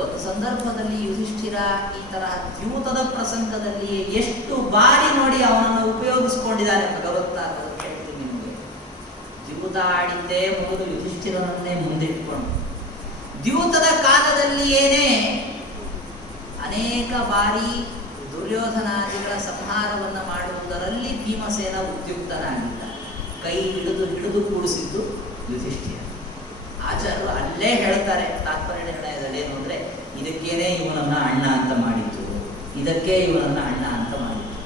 ಒಂದು ಸಂದರ್ಭದಲ್ಲಿ ಯುಧಿಷ್ಠಿರ ಈ ತರಹ ದ್ಯೂತದ ಪ್ರಸಂಗದಲ್ಲಿ ಎಷ್ಟು ಬಾರಿ ನೋಡಿ ಅವನನ್ನು ಉಪಯೋಗಿಸಿಕೊಂಡಿದ್ದಾನೆ ಭಗವಂತ ಅನ್ನೋದು ಹೇಳ್ತೀನಿ ನಿಮಗೆ. ದ್ಯೂತ ಆಡಿದ್ದೇ ಮೊದಲು ಯುಧಿಷ್ಠಿರನನ್ನೇ ಮುಂದಿಟ್ಕೊಂಡು, ದ್ಯೂತದ ಕಾಲದಲ್ಲಿಯೇನೆ ಅನೇಕ ಬಾರಿ ದುರ್ಯೋಧನಾದಿಗಳ ಸಂಹಾರವನ್ನು ಮಾಡುವುದರಲ್ಲಿ ಭೀಮಸೇನ ಉದ್ಯುಕ್ತನಾಗಿದ್ದ. ಕೈ ಹಿಡಿದು ಕೂಡಿಸಿದ್ದು ಯುಧಿಷ್ಠಿರ. ಆಚಾರ್ಯರು ಅಲ್ಲೇ ಹೇಳ್ತಾರೆ ತಾತ್ಪರ್ಯ ನಿರ್ಣಯದಲ್ಲಿ ಏನು ಅಂದ್ರೆ, ಇದಕ್ಕೇನೆ ಇವನನ್ನ ಅಣ್ಣ ಅಂತ ಮಾಡಿದ್ದು. ಇದಕ್ಕೆ ಇವನನ್ನ ಅಣ್ಣ ಅಂತ ಮಾಡಿದ್ರು.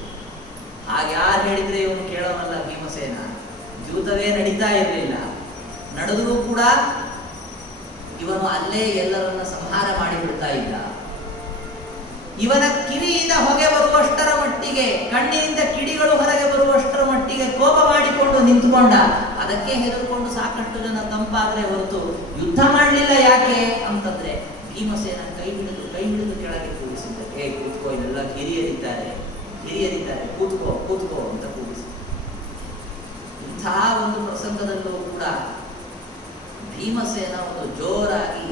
ಹಾಗೆ ಯಾರು ಹೇಳಿದ್ರೆ ಇವನು ಕೇಳೋನಲ್ಲ ಭೀಮಸೇನ. ದ್ಯೂತವೇ ನಡೀತಾ ಇರಲಿಲ್ಲ, ನಡೆದರೂ ಕೂಡ ಇವನು ಅಲ್ಲೇ ಎಲ್ಲರನ್ನ ಸಂಹಾರ ಮಾಡಿಬಿಡ್ತಾ ಇದ್ದ. ಇವನ ಕಿವಿಯಿಂದ ಹೊಗೆ ಬರುವಷ್ಟರ ಮಟ್ಟಿಗೆ, ಕಣ್ಣಿನಿಂದ ಕಿಡಿಗಳು ಹೊರಗೆ ಬರುವಷ್ಟರ ಮಟ್ಟಿಗೆ ಕೋಪ ಮಾಡಿಕೊಂಡು ನಿಂತುಕೊಂಡ. ಅದಕ್ಕೆ ಹೆದರ್ಕೊಂಡು ಸಾಕಷ್ಟು ಜನ ತಂಪಾದ್ರೆ ಹೊರತು ಯುದ್ಧ ಮಾಡಲಿಲ್ಲ. ಯಾಕೆ ಅಂತಂದ್ರೆ ಭೀಮಸೇನ ಕೈ ಹಿಡಿದು ಕೆಳಗೆ ಕೂರಿಸಿದ್ದಕ್ಕೆ. ಕೂತ್ಕೋ, ಇಲ್ಲೆಲ್ಲ ಹಿರಿಯರಿದ್ದಾರೆ, ಕೂತ್ಕೋ ಅಂತ ಕೂರಿಸಿ. ಇಂಥ ಒಂದು ಪ್ರಸಂಗದಲ್ಲೂ ಕೂಡ ಭೀಮಸೇನ ಒಂದು ಜೋರಾಗಿ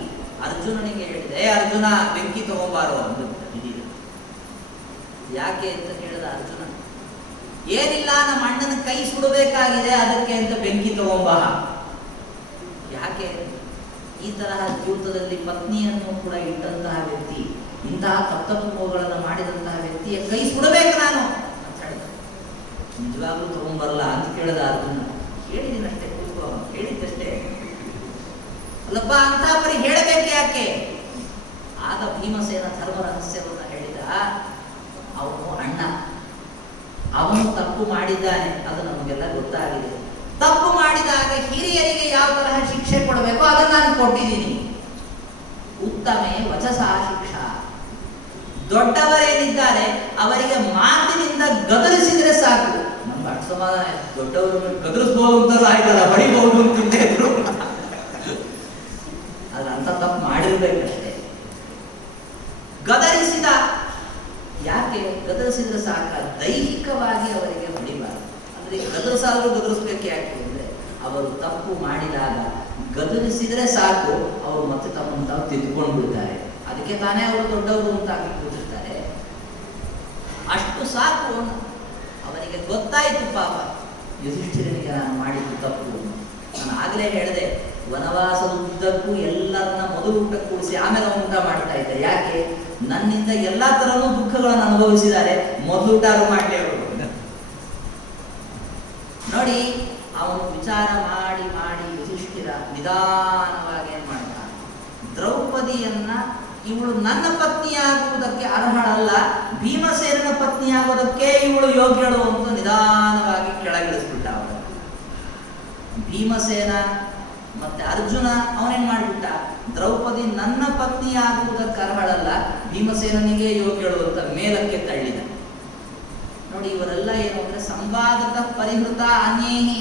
ಅರ್ಜುನನಿಗೆ ಹೇಳಿದೆ, ಅರ್ಜುನ ಬೆಂಕಿ ತಗೊಂಬಾರೋ ಅಂತ ಹಿರಿಯರು. ಯಾಕೆ ಅಂತ ಕೇಳಿದ ಅರ್ಜುನ, ಏನಿಲ್ಲ ನಮ್ಮ ಅಣ್ಣನ ಕೈ ಸುಡಬೇಕಾಗಿದೆ ಅದಕ್ಕೆ ಅಂತ ಬೆಂಕಿ ತಗೊಂಬಾ. ಯಾಕೆ? ಈ ತರಹ ದ್ಯೂತದಲ್ಲಿ ಪತ್ನಿಯನ್ನು ಕೂಡ ಇಟ್ಟಂತಹ ವ್ಯಕ್ತಿ, ಇಂತಹ ತಪ್ಪುಗಳನ್ನು ಮಾಡಿದಂತಹ ವ್ಯಕ್ತಿಯ ಕೈ ಸುಡಬೇಕು ನಾನು ಅಂತ ಹೇಳಿದ. ನಿಜವಾಗ್ಲೂ ತಗೊಂಬರಲ್ಲ ಅಂತ ಕೇಳಿದ ಅರ್ಜುನ. ಹೇಳಿದ್ದೀನಷ್ಟೇ, ಕೂತ್ಕೋ, ಹೇಳಿದ್ದಷ್ಟೇ ಅಲ್ಲಪ್ಪ ಅಂತ ಬರೀ ಹೇಳಬೇಕು ಯಾಕೆ? ಆಗ ಭೀಮಸೇನ ಧರ್ಮ ರಹಸ್ಯವನ್ನು ಹೇಳಿದ. ಅವನು ಅಣ್ಣ, ಅವನು ತಪ್ಪು ಮಾಡಿದ್ದಾನೆ, ಅದು ನಮಗೆಲ್ಲ ಗೊತ್ತಾಗಿದೆ. ತಪ್ಪು ಮಾಡಿದಾಗ ಹಿರಿಯರಿಗೆ ಯಾವ ತರಹ ಶಿಕ್ಷೆ ಕೊಡಬೇಕು ಅದನ್ನು ನಾನು ಕೊಟ್ಟಿದ್ದೀನಿ. ಉತ್ತಮೇ ವಚಸಾ ಶಿಕ್ಷಾ. ದೊಡ್ಡವರೇನಿದ್ದಾರೆ ಅವರಿಗೆ ಮಾತಿನಿಂದ ಗದರಿಸಿದ್ರೆ ಸಾಕು. ನಮ್ಗೆ ಅಷ್ಟು ಸಮಾಧಾನ. ದೊಡ್ಡವರು ಗದರಿಸಬಹುದು ಅಂತಾರ ಆಯ್ತಲ್ಲ, ಹೊಡಿಬಹುದು ಅಂತಿದ್ದೆ ಇದ್ರು. ಅದಂತ ತಪ್ಪು ಮಾಡಿರ್ಬೇಕಷ್ಟೇ. ಗದರಿಸಿದ, ಯಾಕೆ ಗದರಿಸಿದ್ರೆ ಸಾಕ? ದೈಹಿಕವಾಗಿ ಅವರಿಗೆ ಹೊಡಿಬಾರದು. ಅಂದ್ರೆ ಗದರಿಸಾದ್ರೂ ಗದರಿಸ್ಬೇಕು. ಯಾಕೆ ಅಂದ್ರೆ ಅವರು ತಪ್ಪು ಮಾಡಿದಾಗ ಗದರಿಸಿದ್ರೆ ಸಾಕು, ಅವರು ಮತ್ತೆ ತಮ್ಮನ್ನು ತಾವು ತಿದ್ದುಕೊಂಡು ಬಿಡ್ತಾರೆ. ಅದಕ್ಕೆ ತಾನೇ ಅವರು ದೊಡ್ಡವರು ಅಂತ ಆಗಿ ಕೂತಿರ್ತಾರೆ. ಅಷ್ಟು ಸಾಕು. ಅವನಿಗೆ ಗೊತ್ತಾಯ್ತು ಪಾಪ ಯುಧಿಷ್ಠಿರನಿಗೆ ನಾನು ಮಾಡಿದ್ದು ತಪ್ಪು. ನಾನು ಆಗಲೇ ಹೇಳಿದೆ, ವನವಾಸದ ಉದ್ದಕ್ಕೂ ಎಲ್ಲರನ್ನ ಮೊದಲು ಊಟ ಕೂಡಿಸಿ ಆಮೇಲೆ ಊಟ ಮಾಡ್ತಾ ಇದ್ದೆ. ಯಾಕೆ? ನನ್ನಿಂದ ಎಲ್ಲಾ ತರನೂ ದುಃಖಗಳನ್ನು ಅನುಭವಿಸಿದ್ದಾರೆ, ಮೊದಲು ಊಟ ಮಾಡಲಿ ಅವರು. ನೋಡಿ, ಅವನು ವಿಚಾರ ಮಾಡಿ ಮಾಡಿ ಯುಧಿಷ್ಠಿರ ನಿಧಾನವಾಗಿ ಏನ್ ಮಾಡ್ದ, ದ್ರೌಪದಿಯನ್ನ ಇವಳು ನನ್ನ ಪತ್ನಿಯಾಗುವುದಕ್ಕೆ ಅರ್ಹಳಲ್ಲ, ಭೀಮಸೇನನ ಪತ್ನಿಯಾಗುವುದಕ್ಕೆ ಇವಳು ಯೋಗ್ಯಳು ಅಂತ ನಿಧಾನವಾಗಿ ಕೆಳಗಿಳಿಸ್ಬಿಟ್ಟ. ಅವಳು ಭೀಮಸೇನ ಮತ್ತೆ ಅರ್ಜುನ ಅವನೇನ್ ಮಾಡಿಬಿಟ್ಟ, ದ್ರೌಪದಿ ನನ್ನ ಪತ್ನಿಯಾಗುವುದಕ್ಕೆ ಅರ್ಹಳಲ್ಲ, ಭೀಮಸೇನನಿಗೆ ಯೋಗ್ಯಳು ಅಂತ ಮೇಲಕ್ಕೆ ತಳ್ಳಿದ. ನೋಡಿ, ಇವರೆಲ್ಲ ಏನು ಅಂದ್ರೆ ಸಂವಾದದ ಪರಿಹೃತ ಅನ್ಯೇಹಿ.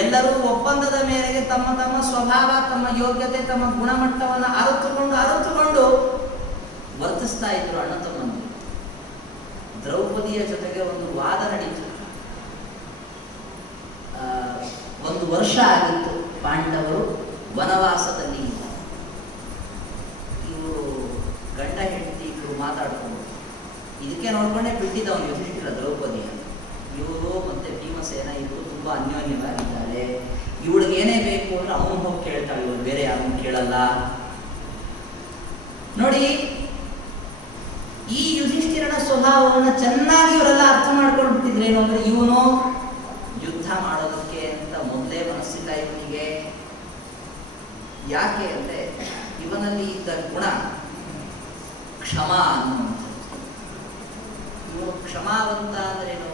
ಎಲ್ಲರೂ ಒಪ್ಪಂದದ ಮೇರೆಗೆ ತಮ್ಮ ತಮ್ಮ ಸ್ವಭಾವ, ತಮ್ಮ ಯೋಗ್ಯತೆ, ತಮ್ಮ ಗುಣಮಟ್ಟವನ್ನು ಅರಿತುಕೊಂಡು ವರ್ತಿಸ್ತಾ ಇದ್ರು ಅಣ್ಣ ತಮ್ಮಂದು. ದ್ರೌಪದಿಯ ಜೊತೆಗೆ ಒಂದು ವಾದ ನಡೀತು. 1 ವರ್ಷ ಆಗಿತ್ತು ಪಾಂಡವರು ವನವಾಸದಲ್ಲಿ. ಇವರು ಗಂಡ ಹೆಂಡತಿ ಇಬ್ಬರು ಮಾತಾಡ್ಕೊಂಡು ಇದಕ್ಕೆ ನೋಡ್ಕೊಂಡೇ ಬಿಟ್ಟಿದ್ದವನು ಯುಧಿಷ್ಠಿರ ದ್ರೌಪದಿಯ. ಇವರು ಮತ್ತೆ ಭೀಮಸೇನ ಇವರು ತುಂಬಾ ಅನ್ಯೋನ್ಯವಾಗಿದ್ದಾರೆ. ಇವಳಿಗೆ ಏನೇ ಬೇಕು ಅಂದ್ರೆ ಅವನು ಹೋಗಿ ಕೇಳ್ತಾಳೆ, ಇವಳು ಬೇರೆ ಯಾರನ್ನು ಕೇಳಲ್ಲ. ನೋಡಿ, ಈ ಯುಧಿಷ್ಠಿರನ ಸ್ವಭಾವವನ್ನು ಚೆನ್ನಾಗಿ ಇವರೆಲ್ಲ ಅರ್ಥ ಮಾಡ್ಕೊಂಡು ಬಿಟ್ಟಿದ್ರೇನು ಅಂದ್ರೆ, ಇವನು ಯುದ್ಧ ಮಾಡೋದಕ್ಕೆ ಅಂತ ಮೊದಲೇ ಮನಸ್ಸಿಲ್ಲ ಇವನಿಗೆ. ಯಾಕೆ ಅಂದ್ರೆ ಇವನಲ್ಲಿ ಇದ್ದ ಗುಣ ಕ್ಷಮ ಅನ್ನುವಂಥದ್ದು. ಇವನು ಕ್ಷಮಾವಂತ ಅಂದ್ರೇನು?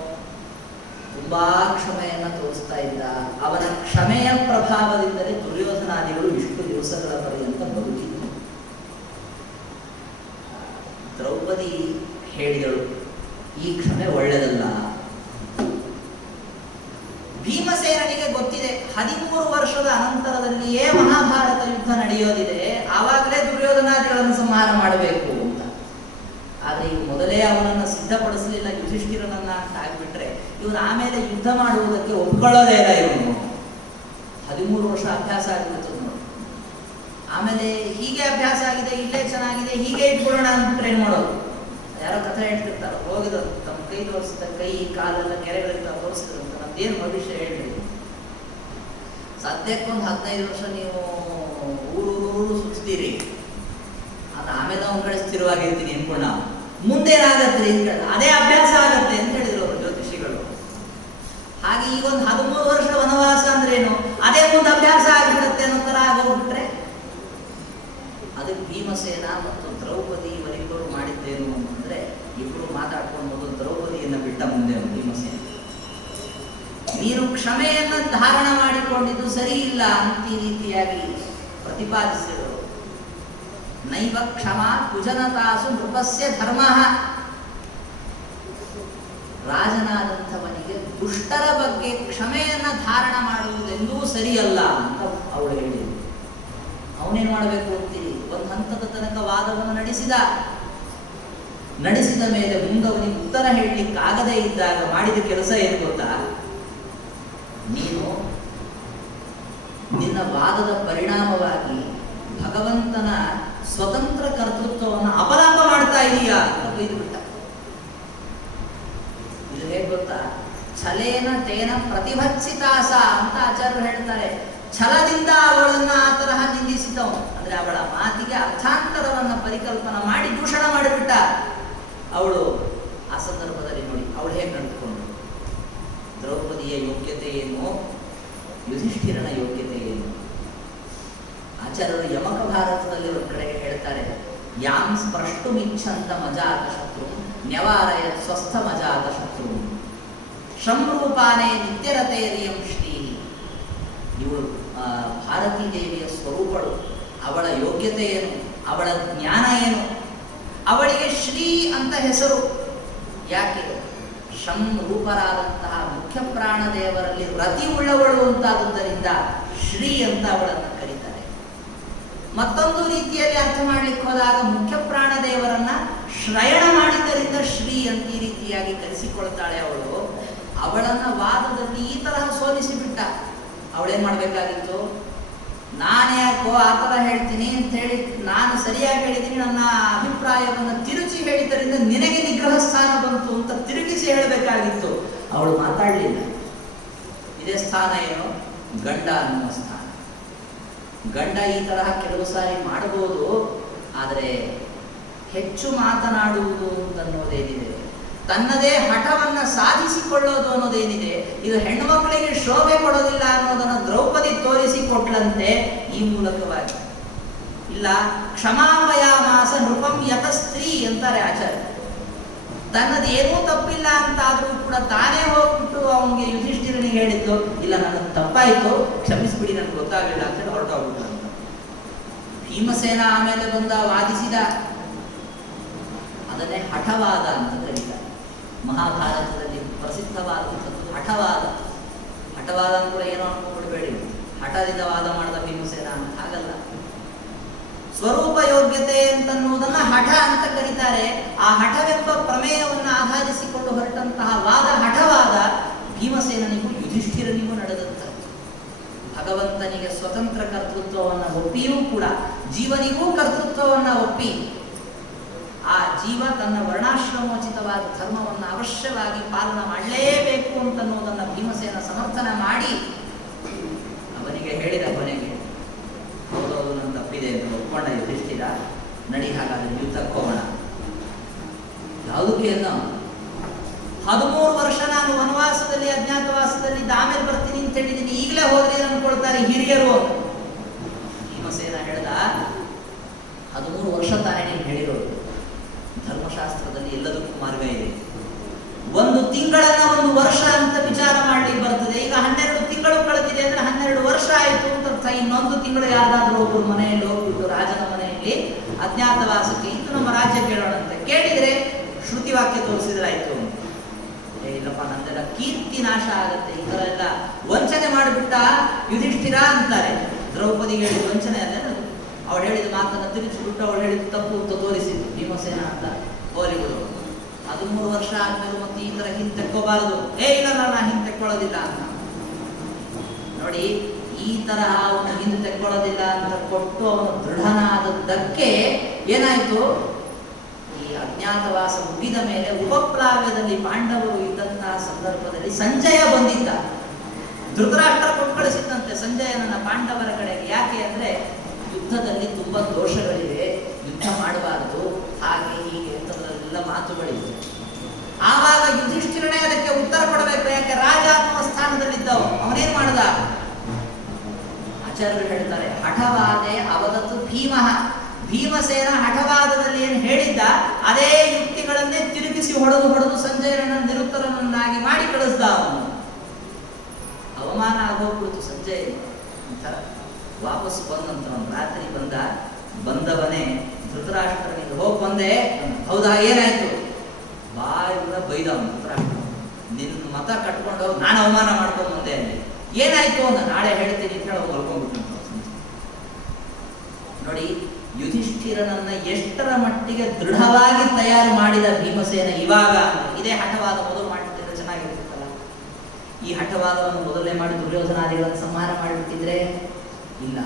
ತುಂಬಾ ಕ್ಷಮೆಯನ್ನ ತೋರಿಸ್ತಾ ಇದ್ದ. ಅವನ ಕ್ಷಮೆಯ ಪ್ರಭಾವದಿಂದಲೇ ದುರ್ಯೋಧನಾದಿಗಳು ಇಷ್ಟು ದಿವಸಗಳ ಪರ್ಯಂತ ಬದುಕಿದ್ರು. ದ್ರೌಪದಿ ಹೇಳಿದಳು, ಈ ಕ್ಷಮೆ ಒಳ್ಳೆಯದಲ್ಲ. ಭೀಮಸೇನಿಗೆ ಗೊತ್ತಿದೆ, 13 ವರ್ಷದ ಅನಂತರದಲ್ಲಿಯೇ ಮಹಾಭಾರತ ಯುದ್ಧ ನಡೆಯೋದಿದೆ, ಆವಾಗಲೇ ದುರ್ಯೋಧನಾದಿಗಳನ್ನು ಸಂಹಾರ ಮಾಡಬೇಕು ಅಂತ. ಆದ್ರೆ ಇವು ಮೊದಲೇ ಅವನನ್ನು ಸಿದ್ಧಪಡಿಸಲಿಲ್ಲ ಯುಧಿಷ್ಠಿರನನ್ನ ಅಂತ ಆಗ್ಬಿಟ್ರೆ, ಇವರು ಆಮೇಲೆ ಯುದ್ಧ ಮಾಡುವುದಕ್ಕೆ ಒಪ್ಕೊಳ್ಳೋದೇ ಇಲ್ಲ. ಇವನು 13 ವರ್ಷ ಅಭ್ಯಾಸ ಆಗಿಬಿಡ್ತದೆ ನೋಡಿ. ಆಮೇಲೆ ಹೀಗೆ ಅಭ್ಯಾಸ ಆಗಿದೆ, ಇಲ್ಲೇ ಚೆನ್ನಾಗಿದೆ, ಹೀಗೆ ಇಟ್ಕೊಳ್ಳೋಣ ಅಂದ್ಬಿಟ್ರೆ ಏನ್ ಮಾಡೋದು? ಯಾರೋ ಕಥೆ ಹೇಳ್ತಿರ್ತಾರ, ಹೋಗಿದ ತಮ್ಮ ಕೈ ತೋರಿಸಿದ ಕೈ ಕಾಲೆಲ್ಲ ಕೆರೆಗಳಿಂದ ತೋರಿಸಿದ್ರು ಅಂತ. ನಮ್ದೇನು ಭವಿಷ್ಯ ಹೇಳಿ, ಸದ್ಯಕ್ಕೊಂದು 15 ವರ್ಷ ನೀವು ಊರು ಸುತ್ತೀರಿ, ಅದು ಆಮೇಲೆ ಅವ್ನ ಕಡೆ ಸ್ಥಿರವಾಗಿರ್ತೀನಿ ಅನ್ಕೊಂಡ. ಮುಂದೇನಾಗತ್ತೆ ಅದೇ ಅಭ್ಯಾಸ ಆಗತ್ತೆ ಅಂತ ಹೇಳಿದ್ರು ಅವರು ಜ್ಯೋತಿಷಿಗಳು. ಹಾಗೆ ಈಗ ಒಂದು 13 ವರ್ಷ ವನವಾಸ ಅಂದ್ರೆ ಏನು, ಅದೇ ಮುಂದೆ ಅಭ್ಯಾಸ ಆಗಿಬಿಡುತ್ತೆ ಅನ್ನೋ ತರ ಆಗೋಗ್ಬಿಟ್ರೆ ಅದು ಅದಕ್ಕೆ ಭೀಮಸೇನ ಮತ್ತು ದ್ರೌಪದಿ ಇವರಿಬ್ಬರು ಮಾಡಿದ್ದೇನು ಅಂತಂದ್ರೆ, ಇಬ್ಬರು ಮಾತಾಡ್ಕೊಂಡು ಮೊದಲು ದ್ರೌಪದಿಯನ್ನು ಬಿಟ್ಟ ಮುಂದೆ ಭೀಮಸೇನ, ನೀನು ಕ್ಷಮೆಯನ್ನ ಧಾರಣ ಮಾಡಿಕೊಂಡಿದ್ದು ಸರಿ ಇಲ್ಲ ಅಂತ ಈ ರೀತಿಯಾಗಿ ಪ್ರತಿಪಾದಿಸಿದರು. ನೈವ ಕ್ಷಮಾ ಕುಜನತಾಸು ನೃಪಸ್ಯ ಧರ್ಮ. ರಾಜನಾದಂಥವನಿಗೆ ದುಷ್ಟರ ಬಗ್ಗೆ ಕ್ಷಮೆಯನ್ನ ಧಾರಣ ಮಾಡುವುದೆಂದೂ ಸರಿಯಲ್ಲ ಅಂತ ಅವಳು ಹೇಳಿದರು. ಅವನೇನು ಮಾಡಬೇಕು ಅಂತೀರಿ? ಒಂದು ಹಂತದ ತನಕ ವಾದವನ್ನು ನಡೆಸಿದ ಮೇಲೆ ಮುಂದವನಿಗೆ ಉತ್ತರ ಹೇಳಲಿಕ್ಕಾಗದೇ ಇದ್ದಾಗ ಮಾಡಿದ ಕೆಲಸ ಏನು ಗೊತ್ತಾ? ನೀನು ನಿನ್ನ ವಾದದ ಪರಿಣಾಮವಾಗಿ ಭಗವಂತನ ಸ್ವತಂತ್ರ ಕರ್ತೃತ್ವವನ್ನು ಅಪಲಾಪ ಮಾಡ್ತಾ ಇದೀಯಾ ಅಂತ ಬೈದು ಬಿಟ್ಟ. ಇದು ಹೇಗೆ ಗೊತ್ತಾ? ಛಲೇನ ತೇನ ಪ್ರತಿಭತ್ಸಿತಾಸ ಅಂತ ಆಚಾರ್ಯರು ಹೇಳ್ತಾರೆ. ಛಲದಿಂದ ಅವಳನ್ನ ಆ ತರಹ ನಿಂದಿಸಿದವನು, ಅಂದ್ರೆ ಅವಳ ಮಾತಿಗೆ ಅರ್ಥಾಂತರವನ್ನ ಪರಿಕಲ್ಪನಾ ಮಾಡಿ ದೂಷಣ ಮಾಡಿಬಿಟ್ಟ. ಅವಳು ಆ ಸಂದರ್ಭದಲ್ಲಿ ನೋಡಿ ಅವಳು ಹೇಗೆ ನಡೆದುಕೊಂಡು, ದ್ರೌಪದಿಯ ಯೋಗ್ಯತೆ ಏನು, ಯುಧಿಷ್ಠಿರನ ಯೋಗ್ಯತೆ ಏನು? ಆಚಾರ್ಯರು ಯಮಕ ಭಾರತದಲ್ಲಿ ಒಂದು ಕಡೆಗೆ ಹೇಳ್ತಾರೆ, ಯಾಂ ಸ್ಪೃಷ್ಟುಮಿಚ್ಛಂತ ಮಜಾತ ಶತ್ರು ನ್ಯವಾರಯ ಸ್ವಸ್ಥ ಮಜಾತ ಶತ್ರು ಶಂರೂಪಾನೇ ನಿತ್ಯರತೇರಿಯಂ ಶ್ರೀ. ಇವಳು ಭಾರತೀ ದೇವಿಯ ಸ್ವರೂಪಳು, ಅವಳ ಯೋಗ್ಯತೆ ಏನು, ಅವಳ ಜ್ಞಾನ ಏನು? ಅವಳಿಗೆ ಶ್ರೀ ಅಂತ ಹೆಸರು. ಯಾಕೆ? ಶಂ ರೂಪರಾದಂತಹ ಮುಖ್ಯ ಪ್ರಾಣದೇವರಲ್ಲಿ ರತಿ ಉಳ್ಳವಳು ಅಂತಾದುದರಿಂದ ಶ್ರೀ ಅಂತ ಅವಳನ್ನು ಕರೀತಾರೆ. ಮತ್ತೊಂದು ರೀತಿಯಲ್ಲಿ ಅರ್ಥ ಮಾಡ್ಲಿಕ್ಕೆ ಹೋದಾಗ ಮುಖ್ಯ ಪ್ರಾಣದೇವರನ್ನ ಶ್ರಯಣ ಮಾಡಿದ್ದರಿಂದ ಶ್ರೀ ಅಂತ ಈ ರೀತಿಯಾಗಿ ಕರೆಸಿಕೊಳ್ತಾಳೆ ಅವಳು. ಅವಳನ್ನ ವಾದದಲ್ಲಿ ಈ ತರಹ ಸೋಲಿಸಿಬಿಟ್ಟ. ಅವಳೇನ್ ಮಾಡ್ಬೇಕಾಗಿತ್ತು? ನಾನೇ ಯಾಕೋ ಆ ಥರ ಹೇಳ್ತೀನಿ ಅಂತ ಹೇಳಿ, ನಾನು ಸರಿಯಾಗಿ ಹೇಳಿದ್ದೀನಿ, ನನ್ನ ಅಭಿಪ್ರಾಯವನ್ನು ತಿರುಚಿ ಹೇಳಿದ್ದರಿಂದ ನಿನಗೆ ನಿಗ್ರಹ ಸ್ಥಾನ ಬಂತು ಅಂತ ತಿರುಗಿಸಿ ಹೇಳಬೇಕಾಗಿತ್ತು. ಅವಳು ಮಾತಾಡಲಿಲ್ಲ. ಇದೇ ಸ್ಥಾನ ಏನು? ಗಂಡ ಅನ್ನುವ ಸ್ಥಾನ. ಗಂಡ ಈ ತರಹ ಕೆಲವು ಸಾರಿ ಮಾಡಬಹುದು, ಆದರೆ ಹೆಚ್ಚು ಮಾತನಾಡುವುದು ಅಂತನ್ನೋದೇನಿದೆ, ತನ್ನದೇ ಹಠವನ್ನ ಸಾಧಿಸಿಕೊಳ್ಳೋದು ಅನ್ನೋದೇನಿದೆ, ಇದು ಹೆಣ್ಣು ಮಕ್ಕಳಿಗೆ ಶೋಭೆ ಕೊಡೋದಿಲ್ಲ ಅನ್ನೋದನ್ನು ದ್ರೌಪದಿ ತೋರಿಸಿಕೊಟ್ಲಂತೆ ಈ ಮೂಲಕವಾಗಿ. ಇಲ್ಲ, ಕ್ಷಮಾಮಯಾಮಾಸ ನೃಪಂ ಯತ ಸ್ತ್ರೀ ಅಂತಾರೆ ಆಚಾರ್ಯ. ತನ್ನದೇನೂ ತಪ್ಪಿಲ್ಲ ಅಂತಾದ್ರೂ ಕೂಡ ತಾನೇ ಹೋಗ್ಬಿಟ್ಟು ಅವನಿಗೆ ಯುಧಿಷ್ಠಿರನಿಗೆ ಹೇಳಿದ್ದು, ಇಲ್ಲ ನನಗೆ ತಪ್ಪಾಯಿತು, ಕ್ಷಮಿಸ್ಬಿಡಿ, ನನಗೆ ಗೊತ್ತಾಗಲಿಲ್ಲ ಅಂತ ಹೇಳಿ ಹೊರಟೋಗ್ಬಿಟ್ಟ ಅಂತ. ಭೀಮಸೇನ ಆಮೇಲೆ ಬಂದ ವಾದಿಸಿದ, ಅದನ್ನೇ ಹಠವಾದ ಅಂತ ಕರೀತಾರೆ. ಮಹಾಭಾರತದಲ್ಲಿ ಪ್ರಸಿದ್ಧವಾದಂಥದ್ದು ಹಠವಾದ. ಹಠವಾದ ಕೂಡ ಏನೋ ಅನ್ಕೊಂಡ್ಬಿಡ್ಬೇಡಿ, ಹಠದಿಂದ ವಾದ ಮಾಡಿದ ಭೀಮಸೇನ ಅಂತ. ಹಾಗಲ್ಲ, ಸ್ವರೂಪ ಯೋಗ್ಯತೆ ಅಂತನ್ನುವುದನ್ನ ಹಠ ಅಂತ ಕರೀತಾರೆ. ಆ ಹಠವೆಂಬ ಪ್ರಮೇಯವನ್ನು ಆಧರಿಸಿಕೊಂಡು ಹೊರಟಂತಹ ವಾದ ಹಠವಾದ ಭೀಮಸೇನನಿಗೂ ಯುಧಿಷ್ಠಿರನಿಗೂ ನಡೆದಂಥದ್ದು. ಭಗವಂತನಿಗೆ ಸ್ವತಂತ್ರ ಕರ್ತೃತ್ವವನ್ನು ಒಪ್ಪಿಯೂ ಕೂಡ ಜೀವನಿಗೂ ಕರ್ತೃತ್ವವನ್ನು ಒಪ್ಪಿ, ಆ ಜೀವ ತನ್ನ ವರ್ಣಾಶ್ರಮೋಚಿತವಾದ ಧರ್ಮವನ್ನು ಅವಶ್ಯವಾಗಿ ಪಾಲನೆ ಮಾಡಲೇಬೇಕು ಅಂತನ್ನುವುದನ್ನು ಭೀಮಸೇನ ಸಮರ್ಥನೆ ಮಾಡಿ ಅವನಿಗೆ ಹೇಳಿದ ಕೊನೆಗೆ, ಹೌದೌದು ನನ್ನ ತಪ್ಪಿದೆ ಅಂತ ಒಪ್ಕೊಂಡ ಯುಧಿಷ್ಠಿರ. ನಡಿ, ಹಾಗಾದ್ರೆ ಯುದ್ಧಕ್ಕೆ ಹೋಗೋಣ. ಯಾವುದಕ್ಕೆ? 13 ವರ್ಷ ನಾನು ವನವಾಸದಲ್ಲಿ ಅಜ್ಞಾತವಾಸದಲ್ಲಿ ಆಮೇಲೆ ಬರ್ತೀನಿ ಅಂತ ಹೇಳಿದ್ದೀನಿ, ಈಗಲೇ ಹೋದ್ರೆ ಅನ್ಕೊಳ್ತಾರೆ ಹಿರಿಯರು. ಭೀಮಸೇನ ಹೇಳ್ದ, 13 ವರ್ಷ ತಾನೇ ನೀನು ಹೇಳಿರೋದು. ಧರ್ಮಶಾಸ್ತ್ರದಲ್ಲಿ ಎಲ್ಲದಕ್ಕೂ ಮಾರ್ಗ ಇದೆ. 1 ತಿಂಗಳನ್ನ 1 ವರ್ಷ ಅಂತ ವಿಚಾರ ಮಾಡ್ಲಿಕ್ಕೆ ಬರ್ತದೆ. ಈಗ 12 ತಿಂಗಳು ಕಳೆದಿದೆ ಅಂದ್ರೆ 12 ವರ್ಷ ಆಯಿತು ಅಂತ ಅರ್ಥ. ಇನ್ನೊಂದು ತಿಂಗಳು ಯಾರ್ದಾದ್ರೂ ಒಬ್ಬರು ಮನೆಯಲ್ಲಿ ಹೋಗ್ಬಿಟ್ಟು ರಾಜನ ಮನೆಯಲ್ಲಿ ಅಜ್ಞಾತವಾಸಕ್ಕೆ ಇದ್ದು ನಮ್ಮ ರಾಜ್ಯ ಕೇಳೋಣ ಅಂತ ಕೇಳಿದ್ರೆ ಶ್ರುತಿ ವಾಕ್ಯ ತೋರಿಸಿದ್ರಾಯ್ತು. ಇಲ್ಲಪ್ಪ, ನಂದೆಲ್ಲ ಕೀರ್ತಿ ನಾಶ ಆಗತ್ತೆ, ಈ ತರ ಎಲ್ಲ ವಂಚನೆ ಮಾಡಿಬಿಟ್ಟ ಯುಧಿಷ್ಠಿರ ಅಂತಾರೆ. ದ್ರೌಪದಿಗೆ ಹೇಳಿದ ವಂಚನೆ ಅಲ್ಲ, ಅವಳು ಹೇಳಿದ ಮಾತನ್ನು ತಿರುಗಿಸಿಬಿಟ್ಟು ಅವಳು ಹೇಳಿದ ತಪ್ಪು ಅಂತ ತೋರಿಸಿದ್ದು ಭೀಮಸೇನ ಅಂತ ಹೋಲಿಗಳು. 13 ವರ್ಷ ಆದ್ಮೇಲೆ ಮತ್ತೆ ಈ ತರ ಹಿಂತೆಕ್ಕೋಬಾರದು. ಇಲ್ಲ, ನಾನು ಹಿಂತೆಕ್ಕೊಳ್ಳೋದಿಲ್ಲ ಅಂತ ನೋಡಿ. ಈ ತರಹ ಅವನು ಹಿಂತೆಕ್ಕೊಳ್ಳೋದಿಲ್ಲ ಅಂತ ಕೊಟ್ಟು ಅವನು ದೃಢನಾದದ್ದಕ್ಕೆ ಏನಾಯ್ತು? ಈ ಅಜ್ಞಾತವಾಸ ಮುಗಿದ ಮೇಲೆ ಉಪಪ್ಲಾವ್ಯದಲ್ಲಿ ಪಾಂಡವರು ಇದ್ದಂತಹ ಸಂದರ್ಭದಲ್ಲಿ ಸಂಜಯ ಬಂದಿದ್ದ. ಧೃತರಾಷ್ಟ್ರ ಕೊಟ್ಟು ಕಳಿಸಿದ್ದಂತೆ ಸಂಜಯನನ್ನ ಪಾಂಡವರ ಕಡೆಗೆ. ಯಾಕೆ ಅಂದ್ರೆ ಯುದ್ಧದಲ್ಲಿ ತುಂಬಾ ದೋಷಗಳಿವೆ, ಯುದ್ಧ ಮಾಡಬಾರದು, ಹಾಗೆ ಹೀಗೆ ಅಂತದ್ರೆಲ್ಲ ಮಾತುಗಳಿವೆ. ಆವಾಗ ಯುಧಿಷ್ಠಿರನೇ ಅದಕ್ಕೆ ಉತ್ತರ ಕೊಡಬೇಕು. ಯಾಕೆ? ರಾಜ ಅನ್ನುವ ಸ್ಥಾನದಲ್ಲಿದ್ದವ. ಅವನೇನ್ ಮಾಡ್ದ? ಆಚಾರ್ಯರು ಹೇಳ್ತಾರೆ, ಹಠವಾದೆ ಅವದತ್ತು ಭೀಮಃ ಭೀಮಸೇನ ಹಠವಾದದಲ್ಲಿ ಏನು ಹೇಳಿದ್ದ ಅದೇ ಯುಕ್ತಿಗಳನ್ನೇ ತಿರುಗಿಸಿ ಹೊಡೆದು ಸಂಜಯನ ನಿರುತ್ತರನನ್ನಾಗಿ ಮಾಡಿ ಕಳಿಸ್ದ. ಅವನು ಅವಮಾನ ಆಗೋಗ್ಬಿಡ್ತು ಸಂಜಯ್. ವಾಪಸ್ ಬಂದಂತ ರಾತ್ರಿ ಬಂದವನೇ ಧೃತರಾಷ್ಟ್ರನಿಗೆ ಹೋಗಿ ಬಂದೆ. ಹೌದಾ, ಏನಾಯ್ತು? ಬಾಯಿಂದ ಬೈದ ಧೃತರಾಷ್ಟ್ರ, ನಿನ್ನ ಮತ ಕಟ್ಕೊಂಡು ಹೋಗಿ ನಾನು ಅವಮಾನ ಮಾಡ್ಕೊಂಡು ಬಂದೆ ಅಲ್ಲಿ. ಏನಾಯ್ತು ಅಂತ ನಾಳೆ ಹೇಳ್ತೀನಿ ಅಂತ ಹೇಳಿ ಮಲ್ಕೊಂಡ್ಬಿಟ್ಟು. ನೋಡಿ, ಯುಧಿಷ್ಠಿರನನ್ನ ಎಷ್ಟರ ಮಟ್ಟಿಗೆ ದೃಢವಾಗಿ ತಯಾರು ಮಾಡಿದ ಭೀಮಸೇನ ಇವಾಗ. ಇದೇ ಹಠವಾದ ಮೊದಲು ಮಾಡಿಬಿಟ್ಟಿದ್ರೆ ಚೆನ್ನಾಗಿರ್ತಿತ್ತಲ್ಲ. ಈ ಹಠವಾದವನ್ನು ಮೊದಲೇ ಮಾಡಿ ದುರ್ಯೋಧನಾದಿಗಳನ್ನು ಸಂಹಾರ ಮಾಡಿಬಿಟ್ಟಿದ್ರೆ ಇಲ್ಲ.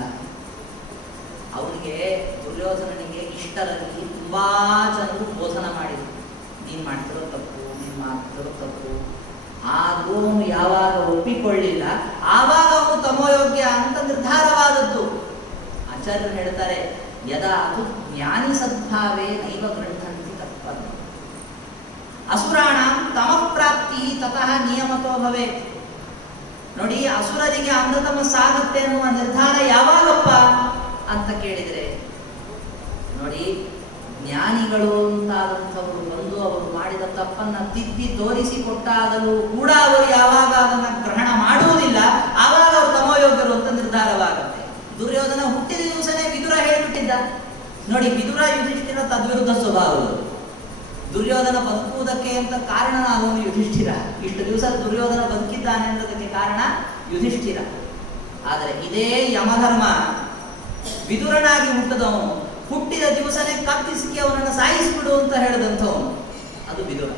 ಅವನಿಗೆ ದುರ್ಯೋಧನನಿಗೆ ಇಷ್ಟರಲ್ಲಿ ತುಂಬಾ ಜನರು ಬೋಧನ ಮಾಡಿದ್ರು, ನೀನ್ ಮಾಡ್ತಿರೋ ತಪ್ಪು, ನೀನ್ ಮಾಡ್ತಿರೋ ತಪ್ಪು. ಆದ್ರೂ ಅವನು ಯಾವಾಗ ಒಪ್ಪಿಕೊಳ್ಳಿಲ್ಲ ಆವಾಗ ಅವನು ತಮೋಯೋಗ್ಯ ಅಂತ ನಿರ್ಧಾರವಾದದ್ದು. ಆಚಾರ್ಯರು ಹೇಳ್ತಾರೆ, ಯದಾ ಅದು ಜ್ಞಾನಿ ಸದ್ಭಾವೇ ನೈವ ಗೃಹಂತಿ ತತ್ವ ಅಸುರಾಣ ತಮಃಪ್ರಾಪ್ತಿ ತತಃ ನಿಯಮತೋ ಭವೆ. ನೋಡಿ, ಅಸುರರಿಗೆ ಅಮೃತಮ ಸಾಗುತ್ತೆ ಅನ್ನುವ ನಿರ್ಧಾರ ಯಾವಾಗಪ್ಪ ಅಂತ ಕೇಳಿದ್ರೆ, ನೋಡಿ, ಜ್ಞಾನಿಗಳು ಅಂತಾದಂಥವರು ಬಂದು ಅವರು ಮಾಡಿದ ತಪ್ಪನ್ನ ತಿದ್ದಿ ತೋರಿಸಿಕೊಟ್ಟಾಗಲೂ ಕೂಡ ಅವರು ಯಾವಾಗ ಅದನ್ನ ಗ್ರಹಣ ಮಾಡುವುದಿಲ್ಲ, ಆವಾಗ ಅವರು ತಮೋಯೋಗ್ಯರು ಅಂತ ನಿರ್ಧಾರವಾಗುತ್ತೆ. ದುರ್ಯೋಧನ ಹುಟ್ಟಿದ ದಿವಸನೇ ವಿದುರ ಹೇಳಿಬಿಟ್ಟಿದ್ದ. ನೋಡಿ, ವಿದುರ ಯುಧಿಷ್ಠಿರ ತದ್ವಿರುದ್ಧ ಸ್ವಭಾವಗಳು. ದುರ್ಯೋಧನ ಬದುಕುವುದಕ್ಕೆ ಅಂತ ಕಾರಣನಾದವನು ಯುಧಿಷ್ಠಿರ. ಇಷ್ಟು ದಿವಸ ದುರ್ಯೋಧನ ಬದುಕಿದ್ದಾನೆ ಅನ್ನೋದಕ್ಕೆ ಕಾರಣ ಯುಧಿಷ್ಠಿರ. ಆದರೆ ಇದೇ ಯಮಧರ್ಮ ವಿದುರನಾಗಿ ಹುಟ್ಟದವನು ಹುಟ್ಟಿದ ದಿವಸನೇ ಕತ್ತಿಸಿಕೆ ಅವನನ್ನು ಸಾಯಿಸಿಬಿಡು ಅಂತ ಹೇಳಿದಂಥವನು ಅದು ವಿದುರ.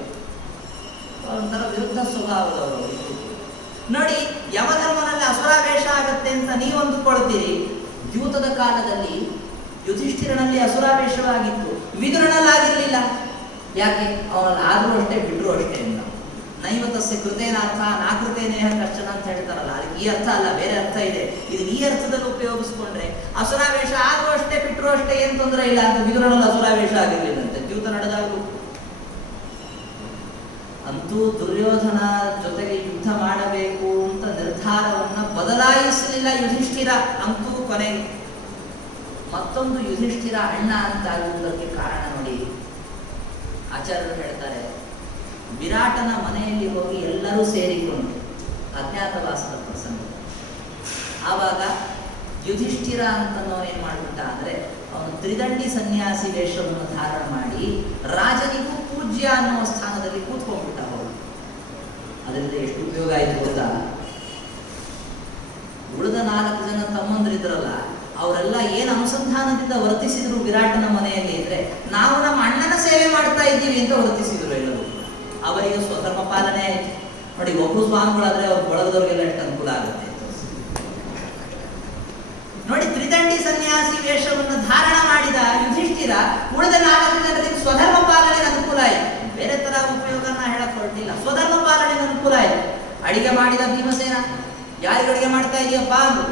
ಒಂಥರ ವಿರುದ್ಧ ಸ್ವಭಾವದವರು. ನೋಡಿ, ಯಮಧರ್ಮನಲ್ಲಿ ಅಸುರಾವೇಶ ಆಗತ್ತೆ ಅಂತ ನೀವು ಅಂದುಕೊಳ್ತೀರಿ. ದ್ಯೂತದ ಕಾಲದಲ್ಲಿ ಯುಧಿಷ್ಠಿರನಲ್ಲಿ ಅಸುರಾವೇಶವಾಗಿತ್ತು, ವಿದುರನಲ್ಲಾಗಿರ್ಲಿಲ್ಲ. ಯಾಕೆ? ಅವನಲ್ಲಿ ಆದ್ರೂ ಅಷ್ಟೇ ಬಿಟ್ಟರು ಅಷ್ಟೇ ಅಂತ. ನೈವತಸ್ಯ ಕೃತೇನಾರ್ಥ ನಾಕೃತೇನೇಹ ಕರ್ಚನ ಅಂತ ಹೇಳ್ತಾರಲ್ಲ, ಅದಕ್ಕೆ ಈ ಅರ್ಥ ಅಲ್ಲ, ಬೇರೆ ಅರ್ಥ ಇದೆ. ಇದು ಈ ಅರ್ಥದಲ್ಲಿ ಉಪಯೋಗಿಸ್ಕೊಂಡ್ರೆ ಅಸುರಾವೇಶ ಆದ್ರೂ ಅಷ್ಟೇ ಬಿಟ್ಟರು ಅಷ್ಟೇ ಏನು ತೊಂದರೆ ಇಲ್ಲ ಅಂತ. ವಿದುರನಲ್ಲಿ ಅಸುರಾವೇಶ ಆಗಿರ್ಲಿಲ್ಲಂತೆ ದ್ಯೂತ ನಡೆದಾಗಲೂ. ಅಂತೂ ದುರ್ಯೋಧನ ಜೊತೆಗೆ ಯುದ್ಧ ಮಾಡಬೇಕು ಅಂತ ನಿರ್ಧಾರವನ್ನ ಬದಲಾಯಿಸಲಿಲ್ಲ ಯುಧಿಷ್ಠಿರ. ಅಂತೂ ಕೊನೆಗೆ ಮತ್ತೊಂದು ಯುಧಿಷ್ಠಿರ ಅಣ್ಣ ಅಂತಾಗುವುದಕ್ಕೆ ಕಾರಣ ನೋಡಿ, ಆಚಾರ್ಯರು ಹೇಳ್ತಾರೆ, ವಿರಾಟನ ಮನೆಯಲ್ಲಿ ಹೋಗಿ ಎಲ್ಲರೂ ಸೇರಿಕೊಂಡು ಅಜ್ಞಾತವಾಸದ ಪ್ರಸಂಗ. ಆವಾಗ ಯುಧಿಷ್ಠಿರ ಅಂತನವನು ಏನ್ ಮಾಡ್ಬಿಟ್ಟ ಅಂದ್ರೆ, ಅವನು ತ್ರಿದಂಡಿ ಸನ್ಯಾಸಿ ವೇಷವನ್ನು ಧಾರಣ ಮಾಡಿ ರಾಜನಿಗೂ ಪೂಜ್ಯ ಅನ್ನುವ ಸ್ಥಾನದಲ್ಲಿ ಕೂತ್ಕೊಂಡ್ಬಿಟ್ಟ. ಅವರು ಅದರಿಂದ ಎಷ್ಟು ಉಪಯೋಗ ಆಯ್ತು ಗೊತ್ತಾ? ಉಳಿದ 4 ಜನ ತಮ್ಮಂದ್ರಿದ್ರಲ್ಲ, ಅವರೆಲ್ಲ ಏನು ಅನುಸಂಧಾನದಿಂದ ವರ್ತಿಸಿದ್ರು ವಿರಾಟನ ಮನೆಯಲ್ಲಿ ಅಂದ್ರೆ, ನಾವು ನಮ್ಮ ಅಣ್ಣನ ಸೇವೆ ಮಾಡ್ತಾ ಇದ್ದೀವಿ ಅಂತ ವರ್ತಿಸಿದ್ರು ಎಲ್ಲರೂ. ಅವರಿಗೆ ಸ್ವಧರ್ಮ ಪಾಲನೆ ಆಯ್ತು. ನೋಡಿ, ಒಬ್ಬರು ಸ್ವಾಮಿಗಳಾದ್ರೆ ಅವ್ರ ಬಳಗದವ್ರಿಗೆಲ್ಲ ಎಷ್ಟು ಅನುಕೂಲ ಆಗುತ್ತೆ ನೋಡಿ. ತ್ರಿದಂಡಿ ಸನ್ಯಾಸಿ ವೇಷವನ್ನು ಧಾರಣ ಮಾಡಿದ ಯುಧಿಷ್ಠಿರ ಉಳಿದ 4 ಜನರಿಗೆ ಸ್ವಧರ್ಮ ಪಾಲನೆಗೆ ಅನುಕೂಲ ಆಯಿತು. ಬೇರೆ ತರ ಉಪಯೋಗನ ಹೇಳಕ್ ಹೊರಟಿಲ್ಲ, ಸ್ವಧರ್ಮ ಪಾಲನೆಗೆ ಅನುಕೂಲ ಆಯಿತು. ಅಡಿಗೆ ಮಾಡಿದ ಭೀಮಸೇನ, ಯಾರಿಗೆ ಅಡಿಗೆ ಮಾಡ್ತಾ ಇದೆಯಪ್ಪ ಅಂದ್ರು.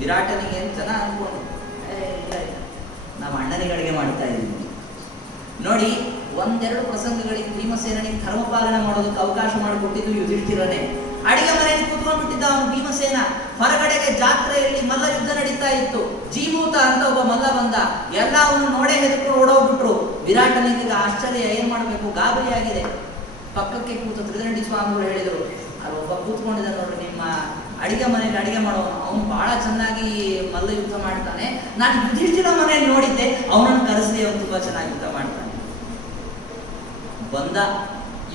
ವಿರಾಟನಿಗೆ ಜನ ಅನ್ಕೊಂಡು, ಇಲ್ಲ ನಮ್ಮ ಅಣ್ಣನಿಗೆ ಅಡಿಗೆ ಮಾಡ್ತಾ ಇದ್ದೀವಿ. ನೋಡಿ, 1-2 ಪ್ರಸಂಗಗಳಿಗೆ ಭೀಮಸೇನಿಗೆ ಧರ್ಮ ಪಾಲನೆ ಮಾಡೋದಕ್ಕೆ ಅವಕಾಶ ಮಾಡಿಕೊಟ್ಟಿದ್ದು ಯುಧಿಷ್ಠಿರನೇ. ಅಡಿಗೆ ಮನೆಯಲ್ಲಿ ಕೂತ್ಕೊಂಡ್ಬಿಟ್ಟಿದ್ದ ಅವನು ಭೀಮಸೇನ. ಹೊರಗಡೆಗೆ ಜಾತ್ರೆಯಲ್ಲಿ ಮಲ್ಲ ಯುದ್ಧ ನಡೀತಾ ಇತ್ತು. ಜೀಮೂತ ಅಂತ ಒಬ್ಬ ಮಲ್ಲ ಬಂದ. ಎಲ್ಲ ಅವನು ನೋಡೇ ಹೆದರ್ಕೊಂಡು ಓಡೋಗ್ಬಿಟ್ರು. ವಿರಾಟನಿಗೆ ಆಶ್ಚರ್ಯ, ಏನ್ ಮಾಡಬೇಕು, ಗಾಬರಿ ಆಗಿದೆ. ಪಕ್ಕಕ್ಕೆ ಕೂತು ತ್ರಿದಂಡಿ ಸ್ವಾಮಿಗಳು ಹೇಳಿದರು, ಅಲ್ಲಿ ಒಬ್ಬ ಕೂತ್ಕೊಂಡಿದ್ದ ನೋಡ್ರಿ, ನಿಮ್ಮ ಅಡಿಗೆ ಮನೆಯಲ್ಲಿ ಅಡಿಗೆ ಮಾಡೋನು, ಅವನು ಬಹಳ ಚೆನ್ನಾಗಿ ಮಲ್ಲ ಯುದ್ಧ ಮಾಡ್ತಾನೆ. ನಾನು ಯುಧಿಷ್ಠಿರ ಮನೆಯಲ್ಲಿ ನೋಡಿದ್ದೆ, ಅವನನ್ನು ಕರೆಸಿ, ಅವನು ತುಂಬಾ ಚೆನ್ನಾಗಿ ಯುದ್ಧ ಮಾಡ್ತಾನೆ. ಬಂದ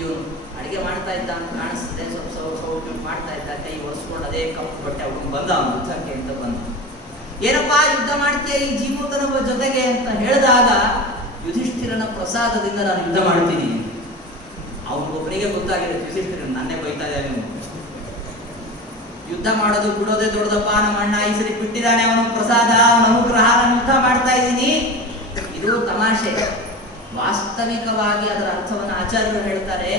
ಇವನು ಅಡಿಗೆ ಮಾಡ್ತಾ ಇದ್ದ ಅಂತ ಕಾಣಿಸ್ತದೆ, ಸ್ವಲ್ಪ ಮಾಡ್ತಾ ಇದ್ದ, ಕೈ ಒರೆಸ್ಕೊಂಡು ಅದೇ ಕಪ್ಪು ಬಟ್ಟೆ ಅವ್ನು ಬಂದ ಅವನು ಯುದ್ಧಕ್ಕೆ ಅಂತ ಬಂದ. ಏನಪ್ಪಾ ಯುದ್ಧ ಮಾಡ್ತೀಯ ಈ ಜೀಮೂತನ ಜೊತೆಗೆ ಅಂತ ಹೇಳಿದಾಗ, ಯುಧಿಷ್ಠಿರನ ಪ್ರಸಾದದಿಂದ ನಾನು ಯುದ್ಧ ಮಾಡ್ತೀನಿ. ಅವನಿಗೊಬ್ಬನಿಗೆ ಗೊತ್ತಾಗಿದೆ, ಯುಧಿಷ್ಠಿರನ ನನ್ನೇ ಬೈತಾ ಇದ್ದಾನೆ, ಯುದ್ಧ ಮಾಡೋದು ಬಿಡೋದೇ ದೊಡ್ಡದಪ್ಪ, ನಮ್ಮ ಅಣ್ಣ ಈ ಸರಿ ಬಿಟ್ಟಿದ್ದಾನೆ, ಅವನ ಪ್ರಸಾದ, ಅವನ ಅನುಗ್ರಹ, ನಾನು ಯುದ್ಧ ಮಾಡ್ತಾ ಇದ್ದೀನಿ. ಇದು ತಮಾಷೆ. ವಾಸ್ತವಿಕವಾಗಿ ಅದರ ಅರ್ಥವನ್ನು ಆಚಾರ್ಯರು ಹೇಳ್ತಾರೆ,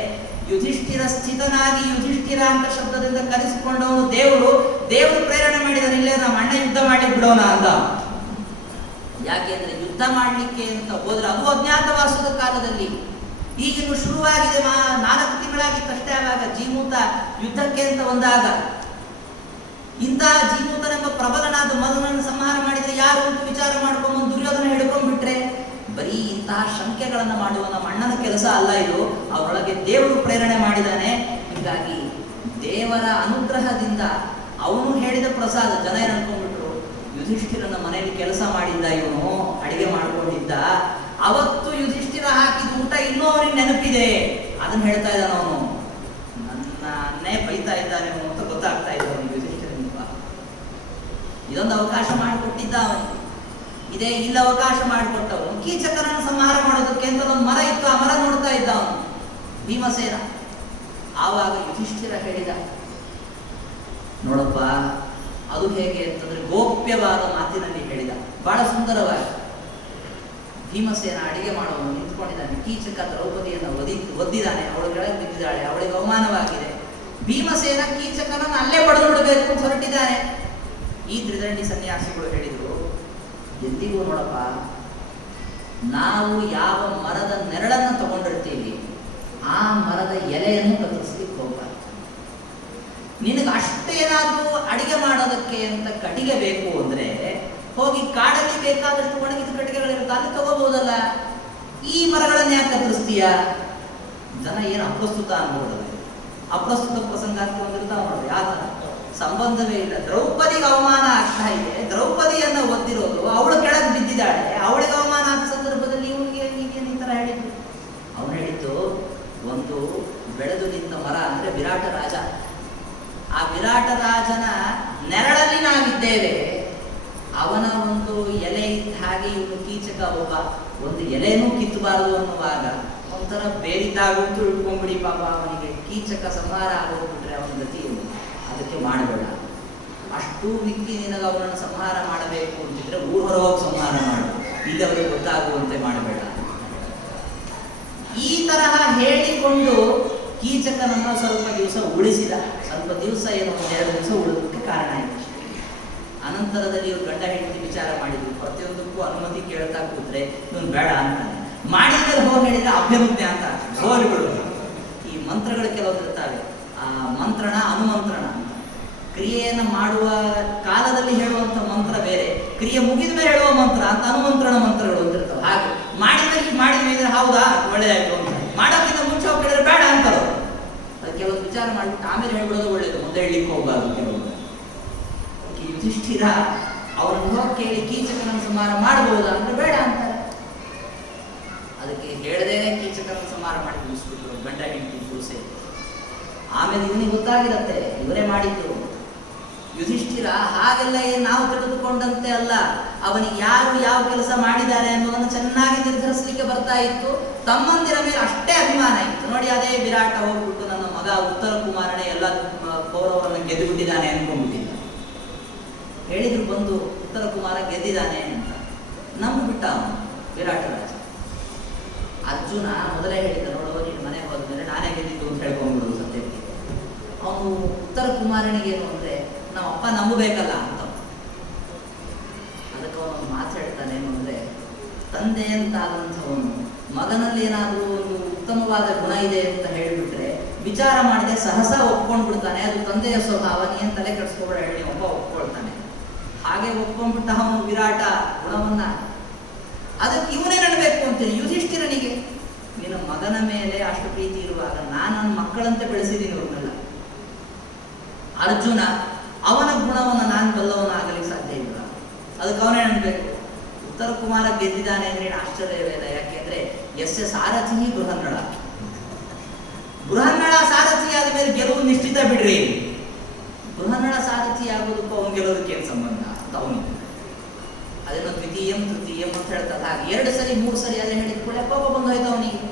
ಯುಧಿಷ್ಠಿರ ಸ್ಥಿತನಾಗಿ ಯುಧಿಷ್ಠಿರ ಅಂತ ಶಬ್ದದಿಂದ ಕರೆಸಿಕೊಂಡವನು ದೇವರು ಪ್ರೇರಣೆ ಮಾಡಿದಾನೆ, ಇಲ್ಲೇ ನಮ್ಮ ಅಣ್ಣ ಯುದ್ಧ ಮಾಡಿ ಬಿಡೋಣ ಅಂತ. ಯಾಕೆಂದ್ರೆ ಯುದ್ಧ ಮಾಡ್ಲಿಕ್ಕೆ ಅಂತ ಹೋದ್ರೆ ಅದು ಅಜ್ಞಾತವಾಸದ ಕಾಲದಲ್ಲಿ. ಈಗಿನ್ನು ಶುರುವಾಗಿದೆ, 4 ತಿಂಗಳಾಗಿತ್ತಷ್ಟೇ. ಆವಾಗ ಜೀಮೂತ ಯುದ್ಧಕ್ಕೆ ಅಂತ ಬಂದಾಗ, ಇಂತಹ ಜೀಮೂತನೆಂಬ ಪ್ರಬಲನಾದ ಮಲ್ಲನನ್ನು ಸಂಹಾರ ಮಾಡಿದ್ರೆ ಯಾರು ಅಂತ ವಿಚಾರ ಮಾಡ್ಕೊಂಡು ದುರ್ಯೋಧನ ಹಿಡ್ಕೊಂಡ್ಬಿಟ್ಟ. ಕೆಲಸಗಳನ್ನು ಮಾಡುವ ನಮ್ಮ ಅಣ್ಣನ ಕೆಲಸ ಅಲ್ಲ ಇದು, ಅವರೊಳಗೆ ದೇವರು ಪ್ರೇರಣೆ ಮಾಡಿದ್ದಾನೆ. ಹೀಗಾಗಿ ದೇವರ ಅನುಗ್ರಹದಿಂದ ಅವನು ಹೇಳಿದ ಪ್ರಸಾದ. ಜನ ಏನು ಅನ್ಕೊಂಡ್ಬಿಟ್ರು, ಯುಧಿಷ್ಠಿರನ ಮನೆಯಲ್ಲಿ ಕೆಲಸ ಮಾಡಿದ್ದ ಇವನು, ಅಡಿಗೆ ಮಾಡ್ಕೊಂಡಿದ್ದ, ಅವತ್ತು ಯುಧಿಷ್ಠಿರ ಹಾಕಿದ ಊಟ ಇನ್ನೂ ಅವನಿಗೆ ನೆನಪಿದೆ, ಅದನ್ನ ಹೇಳ್ತಾ ಇದ್ದಾನ ಅವನು. ನನ್ನೇ ಬೈತಾ ಇದ್ದಾನೆ ಅಂತ ಗೊತ್ತಾಗ್ತಾ ಇದ್ದ ಅವನಿಗೆ ಯುಧಿಷ್ಠಿರನಿಗೆ. ಇದೊಂದು ಅವಕಾಶ ಮಾಡಿಕೊಟ್ಟಿದ್ದ ಅವನಿಗೆ. ಇದೇ ಇಲ್ಲ ಅವಕಾಶ ಮಾಡಿಕೊಟ್ಟವನು ಕೀಚಕನನ್ನು ಸಂಹಾರ ಮಾಡೋದಕ್ಕೆ ಅಂತ ಒಂದು ಮರ ಇತ್ತು, ಆ ಮರ ನೋಡ್ತಾ ಇದ್ದ ಅವನು ಭೀಮಸೇನ. ಆವಾಗ ಯುಧಿಷ್ಠಿರ ಹೇಳಿದ, ನೋಡಪ್ಪ ಅದು ಹೇಗೆ ಅಂತಂದ್ರೆ ಗೋಪ್ಯವಾದ ಮಾತಿನಲ್ಲಿ ಹೇಳಿದ, ಬಹಳ ಸುಂದರವಾಗಿ. ಭೀಮಸೇನ ಅಡಿಗೆ ಮಾಡೋನು ನಿಂತ್ಕೊಂಡಿದ್ದಾನೆ, ಕೀಚಕ ದ್ರೌಪದಿಯನ್ನು ಒದ್ದಿದ್ದಾನೆ, ಅವಳು ಕೆಳಗೆ ಬಿದ್ದಿದ್ದಾಳೆ, ಅವಳಿಗೆ ಅವಮಾನವಾಗಿದೆ. ಭೀಮಸೇನ ಕೀಚಕನನ್ನು ಅಲ್ಲೇ ಬಡಿದು ಬಿಡಬೇಕು ಅಂತ ಹೊರಟಿದ್ದಾನೆ. ಈ ತ್ರಿದಂಡಿ ಸನ್ಯಾಸಿಗಳು ಹೇಳಿದರು, ಎಂದಿಗೂ ನೋಡಪ್ಪ, ನಾವು ಯಾವ ಮರದ ನೆರಳನ್ನು ತಗೊಂಡಿರ್ತೀವಿ ಆ ಮರದ ಎಲೆಯನ್ನು ಕತ್ತರಿಸ್ಲಿಕ್ಕೆ ಹೋಗ್ಬಾರ್ದು. ನಿನಗೆ ಅಷ್ಟೇನಾದ್ರೂ ಅಡಿಗೆ ಮಾಡೋದಕ್ಕೆ ಅಂತ ಕಟ್ಟಿಗೆ ಬೇಕು ಅಂದ್ರೆ ಹೋಗಿ ಕಾಡಲ್ಲಿ ಬೇಕಾದಷ್ಟು ಒಣಗಿದ ಕಟ್ಟಿಗೆಗಳಿರುತ್ತೆ, ಅಲ್ಲಿ ತಗೋಬಹುದಲ್ಲ. ಈ ಮರಗಳನ್ನ ಯಾಕೆ ಕತ್ತರಿಸ್ತೀಯ? ಜನ ಏನು ಅಪ್ರಸ್ತುತ ಅನ್ಬೋದಲ್ಲ, ಅಪ್ರಸ್ತುತ ಪ್ರಸಂಗ ಅಂತ ಬಂದಿರ್ತಾವ ನೋಡ್ರಿ, ಆ ತರ ಸಂಬಂಧವೇ ಇಲ್ಲ. ದ್ರೌಪದಿಗೆ ಅವಮಾನ ಆಗ್ತಾ ಇದೆ, ದ್ರೌಪದಿಯನ್ನ ಒದ್ದಿರೋದು, ಅವಳು ಕೆಳಗೆ ಬಿದ್ದಿದ್ದಾಳೆ, ಅವಳಿಗೆ ಅವಮಾನ ಆದ ಸಂದರ್ಭದಲ್ಲಿ ಇವನಿಗೆ ಈ ತರ ಹೇಳಿದ್ದು. ಅವನು ಹೇಳಿದ್ದು, ಒಂದು ಬೆಳೆದು ನಿಂತ ಮರ ಅಂದ್ರೆ ವಿರಾಟ ರಾಜ, ಆ ವಿರಾಟ ರಾಜನ ನೆರಳಲ್ಲಿ ನಾವಿದ್ದೇವೆ, ಅವನ ಒಂದು ಎಲೆ ಇದ್ದ ಹಾಗೆ ಇವನು ಕೀಚಕ ಒಬ್ಬ, ಒಂದು ಎಲೆನೂ ಕಿತ್ತಬಾರದು ಅನ್ನುವಾಗ ಒಂಥರ ಬೇರಿದ್ದಾಗುಂಟು ಇಟ್ಕೊಂಡ್ಬಿಡಿ ಪಾಪ ಅವನಿಗೆ. ಕೀಚಕ ಸಂಹಾರ ಆಗೋಗ್ಬಿಟ್ರೆ ಅವನ ಗತಿ ಅದಕ್ಕೆ ಮಾಡಬೇಡ. ಅಷ್ಟು ಮಿಕ್ಕಿ ನಿನಗೆ ಅವರನ್ನು ಸಂಹಾರ ಮಾಡಬೇಕು ಅಂತಿದ್ರೆ ಊರು ಹೊರ ಹೋಗಿ ಸಂಹಾರ ಮಾಡು, ಇಲ್ಲಿ ಅವರಿಗೆ ಗೊತ್ತಾಗುವಂತೆ ಮಾಡಬೇಡ. ಈ ತರಹ ಹೇಳಿಕೊಂಡು ಕೀಚಕನನ್ನು ಸ್ವಲ್ಪ ದಿವಸ ಉಳಿಸಿದ. ಸ್ವಲ್ಪ ದಿವಸ ಏನು, 2 ದಿವಸ ಉಳಿದಕ್ಕೆ ಕಾರಣ ಆಯಿತು. ಅನಂತರದಲ್ಲಿ ಇವರು ಗಂಡ ಹೆಂಡತಿ ವಿಚಾರ ಮಾಡಿದ್ರು, ಪ್ರತಿಯೊಂದಕ್ಕೂ ಅನುಮತಿ ಕೇಳ್ತಾ ಕೂತ್ರೆ ಇವನು ಬೇಡ ಅಂತಾನೆ. ಮಾಡಿದ್ರೆ ಹೋಗಿ ಹೇಳಿದ್ರೆ ಅಭ್ಯನುಜ್ಞೆ ಅಂತ ಹೋಲಿಗಳು. ಈ ಮಂತ್ರಗಳು ಕೆಲವು ಇರ್ತಾವೆ, ಆ ಮಂತ್ರಣ ಅನುಮಂತ್ರಣ ಅಂತ. ಕ್ರಿಯೆಯನ್ನು ಮಾಡುವ ಕಾಲದಲ್ಲಿ ಹೇಳುವಂಥ ಮಂತ್ರ ಬೇರೆ, ಕ್ರಿಯೆ ಮುಗಿದ ಮೇಲೆ ಹೇಳುವ ಮಂತ್ರ ಅಂತ ಅನುಮಂತ್ರಣ ಮಂತ್ರಗಳು ಅಂತಿರ್ತಾವೆ. ಹಾಗೆ ಮಾಡಿದ್ರೆ ಹೌದಾ ಒಳ್ಳೆಯದಾಯ್ತು ಅಂತ, ಮಾಡೋಕ್ಕಿಂತ ಮುಂಚೆ ಹೋಗಿ ಕೇಳಿದ್ರೆ ಬೇಡ ಅಂತಾರೆ. ಅದು ಕೆಲವು ವಿಚಾರ ಮಾಡಿಬಿಟ್ಟು ಆಮೇಲೆ ಹೇಳ್ಬಿಡೋದು ಒಳ್ಳೇದು, ಮುಂದೆ ಹೇಳಲಿಕ್ಕೆ ಹೋಗಬಾರ್ದು. ಕೆಲವು ಯುಧಿಷ್ಠಿರ ಅವರನ್ನು ಹೋಗಿ ಕೇಳಿ ಕೀಚಕನ ಸಂಹಾರ ಮಾಡಬಹುದಾ ಅಂದ್ರೆ ಬೇಡ ಅಂತಾರೆ. ಅದಕ್ಕೆ ಹೇಳದೇನೆ ಕೀಚಕನ ಸಂಹಾರ ಮಾಡಿ ಮುಗಿಸ್ಬಿಟ್ರು ಗಂಡ ಹೆಂಡತಿ ಕೂಸೆ. ಆಮೇಲೆ ಇವನಿಗೆ ಗೊತ್ತಾಗಿರತ್ತೆ ಇವರೇ ಮಾಡಿದ್ದು. ಯುಧಿಷ್ಠಿರ ಹಾಗೆಲ್ಲ ನಾವು ತಿಳಿದುಕೊಂಡಂತೆ ಅಲ್ಲ, ಅವನಿಗೆ ಯಾರು ಯಾವ ಕೆಲಸ ಮಾಡಿದ್ದಾರೆ ಅನ್ನೋದನ್ನು ಚೆನ್ನಾಗಿ ನಿರ್ಧರಿಸಲಿಕ್ಕೆ ಬರ್ತಾ ಇತ್ತು. ತಮ್ಮಂದಿರ ಮೇಲೆ ಅಷ್ಟೇ ಅಭಿಮಾನ ಇತ್ತು. ನೋಡಿ, ಅದೇ ವಿರಾಟ ಹೋಗ್ಬಿಟ್ಟು ನನ್ನ ಮಗ ಉತ್ತರ ಕುಮಾರನೇ ಎಲ್ಲ ಕೌರವರನ್ನು ಗೆದ್ದು ಬಿಟ್ಟಿದ್ದಾನೆ ಅನ್ಕೊಂಡ್ಬಿಟ್ಟಿದ್ದ. ಹೇಳಿದ್ರು ಬಂದು ಉತ್ತರ ಕುಮಾರ ಗೆದ್ದಿದ್ದಾನೆ ಅಂತ, ನಂಬಿಬಿಟ್ಟ ಅವನು ವಿರಾಟ ರಾಜ. ಅರ್ಜುನ ಮೊದಲೇ ಹೇಳಿದ್ದ, ನೋಡುವ ನೀನು ಮನೆಗೆ ಹೋದ್ಮೇಲೆ ನಾನೇ ಗೆದ್ದಿದ್ದು ಅಂತ ಹೇಳ್ಕೊಂಡ್ಬಿಡೋದು ಸತ್ಯಕ್ಕೆ. ಅವನು ಉತ್ತರ ಕುಮಾರನಿಗೇನು ಅಂದ್ರೆ ನಮ್ಮ ಅಪ್ಪ ನಂಬಬೇಕಲ್ಲ ಅಂತ. ಅದಕ್ಕೆ ಅವನು ಮಾತಾಡ್ತಾನೆ ಏನು ಅಂದ್ರೆ, ತಂದೆ ಅಂತಾದಂಥವನು ಮಗನಲ್ಲಿ ಏನಾದರೂ ಒಂದು ಉತ್ತಮವಾದ ಗುಣ ಇದೆ ಅಂತ ಹೇಳಿಬಿಟ್ರೆ ವಿಚಾರ ಮಾಡದೆ ಸಹಸ ಒಪ್ಕೊಂಡು ಬಿಡ್ತಾನೆ. ಅದು ತಂದೆಯ ಸ್ವಭಾವ, ನೀನು ತಲೆ ಕೆಡಿಸ್ಕೊಬೇಡ ಹೇಳಿ ಒಬ್ಬ ಒಪ್ಕೊಳ್ತಾನೆ. ಹಾಗೆ ಒಪ್ಕೊಂಡ್ಬಿಟ್ಟ ಅವನು ವಿರಾಟ ಗುಣವನ್ನ. ಅದಕ್ಕೆ ಇವನೇ ನಡಬೇಕು ಅಂತೇಳಿ ಯುಧಿಷ್ಠಿರನಿಗೆ, ನಿನ್ನ ಮಗನ ಮೇಲೆ ಅಷ್ಟು ಪ್ರೀತಿ ಇರುವಾಗ ನಾನು ನನ್ನ ಮಕ್ಕಳಂತೆ ಬೆಳೆಸಿದ್ದೀನಿ ಅವ್ರನ್ನೆಲ್ಲ. ಅರ್ಜುನ ಅವನ ಗುಣವನ್ನು ನಾನು ಬಲ್ಲವನಾಗಲಿಕ್ಕೆ ಸಾಧ್ಯ ಇಲ್ಲ. ಅದಕ್ಕೆ ಅವನೇ ಅನ್ಬೇಕು, ಉತ್ತರ ಕುಮಾರ ಗೆದ್ದಿದ್ದಾನೆ ಅಂದ್ರೆ ಆಶ್ಚರ್ಯವೇನ. ಯಾಕೆಂದ್ರೆ ಯಸ್ಯ ಸಾರಥಿ ಬೃಹನ್ನಳ, ಬೃಹನ್ನಳ ಸಾರಥಿ ಆದ ಮೇಲೆ ಗೆಲುವು ನಿಶ್ಚಿತ ಬಿಡ್ರಿ. ಬೃಹನ್ನಳ ಸಾರಥಿ ಆಗೋದಕ್ಕೂ ಅವನು ಗೆಲ್ಲೋದಕ್ಕೆ ಏನು ಸಂಬಂಧ ಅಂತ ಅವನಿಗೆ. ಅದನ್ನು ದ್ವಿತೀಯಂ ತೃತೀಯಂ ಅಂತ ಹೇಳ್ತಾರೆ. ಹಾಗೆ 2 ಸರಿ 3 ಸರಿ ಅದನ್ನ ಹೇಳಿದ ಕೂಡಲೇ ಕೋಪ ಬಂದು ಹೋಯ್ತು ಅವನಿಗೆ.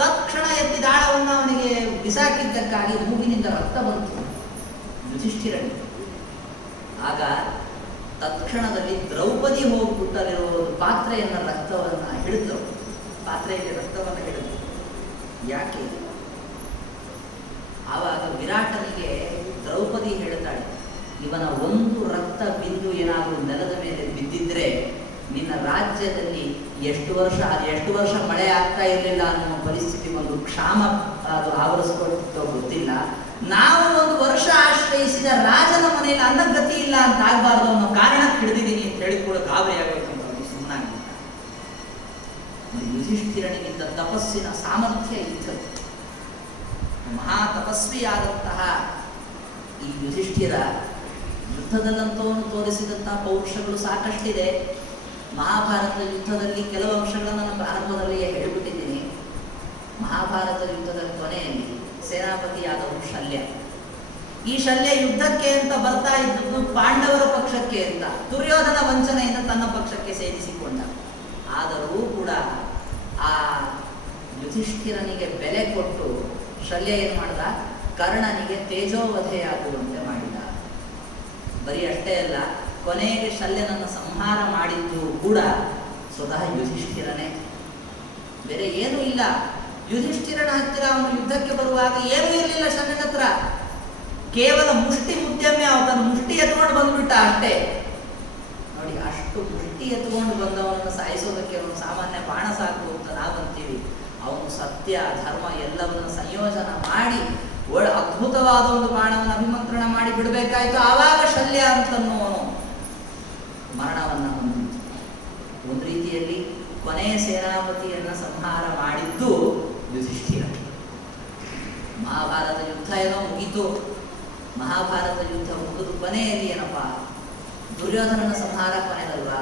ತಕ್ಷಣ ಎತ್ತಿ ದಾಳವನ್ನ ಅವನಿಗೆ ಬಿಸಾಕಿದ್ದಕ್ಕಾಗಿ ಮೂಗಿನಿಂದ ರಕ್ತ ಬಂತು ಯುಧಿಷ್ಠಿರನಿಗೆ. ಆಗ ತತ್ಕ್ಷಣದಲ್ಲಿ ದ್ರೌಪದಿ ಹೋಗ್ಬಿಟ್ಟಲ್ಲಿರೋ ಪಾತ್ರೆಯನ್ನ ರಕ್ತವನ್ನ ಹಿಡಿದ್ರು, ಪಾತ್ರೆಯಲ್ಲಿ ರಕ್ತವನ್ನು ಹಿಡಿದ್ರು. ಯಾಕೆ? ಆವಾಗ ವಿರಾಟನಿಗೆ ದ್ರೌಪದಿ ಹೇಳ್ತಾಳೆ, ಇವನ ಒಂದು ರಕ್ತ ಬಿಂದು ಏನಾದರೂ ನೆಲದ ಮೇಲೆ ಬಿದ್ದಿದ್ರೆ ನಿನ್ನ ರಾಜ್ಯದಲ್ಲಿ ಎಷ್ಟು ವರ್ಷ ಮಳೆ ಆಗ್ತಾ ಇರಲಿಲ್ಲ ಅನ್ನೋ ಪರಿಸ್ಥಿತಿ, ಒಂದು ಕ್ಷಾಮ ಅದು ಆವರಿಸ್ಕೊಳ್ತೋ ಗೊತ್ತಿಲ್ಲ. ನಾವು 1 ವರ್ಷ ಆಶ್ರಯಿಸಿದ ರಾಜನ ಮನೆಯಲ್ಲಿ ಅನ್ನಗತಿ ಇಲ್ಲ ಅಂತ ಆಗಬಾರ್ದು ಅನ್ನೋ ಕಾರಣ ಹಿಡಿದಿದ್ದೀನಿ ಅಂತ ಹೇಳಿ ಕೂಡ ಗಾಬರಿ ಆಗೋಯ್ತು. ಸುಮ್ಮನಾಗಿದ್ದ. ಯುಧಿಷ್ಠಿರನಿಗಿದ್ದ ತಪಸ್ಸಿನ ಸಾಮರ್ಥ್ಯ ಇದ್ದರು. ಮಹಾ ತಪಸ್ವಿಯಾದಂತಹ ಈ ಯುಧಿಷ್ಠಿರ ಯುದ್ಧದಲ್ಲಂತವನು ತೋರಿಸಿದಂತಹ ಪೌರುಷಗಳು ಸಾಕಷ್ಟಿದೆ. ಮಹಾಭಾರತದ ಯುದ್ಧದಲ್ಲಿ ಕೆಲವು ಅಂಶಗಳನ್ನು ನಾನು ಪ್ರಾರಂಭದಲ್ಲಿಯೇ ಹೇಳಿಬಿಟ್ಟಿದ್ದೀನಿ. ಮಹಾಭಾರತ ಯುದ್ಧದ ಕೊನೆಯಲ್ಲಿ ಸೇನಾಪತಿಯಾದವನು ಶಲ್ಯ. ಈ ಶಲ್ಯ ಯುದ್ಧಕ್ಕೆ ಅಂತ ಬರ್ತಾ ಇದ್ದದ್ದು ಪಾಂಡವರ ಪಕ್ಷಕ್ಕೆ ಅಂತ, ದುರ್ಯೋಧನ ವಂಚನೆಯಿಂದ ತನ್ನ ಪಕ್ಷಕ್ಕೆ ಸೇರಿಸಿಕೊಂಡ. ಆದರೂ ಕೂಡ ಆ ಯುಧಿಷ್ಠಿರನಿಗೆ ಬೆಲೆ ಕೊಟ್ಟು ಶಲ್ಯ ಏನು ಮಾಡಿದ? ಕರ್ಣನಿಗೆ ತೇಜೋವಧೆಯಾಗುವಂತೆ ಮಾಡಿದ. ಬರೀ ಅಷ್ಟೇ ಅಲ್ಲ, ಕೊನೆಗೆ ಶಲ್ಯನನ್ನು ಸಂಹಾರ ಮಾಡಿದ್ದು ಕೂಡ ಸ್ವತಃ ಯುಧಿಷ್ಠಿರನೇ, ಬೇರೆ ಏನೂ ಇಲ್ಲ. ಯುಧಿಷ್ಠಿರನ ಹತ್ತಿರ ಅವನು ಯುದ್ಧಕ್ಕೆ ಬರುವಾಗ ಏನೂ ಇರಲಿಲ್ಲ ಶಲ್ಯನ ಹತ್ರ, ಕೇವಲ ಮುಷ್ಟಿ ಉದ್ಯಮೆ. ಅವನು ಮುಷ್ಟಿ ಎತ್ಕೊಂಡು ಬಂದ್ಬಿಟ್ಟ ಅಷ್ಟೇ. ನೋಡಿ, ಅಷ್ಟು ಮುಷ್ಟಿ ಎತ್ಕೊಂಡು ಬಂದವನನ್ನು ಸಾಯಿಸೋದಕ್ಕೆ ಅವನು ಸಾಮಾನ್ಯ ಬಾಣ ಸಾಕು ಅಂತ ನಾವಂತೀವಿ. ಅವನು ಸತ್ಯ ಧರ್ಮ ಎಲ್ಲವನ್ನು ಸಂಯೋಜನ ಮಾಡಿ ಅದ್ಭುತವಾದ ಒಂದು ಬಾಣವನ್ನು ಅಭಿಮಂತ್ರಣ ಮಾಡಿ ಬಿಡಬೇಕಾಯ್ತು. ಆವಾಗ ಶಲ್ಯ ಅಂತನ್ನುವನು ಮರಣವನ್ನ ಹೊಂದಿತ್ತು. ಒಂದು ರೀತಿಯಲ್ಲಿ ಕೊನೆಯ ಸೇನಾಪತಿಯನ್ನ ಸಂಹಾರ ಮಾಡಿದ್ದು ಯುಧಿಷ್ಠಿರ. ಮಹಾಭಾರತ ಯುದ್ಧ ಏನೋ ಮುಗಿತು. ಮಹಾಭಾರತ ಯುದ್ಧ ಮುಗಿದು ಕೊನೆಯಲ್ಲಿ ಏನಪ್ಪ? ದುರ್ಯೋಧನನ ಸಂಹಾರ ಕೊನೆಯಲ್ವಾ?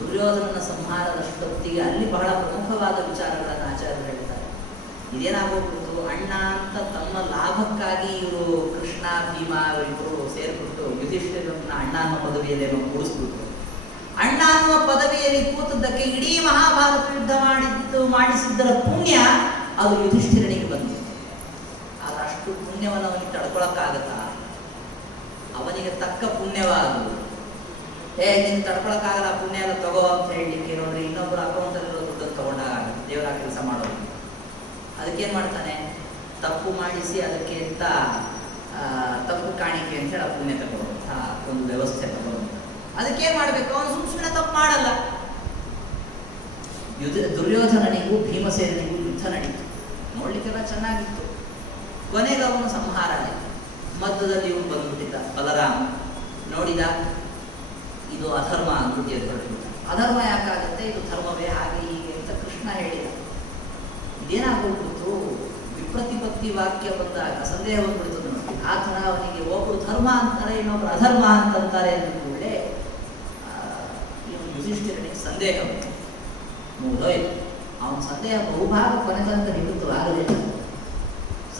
ದುರ್ಯೋಧನನ ಸಂಹಾರದಷ್ಟೊತ್ತಿಗೆ ಅಲ್ಲಿ ಬಹಳ ಪ್ರಮುಖವಾದ ವಿಚಾರಗಳನ್ನು ಆಚಾರ್ಯರು ಹೇಳ್ತಾರೆ. ಇದೇನಾಗೋಗ್ಬಿಡ್ತು, ಅಣ್ಣ ಅಂತ ತಮ್ಮ ಲಾಭಕ್ಕಾಗಿ ಇವರು ಕೃಷ್ಣ ಭೀಮ ಇವರು ಸೇರ್ಬಿಟ್ಟು ಯುಧಿಷ್ಠಿರನ ಅಣ್ಣ ಅನ್ನೋ ಪದವಿಯಲ್ಲಿ ಕೂಡಿಸ್ಬಿಟ್ರು. ಅಣ್ಣ ಅನ್ನುವ ಪದವಿಯಲ್ಲಿ ಕೂತದ್ದಕ್ಕೆ ಇಡೀ ಮಹಾಭಾರತ ಯುದ್ಧ ಮಾಡಿಸಿದ್ದರ ಪುಣ್ಯ ಅದು ಯುಧಿಷ್ಠಿರನಿಗೆ ಬಂದಿತ್ತು. ಆದ್ರೆ ಅಷ್ಟು ಪುಣ್ಯವನ್ನು ಅವನಿಗೆ ತಡ್ಕೊಳಕ್ಕಾಗತ್ತಾ? ಅವನಿಗೆ ತಕ್ಕ ಪುಣ್ಯವಾಗುವುದು. ನೀನು ತಡ್ಕೊಳಕ್ಕಾಗಲ್ಲ, ಪುಣ್ಯ ಎಲ್ಲ ತಗೋ ಅಂತ ಹೇಳಲಿಕ್ಕೆ ನೋಡ್ರಿ, ಇನ್ನೊಬ್ಬರು ಅಕೌಂಟಲ್ಲಿರೋ ದುಡ್ಡನ್ನು ತಗೊಂಡಾಗ ದೇವರ ಕೆಲಸ ಮಾಡೋದು. ಅದಕ್ಕೇನು ಮಾಡ್ತಾನೆ? ತಪ್ಪು ಮಾಡಿಸಿ ಅದಕ್ಕೆ ಅಂತ ತಪ್ಪು ಕಾಣಿಕೆ ಅಂತ ಹೇಳಿ ಆ ಪುಣ್ಯ ತಗೊಳ್ಳುವಂಥ ಒಂದು ವ್ಯವಸ್ಥೆ ತಗೊಳ್ಳುವಂಥ. ಅದಕ್ಕೇನು ಮಾಡಬೇಕು? ಅವನು ಸುಮ್ಮನೆ ತಪ್ಪು ಮಾಡಲ್ಲ. ದುರ್ಯೋಧನನಿಗೂ ಭೀಮಸೇನಿಗೂ ಯುದ್ಧ ನಡೀತು, ನೋಡ್ಲಿಕ್ಕೆಲ್ಲ ಚೆನ್ನಾಗಿತ್ತು. ಕೊನೆಗೆ ಅವನು ಸಂಹಾರ ಆಯಿತು. ಮಧ್ಯದಲ್ಲಿ ಇವನು ಬಂದ್ಬಿಟ್ಟಿದ್ದ ಬಲರಾಮ. ನೋಡಿದ ಇದು ಅಧರ್ಮ ಅಂದ್ಬಿಟ್ಟು ಎದ್ಬಿಟ್ಟ. ಅಧರ್ಮ ಯಾಕಾಗುತ್ತೆ? ಇದು ಧರ್ಮವೇ, ಹಾಗೆ ಹೀಗೆ ಅಂತ ಕೃಷ್ಣ ಹೇಳಿದ. ಇದೇನಾಗೋಗ್ಬಿಡ್ತು? ವಿಪ್ರತಿಪತ್ತಿ ವಾಕ್ಯ ಬಂದಾಗ ಸಂದೇಹ ಬಂದ್ಬಿಡ್ತದೆ ನೋಡಿ. ಆ ಥರ ಅವನಿಗೆ ಒಬ್ಬರು ಧರ್ಮ ಅಂತಾರೆ, ಇನ್ನೊಬ್ರು ಅಧರ್ಮ ಅಂತಂತಾರೆ ಅಂದ ಕೂಡಲೇ ಇವನು ಯುಧಿಷ್ಠಿರನಿಗೆ ಸಂದೇಹ ಮುಗಿದೋಯ್ತು. ಅವನ ಸಂದೇಹ ಬಹುಭಾಗ ಕೊನೆ ತನಕ ನಿವೃತ್ತವಾಗಲಿಲ್ಲ.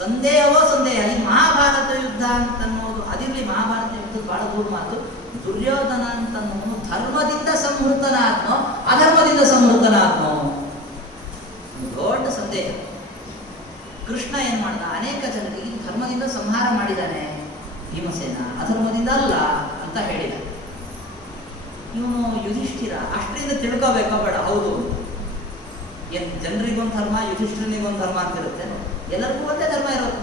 ಸಂದೇಹವೋ ಸಂದೇಹ. ಈ ಮಹಾಭಾರತ ಯುದ್ಧ ಅಂತನ್ನೋದು ಅದಿರಲಿ, ಮಹಾಭಾರತ ಯುದ್ಧದ ಬಹಳ ದೂರ ಮಾತು. ದುರ್ಯೋಧನ ಅಂತನ್ನೋನು ಧರ್ಮದಿಂದ ಸಂಹೃತನಾತ್ನೋ ಅಧರ್ಮದಿಂದ ಸಂಹೃತನಾತ್ನೋ ದೊಡ್ಡ ಸಂದೇಹ. ಕೃಷ್ಣ ಏನ್ ಮಾಡ್ದ? ಅನೇಕ ಜನರಿಗೆ ಧರ್ಮದಿಂದ ಸಂಹಾರ ಮಾಡಿದ್ದಾನೆ ಭೀಮಸೇನ, ಅಧರ್ಮದಿಂದ ಅಲ್ಲ ಅಂತ ಹೇಳಿದ. ಇವನು ಯುಧಿಷ್ಠಿರ ಅಷ್ಟರಿಂದ ತಿಳ್ಕೋಬೇಕೋ ಬೇಡ? ಹೌದು, ಏನ್ ಜನರಿಗೊಂದು ಧರ್ಮ, ಯುಧಿಷ್ಠಿರನಿಗೊಂದು ಧರ್ಮ ಅಂತಿರುತ್ತೆ, ಎಲ್ಲರಿಗೂ ಒಂದೇ ಧರ್ಮ ಇರೋದು.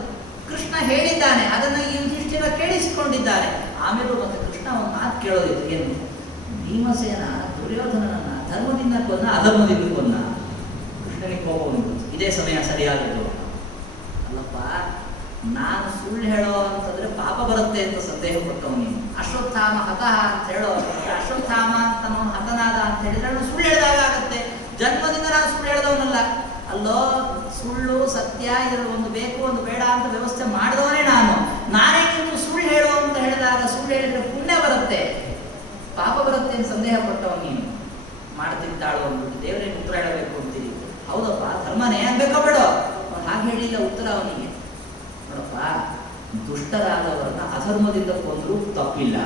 ಕೃಷ್ಣ ಹೇಳಿದ್ದಾನೆ, ಅದನ್ನು ಈ ಯುಧಿಷ್ಠಿರ ಕೇಳಿಸಿಕೊಂಡಿದ್ದಾನೆ. ಆಮೇಲೂ ಮತ್ತೆ ಕೃಷ್ಣ ಒಂದು ಮಾತು ಕೇಳೋದಿತ್ತು, ಏನು? ಭೀಮಸೇನ ದುರ್ಯೋಧನನನ್ನ ಧರ್ಮದಿಂದ ಕೊಂದ ಅಧರ್ಮದಿಂದ ಕೊಂದ? ಕೃಷ್ಣನಿಗೆ ಕೋಪ ಬಂತು. ಇದೇ ಸಮಯ ಸರಿಯಾದದ್ದು. ಅಲ್ಲಪ್ಪ, ನಾನು ಸುಳ್ಳು ಹೇಳೋ ಅಂತಂದ್ರೆ ಪಾಪ ಬರುತ್ತೆ ಅಂತ ಸಂದೇಹ ಪಟ್ಟವು ನೀನು. ಅಶ್ವತ್ಥಾಮ ಹತಃ ಅಂತ ಹೇಳೋ, ಅಶ್ವತ್ಥಾಮ ಅಂತ ನಾವು ಹತನಾದ ಅಂತ ಹೇಳಿದ್ರೆ ನಾನು ಸುಳ್ಳು ಹೇಳಿದಾಗ ಆಗತ್ತೆ. ಜನ್ಮದಿಂದ ನಾನು ಸುಳ್ಳು ಹೇಳಿದವನಲ್ಲ. ಅಲ್ಲೋ, ಸುಳ್ಳು ಸತ್ಯ ಇದರಲ್ಲಿ ಒಂದು ಬೇಕು ಒಂದು ಬೇಡ ಅಂತ ವ್ಯವಸ್ಥೆ ಮಾಡಿದವನೇ ನಾನು. ನಾನೇ ನೀನು ಸುಳ್ಳು ಹೇಳೋ ಅಂತ ಹೇಳಿದಾಗ ಸುಳ್ಳು ಹೇಳಿದ್ರೆ ಪುಣ್ಯ ಬರುತ್ತೆ, ಪಾಪ ಬರುತ್ತೆ ಅಂತ ಸಂದೇಹ ಪಟ್ಟವ ನೀನು. ಮಾಡ್ತಿದ್ದಾಳು ಅಂದ್ಬಿಟ್ಟು ದೇವರಿಗೆ ಉತ್ತರ ಹೇಳಬೇಕು ಅಂತೀರಿ. ಹೌದಪ್ಪ, ಧರ್ಮನೇ ಅನ್ಬೇಕೋ ಬೇಡೋ? ಹಾಗೆ ಹೇಳಿಲ್ಲ ಉತ್ತರ ಅವನಿಗೆ. ನೋಡಪ್ಪ, ದುಷ್ಟರಾದವರನ್ನ ಅಧರ್ಮದಿಂದ ಕೊಂದರೂ ತಪ್ಪಿಲ್ಲ.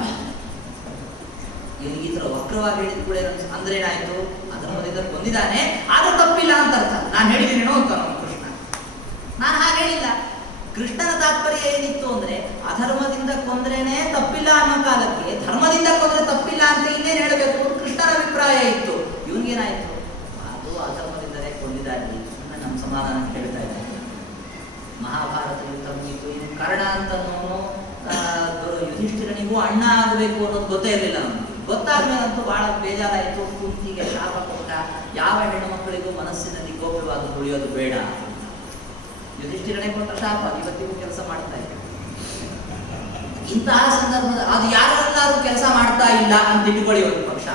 ಇವನಿಗೆ ಈ ಥರ ವಕ್ರವಾಗಿ ಹೇಳಿದ ಕೂಡ ಅಂದ್ರೆ ಏನಾಯ್ತು? ಅಧರ್ಮದಿಂದ ಕೊಂದಿದ್ದಾನೆ, ಆದ್ರೆ ತಪ್ಪಿಲ್ಲ ಅಂತ ಅರ್ಥ. ನಾನು ಹೇಳಿದ್ದೀನೇನೋ ಅಂತ ಕೃಷ್ಣ. ನಾನು ಹಾಗೆ ಹೇಳಿಲ್ಲ. ಕೃಷ್ಣನ ತಾತ್ಪರ್ಯ ಏನಿತ್ತು ಅಂದ್ರೆ ಅಧರ್ಮದಿಂದ ಕೊಂದ್ರೇನೆ ತಪ್ಪಿಲ್ಲ ಅನ್ನೋ ಕಾಲಕ್ಕೆ ಧರ್ಮದಿಂದ ಕೊಂದ್ರೆ ತಪ್ಪಿಲ್ಲ ಅಂತ ಇನ್ನೇನು ಹೇಳಬೇಕು ಅಂತ ಕೃಷ್ಣನ ಅಭಿಪ್ರಾಯ ಇತ್ತು. ಇವನಿಗೇನಾಯ್ತು? ಅದು ಅಧರ್ಮದಿಂದಲೇ ಕೊಂದಿದ್ದಾಗಿ ನಮ್ಮ ಸಮಾಧಾನ ಹೇಳ್ತಾ ಇದ್ದಾರೆ. ಮಹಾಭಾರತ ಯುದ್ಧ ಮುಗಿತು. ಇದು ಕರ್ಣ ಅಂತನೋನು ಯುಧಿಷ್ಠಿರನಿಗೂ ಅಣ್ಣ ಆಗಬೇಕು ಅನ್ನೋದು ಗೊತ್ತೇ ಇರಲಿಲ್ಲ ಅವನಿಗೆ. ಗೊತ್ತಾದ್ಮೇಲಂತೂ ಬಹಳ ಬೇಜಾರಾಯಿತು. ಕುಂತಿಗೆ ಶಾಪ ಕೊಟ್ಟ. ಯಾವ ಹೆಣ್ಣು ಮಕ್ಕಳಿಗೂ ಮನಸ್ಸಿನಲ್ಲಿ ಗೋಪ್ಯವಾಗಿ ಉಳಿಯೋದು ಬೇಡ. ಯುಧಿಷ್ಠಿರನೇ ಕೊಟ್ಟ ಶಾಪ ಇವತ್ತಿಗೂ ಕೆಲಸ ಮಾಡ್ತಾ ಇದೆ. ಇಂತಹ ಸಂದರ್ಭದ ಅದು ಯಾರೆಲ್ಲರೂ ಕೆಲಸ ಮಾಡ್ತಾ ಇಲ್ಲ ಅಂತ ಇಟ್ಕೊಳ್ಳಿ ಒಂದು ಪಕ್ಷ.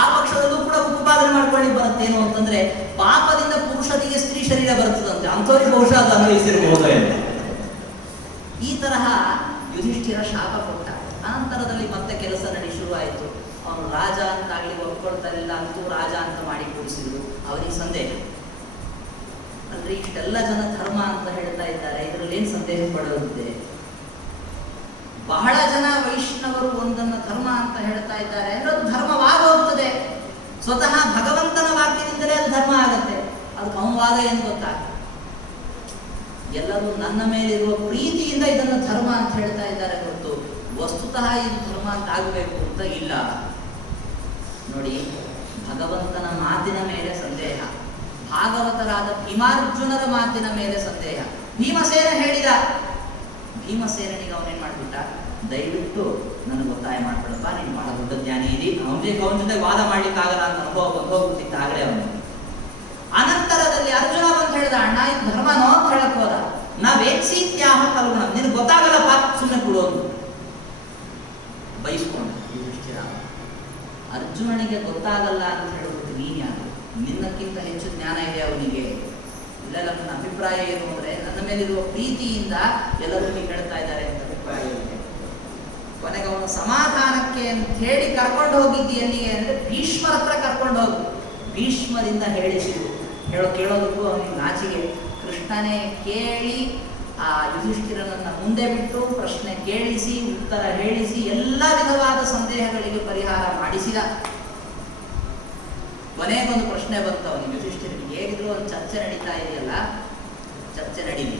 ಆ ಪಕ್ಷ ಮೋಕ್ಷದಲ್ಲೂ ಕೂಡ ಉತ್ಪಾದನೆ ಮಾಡ್ಕೊಳ್ಳಿ ಬರುತ್ತೇನು ಅಂತಂದ್ರೆ ಪಾಪದಿಂದ ಪುರುಷನಿಗೆ ಸ್ತ್ರೀ ಶರೀರ ಬರ್ತದಂತೆ. ಅಂಥವ್ರಿಗೆ ಬಹುಶಃ ಅದು ಅನ್ವಯಿಸಿರ್ಬೋದು. ಈ ತರಹ ಯುಧಿಷ್ಠಿರ ಶಾಪ ಕೊಟ್ಟ. ಅನಂತರದಲ್ಲಿ ಮತ್ತೆ ಕೆಲಸ ಶುರುವಾಯಿತು. ಅವನು ರಾಜ ಅಂತಾಗಲಿ ಒಪ್ಕೊಳ್ತಾ ಇಲ್ಲ, ಅಂತೂ ರಾಜ ಅಂತ ಮಾಡಿ ಕೂಡಿಸಿದ್ರು. ಅವನಿಗೆ ಸಂದೇಹ, ಅಂದ್ರೆ ಇಷ್ಟೆಲ್ಲ ಜನ ಧರ್ಮ ಅಂತ ಹೇಳ್ತಾ ಇದ್ದಾರೆ, ಇದರಲ್ಲಿ ಏನು ಸಂದೇಹ ಪಡೋದಿದೆ? ಬಹಳ ಜನ ವೈಷ್ಣವರು ಒಂದನ್ನು ಧರ್ಮ ಅಂತ ಹೇಳ್ತಾ ಇದ್ದಾರೆ ಅಂದ್ರೆ ಅದು ಧರ್ಮವಾಗಿ ಹೋಗ್ತದೆ. ಸ್ವತಃ ಭಗವಂತನ ವಾಕ್ಯದಿಂದಲೇ ಅದು ಧರ್ಮ ಆಗತ್ತೆ. ಅದಕ್ಕೆ ಅವನ ವಾದ ಏನು ಗೊತ್ತಾ? ಎಲ್ಲರೂ ನನ್ನ ಮೇಲಿರುವ ಪ್ರೀತಿಯಿಂದ ಇದನ್ನು ಧರ್ಮ ಅಂತ ಹೇಳ್ತಾ ಇದ್ದಾರೆ ಹೊರತು ವಸ್ತುತಃ ಇದು ಧರ್ಮ ಅಂತ ಆಗಬೇಕು ಅಂತ ಇಲ್ಲ. ನೋಡಿ, ಭಗವಂತನ ಮಾತಿನ ಮೇಲೆ ಸಂದೇಹ, ಭಾಗವತರಾದ ಭೀಮಾರ್ಜುನರ ಮಾತಿನ ಮೇಲೆ ಸಂದೇಹ. ಭೀಮಸೇನ ಹೇಳಿದ, ಭೀಮಸೇನಿಗೆ ಅವನೇನ್ ಮಾಡ್ಬಿಟ್ಟ, ದಯವಿಟ್ಟು ನನಗೆ ಒತ್ತಾಯ ಮಾಡ್ಬಿಡಪ್ಪ, ನೀನು ಬಹಳ ದೊಡ್ಡ ಜ್ಞಾನಿ ಇರಿ, ಅವನ ಜೊತೆ ವಾದ ಮಾಡ್ಲಿಕ್ಕಾಗಲ್ಲ ಅಂತ ಅನುಭವ ಬಂದೋಗ್ಬಿಟ್ಟಿದ್ದ ಆಗಲೇ ಅವನು. ಅನಂತರದಲ್ಲಿ ಅರ್ಜುನ ಬಂದು ಹೇಳಿದ, ಅಣ್ಣ ಇದು ಧರ್ಮನೋ ಅಂತ ಹೇಳಕ್ ಹೋದ. ನಾವೇತ್ಸೀತ್ಯಾಹ ಫಲ್ಗುಣ, ನಿನಗೆ ಗೊತ್ತಾಗಲ್ಲಪ್ಪ, ಸುಮ್ಮನೆ ಕೊಡೋದು ಬಯಸ್ಕೊಂಡು. ಅರ್ಜುನನಿಗೆ ಗೊತ್ತಾಗಲ್ಲ ಅಂತ ಹೇಳೋದಕ್ಕೆ ನೀನ್ ಯಾರು? ನಿನ್ನಕ್ಕಿಂತ ಹೆಚ್ಚು ಜ್ಞಾನ ಇದೆ ಅವನಿಗೆ. ಇಲ್ಲ, ನನ್ನ ಅಭಿಪ್ರಾಯ ಏನು ಅಂದ್ರೆ, ನನ್ನ ಮೇಲಿರುವ ಪ್ರೀತಿಯಿಂದ ಎಲ್ಲರೂ ನೀವು ಹೇಳ್ತಾ ಇದ್ದಾರೆ ಅಂತ ಅಭಿಪ್ರಾಯ ಇದೆ. ಕೊನೆಗೆ ಅವನು ಸಮಾಧಾನಕ್ಕೆ ಅಂತ ಹೇಳಿ ಕರ್ಕೊಂಡು ಹೋಗಿದ್ದು ಎಲ್ಲಿಗೆ ಅಂದ್ರೆ ಭೀಷ್ಮರ ಹತ್ರ ಕರ್ಕೊಂಡು ಹೋಗು. ಭೀಷ್ಮರಿಂದ ಹೇಳಿಸಿರು. ಕೇಳೋದಕ್ಕೂ ಅವನಿಗೆ ನಾಚಿಗೆ. ಕೃಷ್ಣನೇ ಕೇಳಿ ಆ ಯುಧಿಷ್ಠಿರನನ್ನ ಮುಂದೆ ಬಿಟ್ಟು ಪ್ರಶ್ನೆ ಕೇಳಿಸಿ ಉತ್ತರ ಹೇಳಿಸಿ ಎಲ್ಲ ವಿಧವಾದ ಸಂದೇಹಗಳಿಗೆ ಪರಿಹಾರ ಮಾಡಿಸಿದ. ಕೊನೆಗೊಂದು ಪ್ರಶ್ನೆ ಬಂತು ಅವನಿಗೆ, ಯುಧಿಷ್ಠಿರನಿಗೆ. ಹೇಗಿದ್ರು ಒಂದು ಚರ್ಚೆ ನಡೀತಾ ಇದೆಯಲ್ಲ, ಚರ್ಚೆ ನಡೀಲಿ.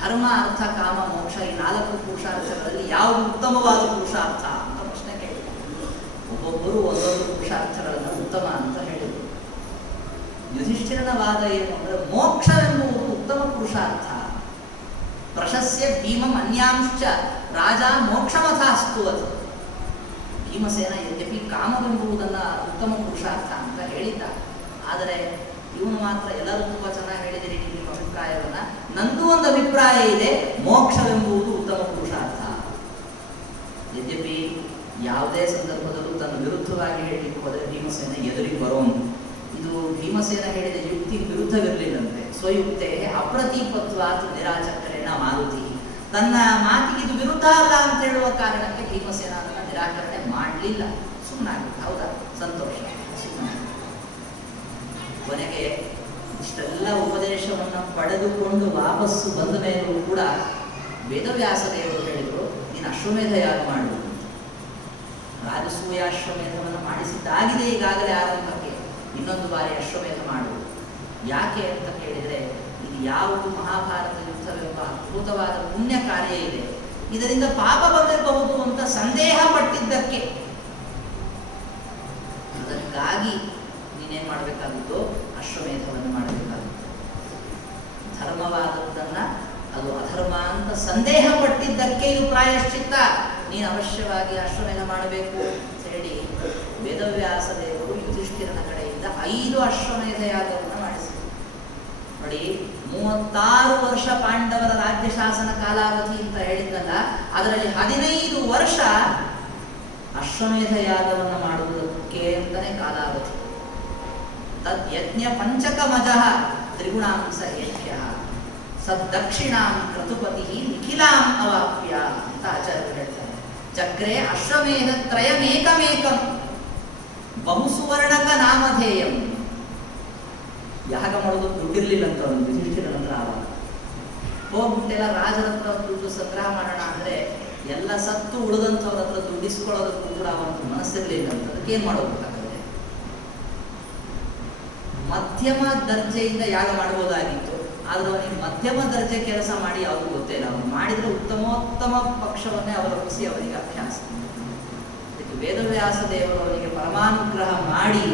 ಧರ್ಮ, ಅರ್ಥ, ಕಾಮ, ಮೋಕ್ಷ ಈ 4 ಪುರುಷಾರ್ಥಗಳಲ್ಲಿ ಯಾವುದು ಉತ್ತಮವಾದ ಪುರುಷಾರ್ಥ ಅಂತ ಪ್ರಶ್ನೆ ಕೇಳಿದ್ರು. ಒಬ್ಬೊಬ್ಬರು ಒಂದೊಂದು ಪುರುಷಾರ್ಥಗಳನ್ನು ಉತ್ತಮ ಅಂತ ಹೇಳಿದರು. ಯುಧಿಷ್ಠಿರನ ವಾದ ಏನು ಅಂದ್ರೆ, ಮೋಕ್ಷವೆಂಬುವುದು ಉತ್ತಮ ಪುರುಷಾರ್ಥ. ಪ್ರಶಸ್ಯ ಭೀಮಂ ಅನ್ಯಾಂಶ್ಚ ರಾಜ ಮೋಕ್ಷಮಥಾಸ್ತು ಅದು. ಭೀಮಸೇನ ಯದ್ಯಪಿ ಕಾಮವೆಂಬುವುದನ್ನು ಉತ್ತಮ ಪುರುಷಾರ್ಥ ಅಂತ ಹೇಳಿದ್ದ, ಆದರೆ ಇವನು ಮಾತ್ರ ಎಲ್ಲರೂ ತುಂಬ ಚೆನ್ನಾಗಿ ಹೇಳಿದಿರಿ ನಿಮ್ಮ ಅಭಿಪ್ರಾಯವನ್ನ, ನಂದು ಒಂದು ಅಭಿಪ್ರಾಯ ಇದೆ, ಮೋಕ್ಷವೆಂಬುದು ಉತ್ತಮ ಪುರುಷಾರ್ಥ. ಯದ್ಯಪಿ ಯಾವುದೇ ಸಂದರ್ಭದಲ್ಲೂ ತನ್ನ ವಿರುದ್ಧವಾಗಿ ಹೇಳಲಿಕ್ಕೆ ಹೋದರೆ ಭೀಮಸೇನ ಎದುರಿಗೆ ಬರೋನು. ಇದು ಭೀಮಸೇನ ಹೇಳಿದ ಯುಕ್ತಿ ವಿರುದ್ಧವಿರಲಿಲ್ಲಂತೆ. ಸ್ವಯುಕ್ತೆ ಅಪ್ರತೀಪತ್ವಾತ್ ನಿರಾಚಕರೇಣ ಮಾರುತಿ. ತನ್ನ ಮಾತಿಗೆ ಇದು ವಿರುದ್ಧ ಅಲ್ಲ ಅಂತ ಹೇಳುವ ಕಾರಣಕ್ಕೆ ಭೀಮಸೇನ ಅದನ್ನು ನಿರಾಕರಣೆ ಮಾಡಲಿಲ್ಲ. ಸುಮ್ಮನಾಗುತ್ತೆ. ಹೌದಾ, ಸಂತೋಷ. ಕೊನೆಗೆ ಇಷ್ಟೆಲ್ಲ ಉಪದೇಶವನ್ನು ಪಡೆದುಕೊಂಡು ವಾಪಸ್ಸು ಬಂದ ಮೇಲೂ ಕೂಡ ವೇದವ್ಯಾಸ ದೇವರು ಹೇಳಿದರು, ನೀನು ಅಶ್ವಮೇಧ ಯಾಗ ಮಾಡುವುದು. ರಾಜಸೂಯ ಅಶ್ವಮೇಧವನ್ನು ಮಾಡಿಸಿದ್ದಾಗಿದೆ ಈಗಾಗಲೇ ಆರಂಭಕ್ಕೆ, ಇನ್ನೊಂದು ಬಾರಿ ಅಶ್ವಮೇಧ ಮಾಡುವುದು. ಯಾಕೆ ಅಂತ ಕೇಳಿದರೆ, ಇದು ಯಾವುದು ಮಹಾಭಾರತ ಯುದ್ಧವೆಂಬ ಅದ್ಭುತವಾದ ಪುಣ್ಯ ಕಾರ್ಯ ಇದೆ, ಇದರಿಂದ ಪಾಪ ಬಂದಿರಬಹುದು ಅಂತ ಸಂದೇಹ ಪಟ್ಟಿದ್ದಕ್ಕೆ. ಅದಕ್ಕಾಗಿ ನೀನೇನ್ ಮಾಡಬೇಕಾಗಿತ್ತು, ಅಶ್ವಮೇಧವನ್ನು ಮಾಡಬೇಕಾಗಿತ್ತು. ಧರ್ಮವಾದದ್ದನ್ನ ಅದು ಅಧರ್ಮ ಅಂತ ಸಂದೇಹ ಪಟ್ಟಿದ್ದಕ್ಕೆ ಇದು ಪ್ರಾಯಶ್ಚಿತ್ತ. ನೀನು ಅವಶ್ಯವಾಗಿ ಅಶ್ವಮೇಧ ಮಾಡಬೇಕು ಅಂತ ಹೇಳಿ ವೇದವ್ಯಾಸ ದೇವರು ಯುಧಿಷ್ಠಿರನ ಕಡೆಯಿಂದ 5 ಅಶ್ವಮೇಧ ಯಾಗವನ್ನು ಮಾಡಿಸಿದರು. ನೋಡಿ, 36 ವರ್ಷ ಪಾಂಡವರ ರಾಜ್ಯ ಶಾಸನ ಕಾಲಾವಧಿ ಅಂತ ಹೇಳಿದ್ದಲ್ಲ, ಅದರಲ್ಲಿ 15 ವರ್ಷ ಅಶ್ವಮೇಧ ಯಾಗವನ್ನು ಮಾಡುವುದಕ್ಕೆ ಅಂತಾನೆ ಕಾಲಾವಧಿ. ತದ್ ಯಜ್ಞ ಪಂಚಕಮಜಃ ತ್ರಿಗುಣಾಂಸ ಏಕ್ಯ ಸದ್ದಕ್ಷಿಣಾಂ ಕ್ರತುಪತಿ ನಿಖಿಲಾಂ ಅವಾಪ್ಯ ಅಂತ ಆಚಾರ್ಯರು ಹೇಳ್ತಾರೆ. ಚಕ್ರೆ ಅಶ್ವಮೇಧ ತ್ರಯಮೇಕಮೇಕಂ ಬಹುಸುವರ್ಣಕ ನಾಮಧೇಯಂ. ಯಾಗ ಮಾಡೋದು ದುಡ್ಡಿರ್ಲಿಲ್ಲ ಅಂತ ಅವನು ಯುಧಿಷ್ಠಿರನ ಹತ್ರ. ಆವಾಗ ಹೋಗ್ಬಿಟ್ಟೆಲ್ಲ ರಾಜರ ಹತ್ರ ದುಡ್ಡು ಸಂಗ್ರಹ ಮಾಡೋಣ ಅಂದ್ರೆ ಎಲ್ಲ ಸತ್ತು ಉಳಿದಂಥವ್ರ ಹತ್ರ ದುಡ್ಡಿಸ್ಕೊಳ್ಳೋದಕ್ಕೂ ಕೂಡ ಅವನ ಮನಸ್ಸಿರ್ಲಿಲ್ಲ ಅಂತ. ಅದಕ್ಕೆ ಏನ್ ಮಾಡೋದು? ಮಧ್ಯಮ ದರ್ಜೆಯಿಂದ ಯಾಗ ಮಾಡಬಹುದಾಗಿತ್ತು, ಆದ್ರೆ ಅವನಿಗೆ ಮಧ್ಯಮ ದರ್ಜೆ ಕೆಲಸ ಮಾಡಿ ಯಾವುದು ಗೊತ್ತಿಲ್ಲ. ಅವನು ಮಾಡಿದ್ರೆ ಉತ್ತಮೋತ್ತಮ ಪಕ್ಷವನ್ನೇ ಅವಲಂಬಿಸಿ ಅವನಿಗೆ ಅಭ್ಯಾಸ. ಇದಕ್ಕೆ ವೇದವ್ಯಾಸ ದೇವರು ಅವನಿಗೆ ಪರಮಾನುಗ್ರಹ ಮಾಡಿ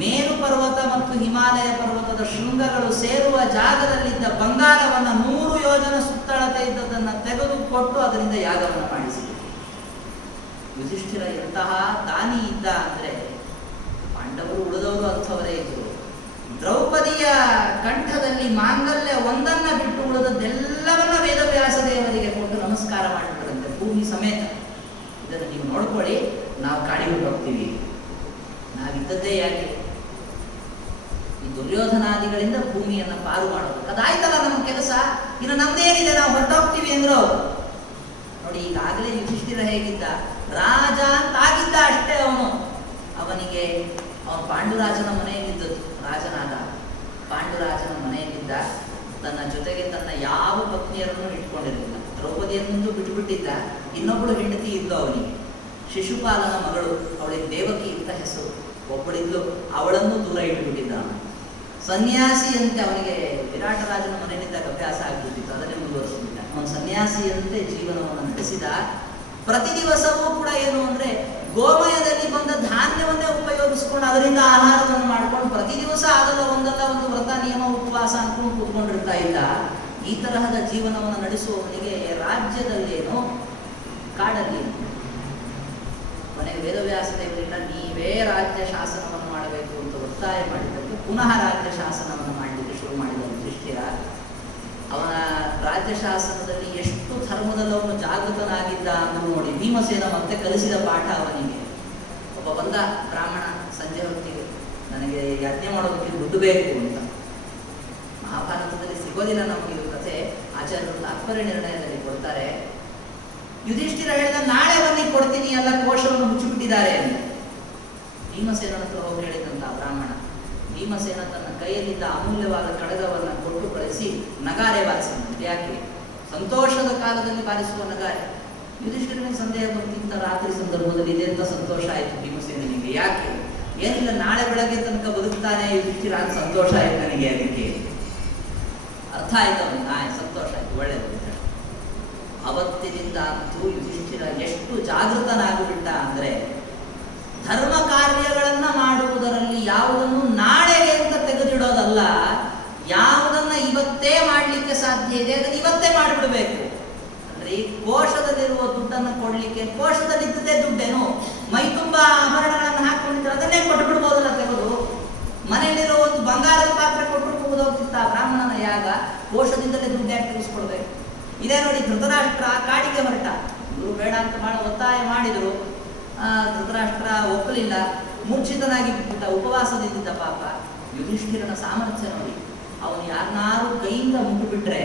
ಮೇರು ಪರ್ವತ ಮತ್ತು ಹಿಮಾಲಯ ಪರ್ವತದ ಶೃಂಗಗಳು ಸೇರುವ ಜಾಗದಲ್ಲಿದ್ದ ಬಂಗಾರವನ್ನು 100 ಯೋಜನ ಸುತ್ತಳತೆ ಇದ್ದದನ್ನು ತೆಗೆದುಕೊಟ್ಟು ಅದರಿಂದ ಯಾಗವನ್ನು ಮಾಡಿಸಿದರು. ಯುಧಿಷ್ಠಿರ ಎಂತಹ ದಾನಿ ಇದ್ದ ಅಂದ್ರೆ, ಪಾಂಡವರು ಉಳಿದವರು ಅಂಥವರೇ ಇದ್ದರು. ದ್ರೌಪದಿಯ ಕಂಠದಲ್ಲಿ ಮಾಂಗಲ್ಯ ಒಂದನ್ನ ಬಿಟ್ಟು ಉಳಿದದ್ದೆಲ್ಲವನ್ನ ವೇದವ್ಯಾಸ ದೇವರಿಗೆ ಕೊಟ್ಟು ನಮಸ್ಕಾರ ಮಾಡಿಬಿಡಂತೆ, ಭೂಮಿ ಸಮೇತ. ಇದನ್ನು ನೀವು ನೋಡ್ಕೊಳ್ಳಿ, ನಾವು ಕಾಡಿಗೆ ಹೋಗ್ತೀವಿ, ನಾವಿದ್ದದ್ದೇ ಯಾಕೆ? ಈ ದುರ್ಯೋಧನಾದಿಗಳಿಂದ ಭೂಮಿಯನ್ನು ಪಾರು ಮಾಡೋದು, ಅದಾಯ್ತಲ್ಲ ನಮ್ಮ ಕೆಲಸ, ಇನ್ನು ನಮ್ದೇನಿದೆ, ನಾವು ಹೊರಟೋಗ್ತೀವಿ ಅಂದ್ರು ಅವರು. ನೋಡಿ, ಈಗಾಗಲೇ ಯುಧಿಷ್ಠಿರ ಹೇಗಿದ್ದ, ರಾಜ ಅಂತಾಗಿದ್ದ ಅಷ್ಟೇ. ಅವನಿಗೆ ಪಾಂಡುರಾಜನ ಮನೆಯಲ್ಲಿದ್ದದ್ದು, ರಾಜನಾದ ಪಾಂಡುರಾಜನ ಮನೆಯಲ್ಲಿದ್ದ. ತನ್ನ ಜೊತೆಗೆ ತನ್ನ ಯಾವ ಪತ್ನಿಯರನ್ನು ಇಟ್ಕೊಂಡಿರಲಿಲ್ಲ. ದ್ರೌಪದಿಯನ್ನು ಬಿಟ್ಟುಬಿಟ್ಟಿದ್ದ. ಇನ್ನೊಬ್ಬಳು ಹೆಂಡತಿ ಇದ್ಲು ಅವನಿಗೆ, ಶಿಶುಪಾಲನ ಮಗಳು, ಅವಳಿಗೆ ದೇವಕಿ ಅಂತ ಹೆಸರು. ಒಬ್ಬಳಿದ್ಲು, ಅವಳನ್ನು ದೂರ ಇಟ್ಟುಬಿಟ್ಟಿದ್ದ. ಸನ್ಯಾಸಿಯಂತೆ ಅವನಿಗೆ ವಿರಾಟರಾಜನ ಮನೆಯಲ್ಲಿದ್ದಾಗ ಅಭ್ಯಾಸ ಆಗಿಬಿಟ್ಟಿತ್ತು, ಅದನ್ನೇ ಮುಂದುವರಿಸಿಬಿಟ್ಟ. ಅವನು ಸನ್ಯಾಸಿಯಂತೆ ಜೀವನವನ್ನು ನಡೆಸಿದ. ಪ್ರತಿ ದಿವಸವೂ ಕೂಡ ಏನು ಅಂದರೆ, ಗೋಮಯದಲ್ಲಿ ಬಂದ ಧಾನ್ಯವನ್ನೇ ಉಪಯೋಗಿಸ್ಕೊಂಡು ಅದರಿಂದ ಆಹಾರವನ್ನು ಮಾಡ್ಕೊಂಡು ಪ್ರತಿ ದಿವಸ ಆಗಲ್ಲ ಒಂದಲ್ಲ ಒಂದು ವ್ರತ ನಿಯಮ ಉಪವಾಸ ಅನ್ಕೊಂಡು ಕೂತ್ಕೊಂಡಿರ್ತಾ ಇದ್ದ. ಈ ತರಹದ ಜೀವನವನ್ನು ನಡೆಸುವವನಿಗೆ ರಾಜ್ಯದಲ್ಲೇನೋ ಕಾಡಲ್ಲಿ ಮನೆಗೆ ವೇದವ್ಯಾಸ ದೇವರಿಂದ ನೀವೇ ರಾಜ್ಯ ಶಾಸನವನ್ನು ಮಾಡಬೇಕು ಅಂತ ಒತ್ತಾಯ ಮಾಡಿದ್ದಕ್ಕೆ ಪುನಃ ರಾಜ್ಯ ಶಾಸನವನ್ನು ಮಾಡಲಿಕ್ಕೆ ಶುರು ಮಾಡಿದ ಯುಧಿಷ್ಠಿರ. ಅವನ ರಾಜ್ಯ ಶಾಸನದಲ್ಲಿ ಎಷ್ಟು ಧರ್ಮದಲ್ಲಿ ಅವನು ಜಾಗೃತನಾಗಿದ್ದ ಅಂತ ನೋಡಿ. ಭೀಮಸೇನ ಮತ್ತೆ ಕಲಿಸಿದ ಪಾಠ ಅವನಿಗೆ. ಒಬ್ಬ ಬಂದ ಬ್ರಾಹ್ಮಣ ಸಂಜೆ ಹೊತ್ತಿಗೆ, ನನಗೆ ಯಜ್ಞ ಮಾಡೋದಕ್ಕೆ ದುಡ್ಡು ಬೇಕು ಅಂತ. ಮಹಾಭಾರತದಲ್ಲಿ ಸಿಗೋದಿಲ್ಲ ನಮಗಿದು ಕಥೆ, ಆಚಾರ್ಯರು ತಾತ್ಪರ್ಯ ನಿರ್ಣಯದಲ್ಲಿ ಕೊಡ್ತಾರೆ. ಯುಧಿಷ್ಠಿರ ಹೇಳಿದ, ನಾಳೆ ಬನ್ನಿ ಕೊಡ್ತೀನಿ, ಎಲ್ಲ ಕೋಶವನ್ನು ಮುಚ್ಚಿಬಿಟ್ಟಿದ್ದಾರೆ ಅಂತ. ಭೀಮಸೇನನ ಹತ್ರ ಹೋಗಿ ಹೇಳಿದಂತ ಬ್ರಾಹ್ಮಣ. ಭೀಮಸೇನ ತನ್ನ ಕೈಯಲ್ಲಿದ್ದ ಅಮೂಲ್ಯವಾದ ಕಡಗವನ್ನು ಕೊಟ್ಟು ಕಳಿಸಿ ನಗಾರೆ ಬಾರಿಸಿದ. ಯಾಕೆ? ಸಂತೋಷದ ಕಾಲದಲ್ಲಿ ಬಾರಿಸುವ ನಗಾರೆ. ಯುಧಿಷ್ಠಿರನಿಗೆ ಸಂದೇಹ ಬಂತಿಂತ ರಾತ್ರಿ ಸಂದರ್ಭದಲ್ಲಿ ಇದೆಂತ ಸಂತೋಷ ಆಯಿತು ಭೀಮಸೇನಿಗೆ. ಯಾಕೆ? ಏನಿಲ್ಲ, ನಾಳೆ ಬೆಳಗ್ಗೆ ತನಕ ಬದುಕ್ತಾನೆ ಯುಧಿಷ್ಠಿರ ಅಂತ ಸಂತೋಷ ಆಯ್ತು ನನಗೆ. ಅದಕ್ಕೆ ಅರ್ಥ ಆಯ್ತು ಅವನಿಗೆ, ಸಂತೋಷ ಆಯ್ತು, ಒಳ್ಳೆಯದು. ಅವತ್ತಿನಿಂದ ಅಂತೂ ಯುಧಿಷ್ಠಿರ ಎಷ್ಟು ಜಾಗೃತನಾಗಿಬಿಟ್ಟ ಅಂದರೆ, ಧರ್ಮ ಕಾರ್ಯಗಳನ್ನ ಮಾಡುವುದರಲ್ಲಿ ಯಾವುದನ್ನು ನಾಳೆಗೆ ಅಂತ ತೆಗೆದಿಡೋದಲ್ಲ, ಯಾವುದನ್ನ ಇವತ್ತೇ ಮಾಡಲಿಕ್ಕೆ ಸಾಧ್ಯ ಇದೆ ಅದನ್ನು ಇವತ್ತೇ ಮಾಡಿಬಿಡಬೇಕು. ಅಂದ್ರೆ ಈ ಕೋಶದಲ್ಲಿರುವ ದುಡ್ಡನ್ನು ಕೊಡ್ಲಿಕ್ಕೆ, ಕೋಶದಲ್ಲಿದ್ದದೇ ದುಡ್ಡೇನು, ಮೈ ತುಂಬಾ ಆಭರಣಗಳನ್ನು ಹಾಕೊಂಡಿದ್ರೆ ಅದನ್ನೇ ಕೊಟ್ಟು ಬಿಡ್ಬೋದಲ್ಲ ತೆಗೆದು. ಮನೆಯಲ್ಲಿರೋ ಒಂದು ಬಂಗಾರದ ಪಾತ್ರೆ ಕೊಟ್ಟರು ಹೋಗೋದಿತ್ತ ಬ್ರಾಹ್ಮಣನ ಯಾಗ, ಕೋಶದಿಂದಲೇ ದುಡ್ಡು ಯಾಕೆ ತಿಳಿಸ್ಕೊಡ್ಬೇಕು? ಇದೇ ನೋಡಿ, ಧೃತರಾಷ್ಟ್ರ ಕಾಡಿಗೆ ಹೊರಟ. ಇವರು ಬೇಡ ಅಂತ ಬಹಳ ಒತ್ತಾಯ ಮಾಡಿದರು. ಧೃತರಾಷ್ಟ್ರ ಒಪ್ಪಲಿಲ್ಲ, ಮೂರ್ಛಿತನಾಗಿ ಬಿಟ್ಟ, ಉಪವಾಸದಿಂದಿದ್ದ ಪಾಪ. ಯುಧಿಷ್ಠಿರನ ಸಾಮರ್ಥ್ಯ ನೋಡಿ, ಅವನು ಯಾರನ್ನಾರು ಕೈಯಿಂದ ಮುಟ್ಟಿಬಿಟ್ರೆ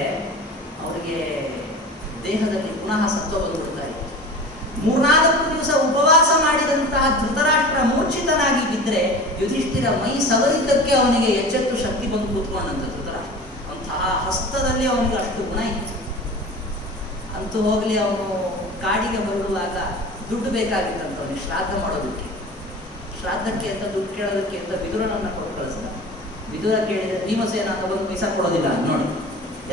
ಅವರಿಗೆ ದೇಹದಲ್ಲಿ ಪುನಃ ಸತ್ವ ಬಂದುಬಿಡ್ತಾ ಇತ್ತು. 3-4 ದಿವಸ ಉಪವಾಸ ಮಾಡಿದಂತಹ ಧೃತರಾಷ್ಟ್ರ ಮೂರ್ಛಿತನಾಗಿ ಬಿದ್ದರೆ ಯುಧಿಷ್ಠಿರ ಮೈ ಸವರಿದ್ದಕ್ಕೆ ಅವನಿಗೆ ಎಚ್ಚೆತ್ತು ಶಕ್ತಿ ಬಂದು ಕೂತ್ಕೊಂಡಂತ ಧೃತರಾಷ್ಟ್ರ. ಅಂತಹ ಹಸ್ತದಲ್ಲಿ ಅವನಿಗೆ ಅಷ್ಟು ಗುಣ ಇತ್ತು. ಅಂತೂ ಹೋಗಲಿ, ಅವನು ಕಾಡಿಗೆ ಹೊರಡುವಾಗ ದುಡ್ಡು ಬೇಕಾಗಿತ್ತಂತ ಅವನಿಗೆ ಶ್ರಾದ್ದ ಮಾಡೋದಕ್ಕೆ. ಶ್ರಾದ್ದಕ್ಕೆ ಅಂತ ದುಡ್ಡು ಕೇಳೋದಕ್ಕೆ ಅಂತ ವಿದುರನನ್ನು ಕೊಟ್ಟು ಕಳಿಸಿದ. ವಿದುರ ಕೇಳಿದರೆ ಭೀಮಸೇನ ಅಂತ ಬಂದು ಮೀಸ ಕೊಡೋದಿಲ್ಲ ನೋಡಿ.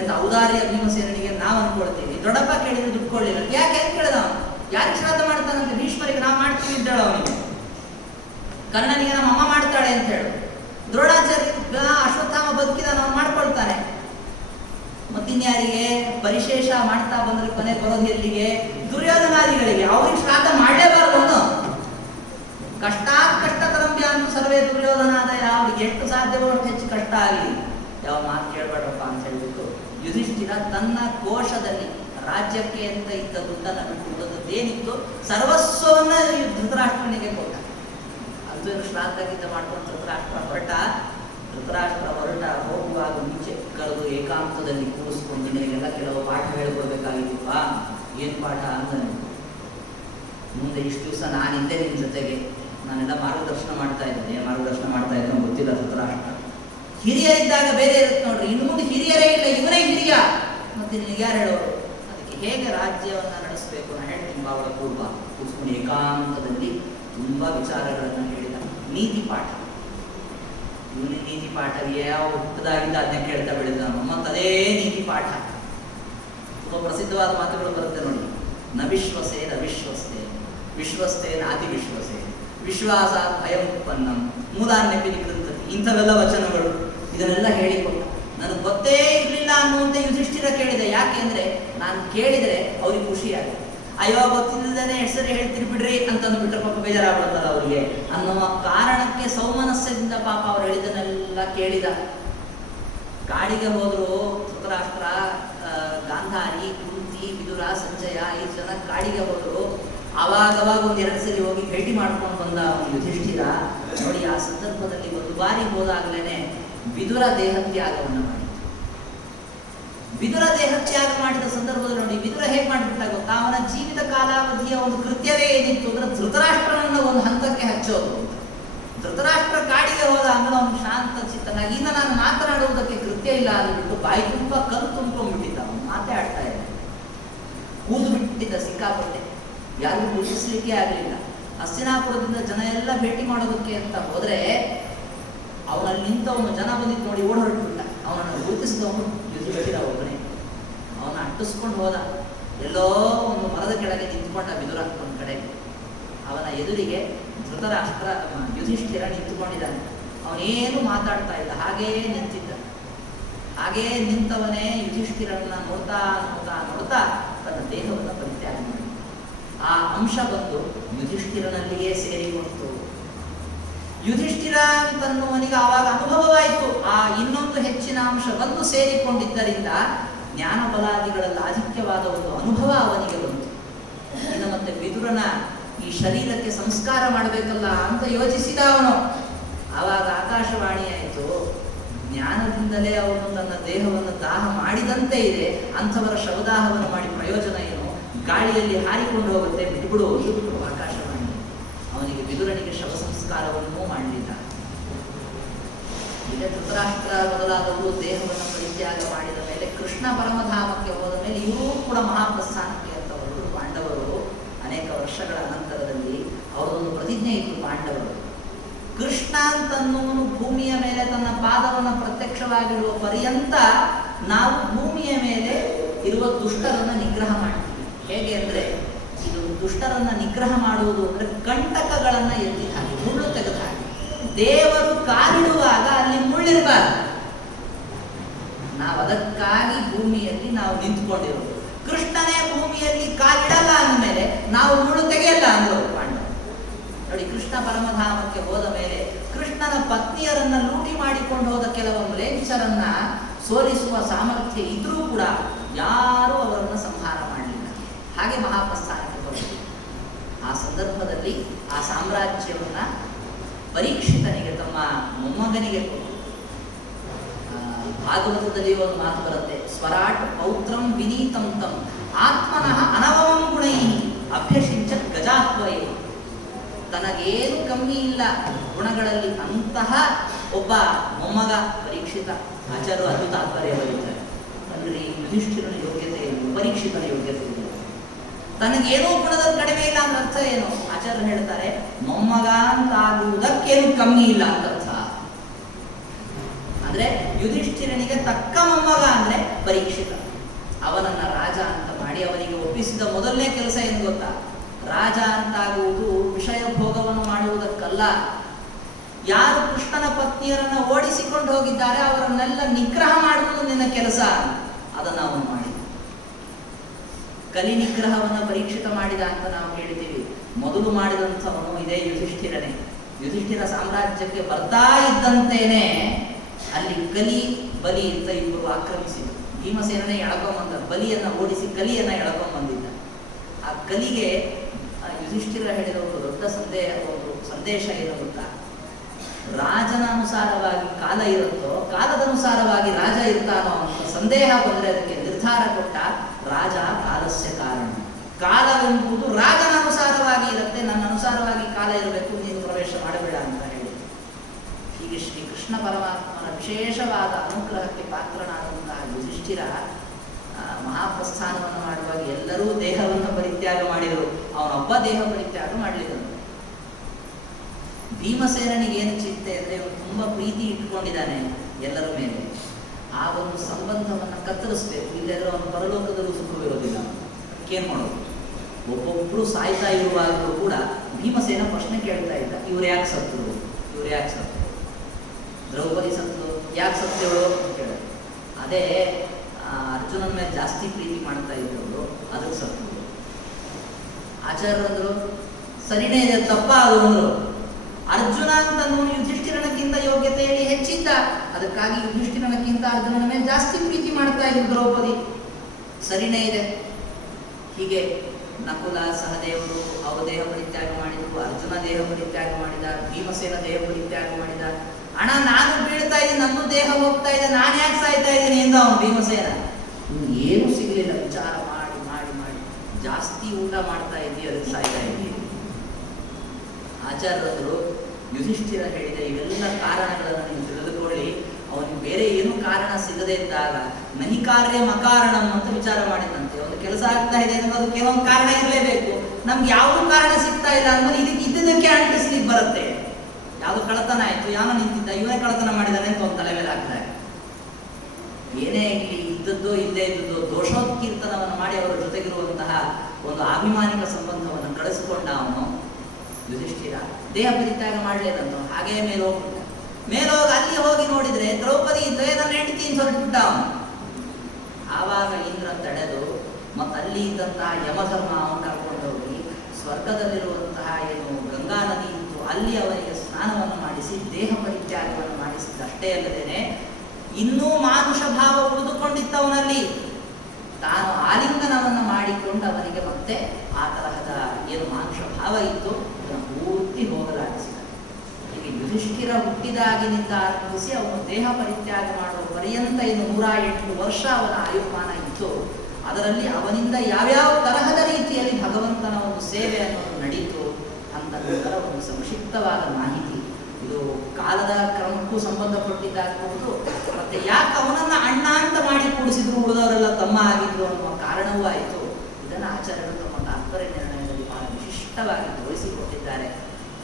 ಎಂತ ಔದಾರ್ಯ ಭೀಮಸೇನಿಗೆ ನಾವು ಅನ್ಕೊಳ್ತೀವಿ. ದೊಡ್ಡಪ್ಪ ಕೇಳಿದ್ರೆ ದುಡ್ಡು ಕೊಡಲಿಲ್ಲ. ಯಾಕೆ ಅಂತ ಕೇಳಿದ ಅವನು. ಯಾರಿಗೆ ಶ್ರಾದ್ದ ಮಾಡ್ತಾನಂತೆ? ಭೀಷ್ಮರಿಗೆ ನಾವು ಮಾಡ್ತೀವಿ ಅಂತ ಹೇಳ ಅವನಿಗೆ. ಕರ್ಣನಿಗೆ ನಮ್ಮ ಅಮ್ಮ ಮಾಡ್ತಾಳೆ ಅಂತ ಹೇಳು. ದ್ರೋಣಾಚಾರ್ಯ ಅಶ್ವತ್ಥಾಮ ಬದುಕಿದ ನಾವು ಮಾಡ್ಕೊಳ್ತಾನೆ. ಮತ್ತಿನ್ಯಾರಿಗೆ ಪರಿಶೇಷ ಮಾಡ್ತಾ ಬಂದ್ರೆ ಕೊನೆ ಬರೋದು ಎಲ್ಲಿಗೆ? ದುರ್ಯೋಧನಾದಿಗಳಿಗೆ. ಅವ್ರಿಗೆ ಶ್ರಾದ್ದ ಮಾಡಲೇಬಾರದು. ಅವನು ಕಷ್ಟತರಂಬ್ಯ ಅಂತ ಸರ್ವೇ ದುರ್ಯೋಧನಾದಯ. ಅವ್ರಿಗೆ ಎಷ್ಟು ಸಾಧ್ಯವೋ ಅಷ್ಟು ಹೆಚ್ಚು ಕಷ್ಟ ಆಗಲಿ, ಯಾವ ಮಾತು ಕೇಳಬೇಡಪ್ಪ ಅಂತ ಹೇಳ್ಬಿಟ್ಟು ಯುಧಿಷ್ಠಿರ ತನ್ನ ಕೋಶದಲ್ಲಿ ರಾಜ್ಯಕ್ಕೆ ಅಂತ ಇದ್ದ ದುಡ್ಡನ್ನು ಬಿಟ್ಟುದೇನಿತ್ತು ಸರ್ವಸ್ವವನ್ನ ಧೃತರಾಷ್ಟ್ರನಿಗೆ ಕೊಟ್ಟ. ಅದು ಶ್ರಾದ್ದಕ್ಕಿಂತ ಮಾಡ್ಕೊಂಡು ಧೃತರಾಷ್ಟ್ರ ಹೊರಟ ಹೋಗುವಾಗ ಮುಂಚೆ ಕರೆದು ಏಕಾಂತದಲ್ಲಿ ಕೂರಿಸ್ಕೊಂಡು ನಿನಗೆಲ್ಲ ಕೆಲವು ಪಾಠ ಹೇಳ್ಕೊಡ್ಬೇಕಾಗಿದ್ದೀವಾ? ಏನು ಪಾಠ ಅಂದ್ರೆ, ಮುಂದೆ ಇಷ್ಟು ದಿವಸ ನಾನಿದ್ದೆ ನಿನ್ನ ಜೊತೆಗೆ, ನಾನೆಲ್ಲ ಮಾರ್ಗದರ್ಶನ ಮಾಡ್ತಾ ಇದ್ದೇನೆ. ಮಾರ್ಗದರ್ಶನ ಮಾಡ್ತಾ ಇದ್ದ ಗೊತ್ತಿಲ್ಲ ಧೃತರಾಷ್ಟ್ರ. ಹಿರಿಯರಿದ್ದಾಗ ಬೇರೆ ಇರುತ್ತೆ ನೋಡ್ರಿ, ಇನ್ನು ಮುಂದೆ ಹಿರಿಯರೇ ಇಲ್ಲ, ಇವರೇ ಹಿರಿಯ. ಮತ್ತೆ ನಿನಗೆ ಯಾರು ಹೇಳೋರು? ಅದಕ್ಕೆ ಹೇಗೆ ರಾಜ್ಯವನ್ನು ನಡೆಸಬೇಕು ನಾನು ಹೇಳ್ತೀನಿ. ಬಾವಳ ಪೂರ್ವ ಕೂರಿಸ್ಕೊಂಡು ಏಕಾಂತದಲ್ಲಿ ತುಂಬ ವಿಚಾರಗಳನ್ನು ಹೇಳಿದ. ನೀತಿ ಪಾಠ, ಇವನೇ ನೀತಿ ಪಾಠ ಯಾವ ಹುಟ್ಟದಾಗಿದ್ದ ಅದನ್ನೇ ಕೇಳ್ತಾ ಬೆಳೆದ ಮತ್ತದೇ ನೀತಿ ಪಾಠ. ತುಂಬ ಪ್ರಸಿದ್ಧವಾದ ಮಾತುಗಳು ಬರುತ್ತೆ ನೋಡಿ. ನ ವಿಶ್ವಸೇನ ವಿಶ್ವಸ್ತೆ, ವಿಶ್ವಸ್ತೇನ ಅತಿ ವಿಶ್ವಸೇ, ವಿಶ್ವಾಸ ಭಯಂ ಉತ್ಪನ್ನಂ ಮೂಲಾನ್ಯಪಿ ನಿಕೃಂತತಿ. ಇಂಥವೆಲ್ಲ ವಚನಗಳು ಇದನ್ನೆಲ್ಲ ಹೇಳಿಕೊಟ್ಟ. ನನಗೆ ಗೊತ್ತೇ ಇರಲಿಲ್ಲ ಅನ್ನುವಂತೆ ಯುಧಿಷ್ಠಿರ ಕೇಳಿದೆ. ಯಾಕೆ ಅಂದರೆ ನಾನು ಕೇಳಿದರೆ ಅವ್ರಿಗೆ ಖುಷಿಯಾಗುತ್ತೆ. ಅಯ್ಯೋ ಗೊತ್ತಿಲ್ಲದೇನೆ ಹೆಸರು ಹೇಳ್ತೀರಿ ಬಿಡ್ರಿ ಅಂತಂದ್ಬಿಟ್ರೆ ಪಾಪ ಬೇಜಾರಾಗ್ಬಿಡ್ತಲ್ಲ ಅವರಿಗೆ ಅನ್ನುವ ಕಾರಣಕ್ಕೆ ಸೌಮನಸ್ಯದಿಂದ ಪಾಪ ಅವ್ರು ಹೇಳಿದನ್ನೆಲ್ಲ ಕೇಳಿದ. ಕಾಡಿಗೆ ಹೋದ್ರು ಧೃತರಾಷ್ಟ್ರ, ಗಾಂಧಾರಿ, ಕುಂತಿ, ವಿದುರ, ಸಂಜಯ 5 ಜನ ಕಾಡಿಗೆ ಹೋದ್ರು. ಆವಾಗವಾಗ ಒಂದೆರಡು ಸರಿ ಹೋಗಿ ಭೇಟಿ ಮಾಡ್ಕೊಂಡು ಬಂದ ಅವನು ಯುಧಿಷ್ಠಿರ. ನೋಡಿ, ಆ ಸಂದರ್ಭದಲ್ಲಿ ಒಂದು ಬಾರಿ ಹೋದಾಗಲೇ ವಿದುರ ದೇಹತ್ಯಾಗವನ್ನು ಮಾಡಿದ. ವಿದುರ ದೇಹತ್ಯಾಗ ಮಾಡಿದ ಸಂದರ್ಭದಲ್ಲಿ ನೋಡಿ, ವಿದುರ ಹೇಗೆ ಮಾಡಿಬಿಟ್ಟ ಗೊತ್ತಾ? ಅವನ ಜೀವಿತ ಕಾಲಾವಧಿಯ ಒಂದು ಕೃತ್ಯವೇ ಏನಿತ್ತು ಅಂದ್ರೆ ಧೃತರಾಷ್ಟ್ರನನ್ನ ಒಂದು ಹಂತಕ್ಕೆ ಹಚ್ಚೋದು. ಧೃತರಾಷ್ಟ್ರ ಕಾಡಿಗೆ ಹೋದ ಅಂದ್ರೆ ಅವನು ಶಾಂತ ಚಿತ್ತನಾಗಿ, ಇನ್ನು ನಾನು ಮಾತನಾಡುವುದಕ್ಕೆ ಕೃತ್ಯ ಇಲ್ಲ ಅಂದ್ಬಿಟ್ಟು ಬಾಯಿ ತುಂಬ ಕಲ್ಲು ತುಂಬ್ಕೊಂಡ್ಬಿಟ್ಟಿದ್ದ. ಅವನು ಮಾತೇ ಆಡ್ತಾ ಇಲ್ಲ, ಕೂದು ಬಿಟ್ಟಿದ್ದ ಸಿಕ್ಕಾಪಟ್ಟೆ. ಯಾರಿಗೂ ಗುರುತಿಸ್ಲಿಕ್ಕೆ ಆಗಲಿಲ್ಲ. ಹಸ್ತಿನಾಪುರದಿಂದ ಜನ ಎಲ್ಲ ಭೇಟಿ ಮಾಡೋದಕ್ಕೆ ಅಂತ ಹೋದ್ರೆ ಅವನಲ್ಲಿ ನಿಂತವನು ಜನ ಬಂದಿದ್ದು ನೋಡಿ ಓಡ್ ಹೊರಟ್ಬಿಟ್ಟ. ಅವನನ್ನು ಗುರುತಿಸಿದವನು ಯುಧಿಷ್ಠಿರ ಒಬ್ಬನೇ. ಅವನ ಅಟ್ಟಿಸ್ಕೊಂಡು ಹೋದ. ಎಲ್ಲೋ ಒಂದು ಮರದ ಕೆಳಗೆ ನಿಂತ್ಕೊಂಡ ವಿದುರ ಒಂದು ಕಡೆ. ಅವನ ಎದುರಿಗೆ ಧೃತರಾಷ್ಟ್ರ ಯುಧಿಷ್ಠಿರ ನಿಂತುಕೊಂಡಿದ್ದಾನೆ. ಅವನೇನು ಮಾತಾಡ್ತಾ ಇಲ್ಲ, ಹಾಗೇ ನಿಂತಿದ್ದ. ಹಾಗೇ ನಿಂತವನೇ ಯುಧಿಷ್ಠಿರನ್ನ ನೋಡ್ತಾ ನೋಡ್ತಾ ನೋಡ್ತಾ ತನ್ನ ದೇಹವನ್ನು ಪರಿತ್ಯಾಗ ಮಾಡಿ ಆ ಅಂಶ ಬಂದು ಯುಧಿಷ್ಠಿರನಲ್ಲಿಯೇ ಸೇರಿಕೊಂಡಿತು. ಯುಧಿಷ್ಠಿರ ಅಂತನ್ನುವನಿಗೆ ಆವಾಗ ಅನುಭವವಾಯಿತು. ಆ ಇನ್ನೊಂದು ಹೆಚ್ಚಿನ ಅಂಶ ಬಂದು ಸೇರಿಕೊಂಡಿದ್ದರಿಂದ ಜ್ಞಾನ ಬಲಾದಿಗಳಲ್ಲಿ ಆಧಿಕ್ಯವಾದ ಒಂದು ಅನುಭವ ಅವನಿಗೆ ಬಂತು. ಇನ್ನು ಮತ್ತೆ ವಿದುರನ ಈ ಶರೀರಕ್ಕೆ ಸಂಸ್ಕಾರ ಮಾಡಬೇಕಲ್ಲ ಅಂತ ಯೋಚಿಸಿದ ಅವನು. ಆವಾಗ ಆಕಾಶವಾಣಿ ಆಯಿತು. ಜ್ಞಾನದಿಂದಲೇ ಅವನು ತನ್ನ ದೇಹವನ್ನು ದಾಹ ಮಾಡಿದಂತೆ ಇದೆ, ಅಂಥವರ ಶವದಾಹವನ್ನು ಮಾಡಿ ಪ್ರಯೋಜನ ಏನು? ಗಾಳಿಯಲ್ಲಿ ಹಾರಿಕೊಂಡು ಹೋಗುತ್ತೆ, ಬಿಟ್ಬಿಡು ಬಿಟ್ಬಿಡು ಆಕಾಶವಾಣಿ. ಅವನಿಗೆ ವಿದುರನಿಗೆ ಶವ ಸಂಸ್ಕಾರವನ್ನೂ ಮಾಡಲಿಲ್ಲ. ಈಗ ಧೃತರಾಷ್ಟ್ರ ಮೊದಲಾದವರು ದೇಹವನ್ನು ಪರಿತ್ಯಾಗ ಮಾಡಿದ ಮೇಲೆ ಕೃಷ್ಣ ಪರಮಧಾಮಕ್ಕೆ ಹೋದ ಮೇಲೆ ಇವರೂ ಕೂಡ ಮಹಾಪ್ರಸ್ಥಾನಕ್ಕೆ ಅಂತ ಹೊರಟರು ಪಾಂಡವರು. ಅನೇಕ ವರ್ಷಗಳ ಅನಂತರದಲ್ಲಿ ಅವರೊಂದು ಪ್ರತಿಜ್ಞೆ ಇತ್ತು ಪಾಂಡವರು. ಕೃಷ್ಣ ಅಂತನ್ನುವನು ಭೂಮಿಯ ಮೇಲೆ ತನ್ನ ಪಾದವನ್ನು ಪ್ರತ್ಯಕ್ಷವಾಗಿರುವ ಪರ್ಯಂತ ನಾವು ಭೂಮಿಯ ಮೇಲೆ ಇರುವ ದುಷ್ಟರನ್ನು ನಿಗ್ರಹ ಮಾಡ್ತೀವಿ. ಹೇಗೆ ಅಂದರೆ, ಇದು ದುಷ್ಟರನ್ನ ನಿಗ್ರಹ ಮಾಡುವುದು ಅಂದರೆ ಕಂಟಕಗಳನ್ನು ಎತ್ತಿ ಹಾಕಿ ಮುಳ್ಳು ತೆಗೆದು ಹಾಕಿ. ದೇವರು ಕಾಲಿಡುವಾಗ ಅಲ್ಲಿ ಮುಳ್ಳಿರಬಾರ್ದು. ನಾವು ಅದಕ್ಕಾಗಿ ಭೂಮಿಯಲ್ಲಿ ನಾವು ನಿಂತ್ಕೊಂಡಿರೋದು. ಕೃಷ್ಣನೇ ಭೂಮಿಯಲ್ಲಿ ಕಾಲಿಡಲ್ಲ ಅಂದಮೇಲೆ ನಾವು ಮುಳ್ಳು ತೆಗೆಯಲ್ಲ ಅಂದ್ರು ಪಾಂಡವರು. ನೋಡಿ, ಕೃಷ್ಣ ಪರಮಧಾಮಕ್ಕೆ ಹೋದ ಮೇಲೆ ಕೃಷ್ಣನ ಪತ್ನಿಯರನ್ನ ಲೂಟಿ ಮಾಡಿಕೊಂಡು ಹೋದ ಕೆಲವು ಮ್ಲೇಚ್ಛರನ್ನ ಸೋಲಿಸುವ ಸಾಮರ್ಥ್ಯ ಇದ್ರೂ ಕೂಡ ಯಾರೂ ಅವರನ್ನು ಸಂಹಾರ ಮಾಡಲಿಲ್ಲ. ಹಾಗೆ ಮಹಾಪ್ರಸ್ಥಾನಕ್ಕೆ ಹೊರಟು. ಆ ಸಂದರ್ಭದಲ್ಲಿ ಆ ಸಾಮ್ರಾಜ್ಯವನ್ನ ಪರೀಕ್ಷಿತನಿಗೆ, ತಮ್ಮ ಮೊಮ್ಮಗನಿಗೆ ಕೊಟ್ಟು. ಭಾಗವತದಲ್ಲಿ ಒಂದು ಮಾತು ಬರುತ್ತೆ, ಸ್ವರಾಟ್ ಪೌತ್ರಂ ವಿನೀತಂ ತಂ ಆತ್ಮನಃ ಅನವಮಂ ಗುಣೈ ಅಭ್ಯಸಿಂಚ ಗಜಾತ್ವರೇ. ತನಗೇನು ಕಮ್ಮಿ ಇಲ್ಲ ಗುಣಗಳಲ್ಲಿ ಅಂತಹ ಒಬ್ಬ ಮೊಮ್ಮಗ ಪರೀಕ್ಷಿತ. ಆಚಾರ್ಯರು ಅದು ತಾತ್ಪರ್ಯ ಬರೀತಾರೆ. ಅಂದ್ರೆ ಯುಧಿಷ್ಠಿರನ ಯೋಗ್ಯತೆ ಏನು, ಪರೀಕ್ಷಿತನ ಯೋಗ್ಯತೆ ಏನು, ತನಗೇನೋ ಗುಣದಲ್ಲಿ ಕಡಿಮೆ ಇಲ್ಲ ಅಂತ ಅರ್ಥ ಏನು? ಆಚಾರ್ಯರು ಹೇಳ್ತಾರೆ, ಮೊಮ್ಮಗ ಅಂತಾಗುವುದಕ್ಕೇನು ಕಮ್ಮಿ ಇಲ್ಲ ಅಂತ ಅರ್ಥ. ಅಂದ್ರೆ ಯುಧಿಷ್ಠಿರನಿಗೆ ತಕ್ಕ ಮೊಮ್ಮಗ ಅಂದ್ರೆ ಪರೀಕ್ಷಿತ. ಅವನನ್ನ ರಾಜ ಅಂತ ಮಾಡಿ ಅವನಿಗೆ ಒಪ್ಪಿಸಿದ ಮೊದಲನೇ ಕೆಲಸ ಏನು ಗೊತ್ತಾ? ರಾಜ ಅಂತಾಗುವುದು ವಿಷಯ ಭೋಗವನ್ನು ಮಾಡುವುದಕ್ಕಲ್ಲ. ಯಾರು ಕೃಷ್ಣನ ಪತ್ನಿಯರನ್ನ ಓಡಿಸಿಕೊಂಡು ಹೋಗಿದ್ದಾರೆ ಅವರನ್ನೆಲ್ಲ ನಿಗ್ರಹ ಮಾಡುವುದು ನಿನ್ನ ಕೆಲಸ. ಅದನ್ನು ಅವನು ಮಾಡಿ ಕಲಿ ನಿಗ್ರಹವನ್ನು ಪರೀಕ್ಷಿತ ಮಾಡಿದ ಅಂತ ನಾವು ಹೇಳಿದ್ದೀವಿ. ಮೊದಲು ಮಾಡಿದಂಥವನು ಇದೇ ಯುಧಿಷ್ಠಿರನೇ. ಯುಧಿಷ್ಠಿರ ಸಾಮ್ರಾಜ್ಯಕ್ಕೆ ಬರ್ತಾ ಇದ್ದಂತೇನೆ ಅಲ್ಲಿ ಕಲಿ ಬಲಿ ಅಂತ ಇಬ್ಬರು ಆಕ್ರಮಿಸಿದರು. ಭೀಮಸೇನನೇ ಎಳ್ಕೊಂಬಂದ, ಬಲಿಯನ್ನ ಓಡಿಸಿ ಕಲಿಯನ್ನ ಎಳ್ಕೊಂಬಂದಿದ್ದ. ಆ ಕಲಿಗೆ ಯುಧಿಷ್ಠಿರ ಹೇಳಿದ ಒಂದು ದೊಡ್ಡ ಸಂದೇಶ ಏನು ಗೊತ್ತಾ? ರಾಜನ ಅನುಸಾರವಾಗಿ ಕಾಲ ಇರುತ್ತೋ, ಕಾಲದನುಸಾರವಾಗಿ ರಾಜ ಇರ್ತಾನೋ ಅಂತ ಸಂದೇಹ ಬಂದರೆ ಅದಕ್ಕೆ ನಿರ್ಧಾರ ಕೊಟ್ಟ ರಾಜ ಕಾಲಸ್ಯ ಕಾರಣ. ಕಾಲವೆಂಬುದು ರಾಜನ ಅನುಸಾರವಾಗಿ ಇರುತ್ತೆ, ನನ್ನ ಅನುಸಾರವಾಗಿ ಕಾಲ ಇರಬೇಕು, ನೀನು ಪ್ರವೇಶ ಮಾಡಬೇಡ ಅಂತ ಹೇಳಿ. ಹೀಗೆ ಶ್ರೀ ಕೃಷ್ಣ ಪರಮಾತ್ಮನ ವಿಶೇಷವಾದ ಅನುಗ್ರಹಕ್ಕೆ ಪಾತ್ರನಾದಂತಹ ಯುಧಿಷ್ಠಿರ ಮಹಾಪ್ರಸ್ಥಾನವನ್ನು ಮಾಡುವಾಗ ಎಲ್ಲರೂ ದೇಹವನ್ನು ಪರಿತ್ಯಾಗ ಮಾಡಿದರು, ಅವನೊಬ್ಬ ದೇಹ ಪರಿತ್ಯಾಗ ಮಾಡಲಿಲ್ಲ. ಭೀಮಸೇನಿಗೆ ಏನು ಚಿಂತೆ ಅಂದರೆ ಅವನು ತುಂಬ ಪ್ರೀತಿ ಇಟ್ಕೊಂಡಿದ್ದಾನೆ ಎಲ್ಲರ ಮೇಲೆ. ಆ ಒಂದು ಸಂಬಂಧವನ್ನು ಕತ್ತರಿಸಬೇಕು, ಇಲ್ಲಾದರೂ ಅವನು ಪರಲೋಕದಲ್ಲೂ ಸುಖವಿರೋದಿಲ್ಲ. ಏನು ಮಾಡೋದು? ಒಬ್ಬೊಬ್ಬರು ಸಾಯ್ತಾ ಇರುವಾಗಲೂ ಕೂಡ ಭೀಮಸೇನ ಪ್ರಶ್ನೆ ಕೇಳ್ತಾ ಇದ್ದ, ಇವ್ರು ಯಾಕೆ ಸತ್ರು, ಇವ್ರು ಯಾಕೆ ಸತ್ರು, ದ್ರೌಪದಿ ಸತ್ರು, ಯಾಕೆ ಸತ್ಯವಳು ಅಂತ ಕೇಳಿದ್ರು. ಅದೇ ಅರ್ಜುನನ ಮೇಲೆ ಜಾಸ್ತಿ ಪ್ರೀತಿ ಮಾಡ್ತಾ ಇದ್ದವರು ಅದಕ್ಕೆ ಸತ್ರು. ಆಚಾರ್ಯರಂದ್ರು ಸರಿನೇ ಇದೆ, ತಪ್ಪ ಅದು ಅಂದರು. ಅರ್ಜುನ ಅಂತನೂ ಯುಧಿಷ್ಠಿರನಕ್ಕಿಂತ ಯೋಗ್ಯತೆಯಲ್ಲಿ ಹೆಚ್ಚಿದ್ದ, ಅದಕ್ಕಾಗಿ ಯುಧಿಷ್ಠಿರನಕ್ಕಿಂತ ಅರ್ಜುನನ ಮೇಲೆ ಜಾಸ್ತಿ ಪ್ರೀತಿ ಮಾಡ್ತಾ ಇದ್ರು ದ್ರೌಪದಿ. ಸರಿನೇ ಇದೆ. ಹೀಗೆ ನಕುಲ ಸಹದೇವರು ಅವರು ದೇಹ ಪರಿತ್ಯಾಗ ಮಾಡಿದ್ರು, ಅರ್ಜುನ ದೇಹ ಪರಿತ್ಯಾಗ ಮಾಡಿದ, ಭೀಮಸೇನ ದೇಹ ಪರಿತ್ಯಾಗ ಮಾಡಿದ. ಅಣ್ಣ ನಾನು ಬೀಳ್ತಾ ಇದ್ದೀನಿ, ನನ್ನ ದೇಹ ಹೋಗ್ತಾ ಇದೆ, ನಾನು ಯಾಕೆ ಸಾಯ್ತಾ ಇದ್ದೀನಿ ಎಂದ ಅವನು ಭೀಮಸೇನ. ಏನು ಸಿಗಲಿಲ್ಲ, ವಿಚಾರ ಮಾಡಿ ಮಾಡಿ ಮಾಡಿ ಜಾಸ್ತಿ ಊಟ ಮಾಡ್ತಾ ಇದ್ದೀವಿ, ಅದಕ್ಕೆ ಸಾಯ್ತಾ ಇದ್ದೀವಿ. ಆಚಾರ್ಯರು ಯುಧಿಷ್ಠಿರ ಹೇಳಿದ ಇವೆಲ್ಲ ಕಾರಣಗಳನ್ನು ನೀವು ತಿಳಿದುಕೊಳ್ಳಿ, ಅವನಿಗೆ ಬೇರೆ ಏನೂ ಕಾರಣ ಸಿಗದೇ ಇದ್ದಾಗ ನಹಿ ಕಾರ್ಯಂ ಅಕಾರಣಂ ಅಂತ ವಿಚಾರ ಮಾಡಿದಂತೆ. ಒಂದು ಕೆಲಸ ಆಗ್ತಾ ಇದೆ ಅಂದ್ರೆ ಅದಕ್ಕೆ ಕೆಲವೊಂದು ಕಾರಣ ಇರಲೇಬೇಕು. ನಮ್ಗೆ ಯಾವುದೂ ಕಾರಣ ಸಿಗ್ತಾ ಇಲ್ಲ ಅಂದ್ರೆ ಇದಕ್ಕೆ ಇದ್ದದಕ್ಕೆ ಅಂಟಿಸ್ಲಿಕ್ಕೆ ಬರುತ್ತೆ. ಯಾವುದು ಕಳತನ ಆಯ್ತು, ಯಾವನ ನಿಂತಿದ್ದ, ಇವನೇ ಕಳತನ ಮಾಡಿದಾನೆ ಅಂತ ಒಂದು ತಲೆ ಮೇಲೆ ಆಗ್ತಾರೆ. ಏನೇ ಇಲ್ಲಿ ಇದ್ದದ್ದು ಇಲ್ಲದೆ ಇದ್ದದ್ದು ದೋಷೋತ್ಕೀರ್ತನವನ್ನು ಮಾಡಿ ಅವರ ಜೊತೆಗಿರುವಂತಹ ಒಂದು ಅಭಿಮಾನಿಕ ಸಂಬಂಧವನ್ನು ಕಳಿಸಿಕೊಂಡ ಅವನು ಯುಧಿಷ್ಠಿರ. ದೇಹ ಪರಿತ್ಯಾಗ ಮಾಡಲೇನಂತ ಹಾಗೇ ಮೇಲೋಗ್ಬಿಟ್ಟ. ಮೇಲೋಗಿ ಅಲ್ಲಿ ಹೋಗಿ ನೋಡಿದ್ರೆ ದ್ರೌಪದಿ ಇದ್ದರೆ ನನ್ನ ಹೆಂಡತಿ ಹೊರಟ್ಬಿಟ್ಟ ಅವನು. ಆವಾಗ ಇಂದ್ರ ತಡೆದು ಮತ್ತಲ್ಲಿ ಇದ್ದಂತಹ ಯಮಧರ್ಮ ಅವನು ಕರ್ಕೊಂಡು ಹೋಗಿ ಸ್ವರ್ಗದಲ್ಲಿರುವಂತಹ ಏನು ಗಂಗಾ ನದಿ ಇತ್ತು ಅಲ್ಲಿ ಅವನಿಗೆ ಸ್ನಾನವನ್ನು ಮಾಡಿಸಿ ದೇಹ ಪರಿತ್ಯಾಗವನ್ನು ಮಾಡಿಸಿದ್ದಷ್ಟೇ ಅಲ್ಲದೇನೆ ಇನ್ನೂ ಮಾನುಷ ಭಾವ ಉಳಿದುಕೊಂಡಿತ್ತು ಅವನಲ್ಲಿ. ತಾನು ಆಲಿಂಗನವನ್ನು ಮಾಡಿಕೊಂಡು ಅವನಿಗೆ ಮತ್ತೆ ಆ ತರಹದ ಏನು ಮಾನುಷ ಭಾವ ಇತ್ತು ಅದನ್ನು ಪೂರ್ತಿ ಹೋಗಲಾಡಿಸಿದ. ಹೀಗೆ ಯುಧಿಷ್ಠಿರ ಹುಟ್ಟಿದಾಗಿನಿಂದ ಆರಂಭಿಸಿ ಅವನು ದೇಹ ಪರಿತ್ಯಾಗ ಮಾಡುವ ಪರ್ಯಂತ ಇನ್ನು 108 ವರ್ಷ ಅವನ ಆಯುಷ್ಮಾನ ಇತ್ತು. ಅದರಲ್ಲಿ ಅವನಿಂದ ಯಾವ್ಯಾವ ತರಹದ ರೀತಿಯಲ್ಲಿ ಭಗವಂತನ ಒಂದು ಸೇವೆ ಅನ್ನೋದು ನಡೀತು ಅಂತಕ್ಕಂಥ ಒಂದು ಸಂಕ್ಷಿಪ್ತವಾದ ಮಾಹಿತಿ. ಇದು ಕಾಲದ ಕ್ರಮಕ್ಕೂ ಸಂಬಂಧಪಟ್ಟಿದ್ದಾಗಬಹುದು, ಮತ್ತೆ ಯಾಕೆ ಅವನನ್ನ ಅಣ್ಣ ಅಂತ ಮಾಡಿ ಕೂಡಿಸಿದ್ರು, ಉಳಿದವರೆಲ್ಲ ತಮ್ಮ ಆಗಿದ್ರು ಅನ್ನುವ ಕಾರಣವೂ ಆಯಿತು. ಇದನ್ನು ಆಚಾರ್ಯರು ತಮ್ಮ ತಾತ್ಪರ್ಯ ನಿರ್ಣಯದಲ್ಲಿ ಬಹಳ ವಿಶಿಷ್ಟವಾಗಿ ತೋರಿಸಿಕೊಟ್ಟಿದ್ದಾರೆ.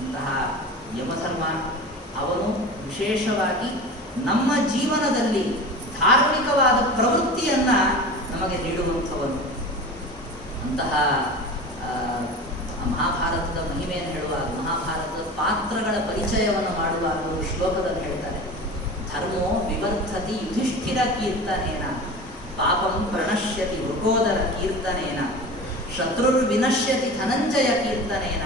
ಅಂತಹ ಯಮಧರ್ಮ ಅವನು ವಿಶೇಷವಾಗಿ ನಮ್ಮ ಜೀವನದಲ್ಲಿ ಧಾರ್ಮಿಕವಾದ ಪ್ರವೃತ್ತಿಯನ್ನ ನಮಗೆ ನೀಡುವಂಥವನು. ಅಂತಹ ಮಹಾಭಾರತದ ಮಹಿಮೆಯನ್ನು ಹೇಳುವಾಗ, ಮಹಾಭಾರತದ ಪಾತ್ರಗಳ ಪರಿಚಯವನ್ನು ಮಾಡುವಾಗ ಒಂದು ಶ್ಲೋಕದಲ್ಲಿ ಹೇಳ್ತಾರೆ, ಧರ್ಮೋ ವಿವರ್ಧತಿ ಯುಧಿಷ್ಠಿರ ಕೀರ್ತನೇನ, ಪಾಪಂ ಪ್ರಣಶ್ಯತಿ ವೃಕೋದರ ಕೀರ್ತನೇನ, ಶತ್ರುರ್ವಿನಶ್ಯತಿ ಧನಂಜಯ ಕೀರ್ತನೇನ,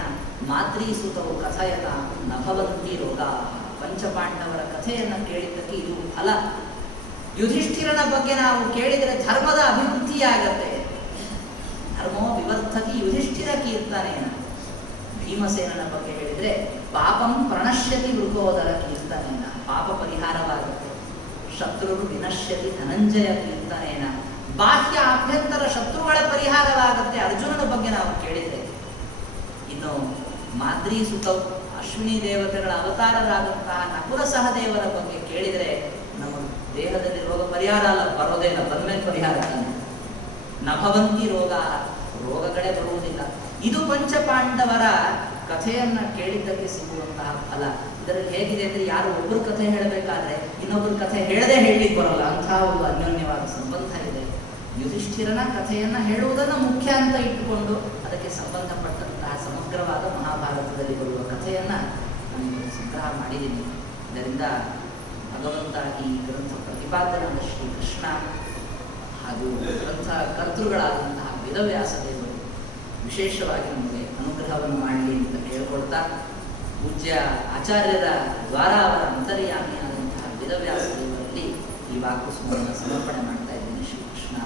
ಮಾತೃಸೂತವು ಕಥಯತ ನಭವಂತಿ ರೋಗ. ಪಂಚಪಾಂಡವರ ಕಥೆಯನ್ನು ಕೇಳಿದ್ದಕ್ಕೆ ಇದು ಫಲ. ಯುಧಿಷ್ಠಿರನ ಬಗ್ಗೆ ನಾವು ಕೇಳಿದರೆ ಧರ್ಮದ ಅಭಿವೃದ್ಧಿಯಾಗತ್ತೆ. ಧರ್ಮೋ ವಿವರ್ಧತಿ ಯುಧಿಷ್ಠಿರ ಕೀರ್ತನೇನ. ಭೀಮಸೇನನ ಬಗ್ಗೆ ಹೇಳಿದರೆ ಪಾಪಂ ಪ್ರಣಶ್ಯತಿ ವೃಕೋದರ ಕೀರ್ತನೇನ, ಪಾಪ ಪರಿಹಾರವಾಗುತ್ತೆ. ಶತ್ರುರು ವಿನಶ್ಯತಿ ಧನಂಜಯ ಕೀರ್ತನೇನ, ಬಾಹ್ಯ ಆಭ್ಯಂತರ ಶತ್ರುಗಳ ಪರಿಹಾರವಾಗುತ್ತೆ ಅರ್ಜುನನ ಬಗ್ಗೆ ನಾವು ಕೇಳಿದರೆ. ಇನ್ನು ಮಾತೃಸೂತ ಅಶ್ವಿನಿ ದೇವತೆಗಳ ಅವತಾರರಾದಂತಹ ನಕುಲ ಸಹದೇವರ ಬಗ್ಗೆ ಕೇಳಿದರೆ ನಮ್ಮ ದೇಹದಲ್ಲಿ ರೋಗ ಪರಿಹಾರ ಅಲ್ಲ, ಬರೋದೇನ ಬಂದ್ಮೇಲೆ ಪರಿಹಾರ ತಾನೆ. ನಭವಂತಿ ರೋಗ, ರೋಗಗಳೇ ಬರುವುದಿಲ್ಲ. ಇದು ಪಂಚಪಾಂಡವರ ಕಥೆಯನ್ನ ಕೇಳಿದ್ದಕ್ಕೆ ಸಿಗುವಂತಹ ಫಲ. ಇದರಲ್ಲಿ ಹೇಗಿದೆ ಅಂದರೆ, ಯಾರು ಒಬ್ಬರು ಕಥೆ ಹೇಳಬೇಕಾದ್ರೆ ಇನ್ನೊಬ್ಬರ ಕಥೆ ಹೇಳದೆ ಹೇಳಲಿಕ್ಕೆ ಬರೋಲ್ಲ, ಅಂತಹ ಒಂದು ಅನ್ಯೋನ್ಯವಾದ ಸಂಬಂಧ ಇದೆ. ಯುಧಿಷ್ಠಿರನ ಕಥೆಯನ್ನ ಹೇಳುವುದನ್ನು ಮುಖ್ಯ ಅಂತ ಇಟ್ಟುಕೊಂಡು ಅದಕ್ಕೆ ಸಂಬಂಧಪಟ್ಟಂತಹ ಸಮಗ್ರವಾದ ಮಹಾಭಾರತದಲ್ಲಿ ಬರುವ ಕಥೆಯನ್ನ ನಾನು ಸಂಗ್ರಹ ಮಾಡಿದ್ದೀನಿ. ಇದರಿಂದ ಭಗವಂತ ಈ ಗ್ರಂಥ ಪ್ರತಿಪಾದನಾದ ಶ್ರೀಕೃಷ್ಣ ಹಾಗೂ ಗ್ರಂಥ ಕರ್ತೃಗಳಾದಂತಹ ವೇದವ್ಯಾಸ ದೇವರು ವಿಶೇಷವಾಗಿ ನಮಗೆ ಅನುಗ್ರಹವನ್ನು ಮಾಡಲಿ ಅಂತ ಹೇಳ್ಕೊಳ್ತಾ, ಪೂಜ್ಯ ಆಚಾರ್ಯರ ದ್ವಾರ ಅವರ ಅಂತರ್ಯಾಮಿಯಾದಂತಹ ವೇದವ್ಯಾಸ ದೇವರಲ್ಲಿ ಈ ವಾಕುಸ್ಮರಣ ಸಮರ್ಪಣೆ ಮಾಡ್ತಾ ಇದ್ದೀನಿ. ಶ್ರೀಕೃಷ್ಣ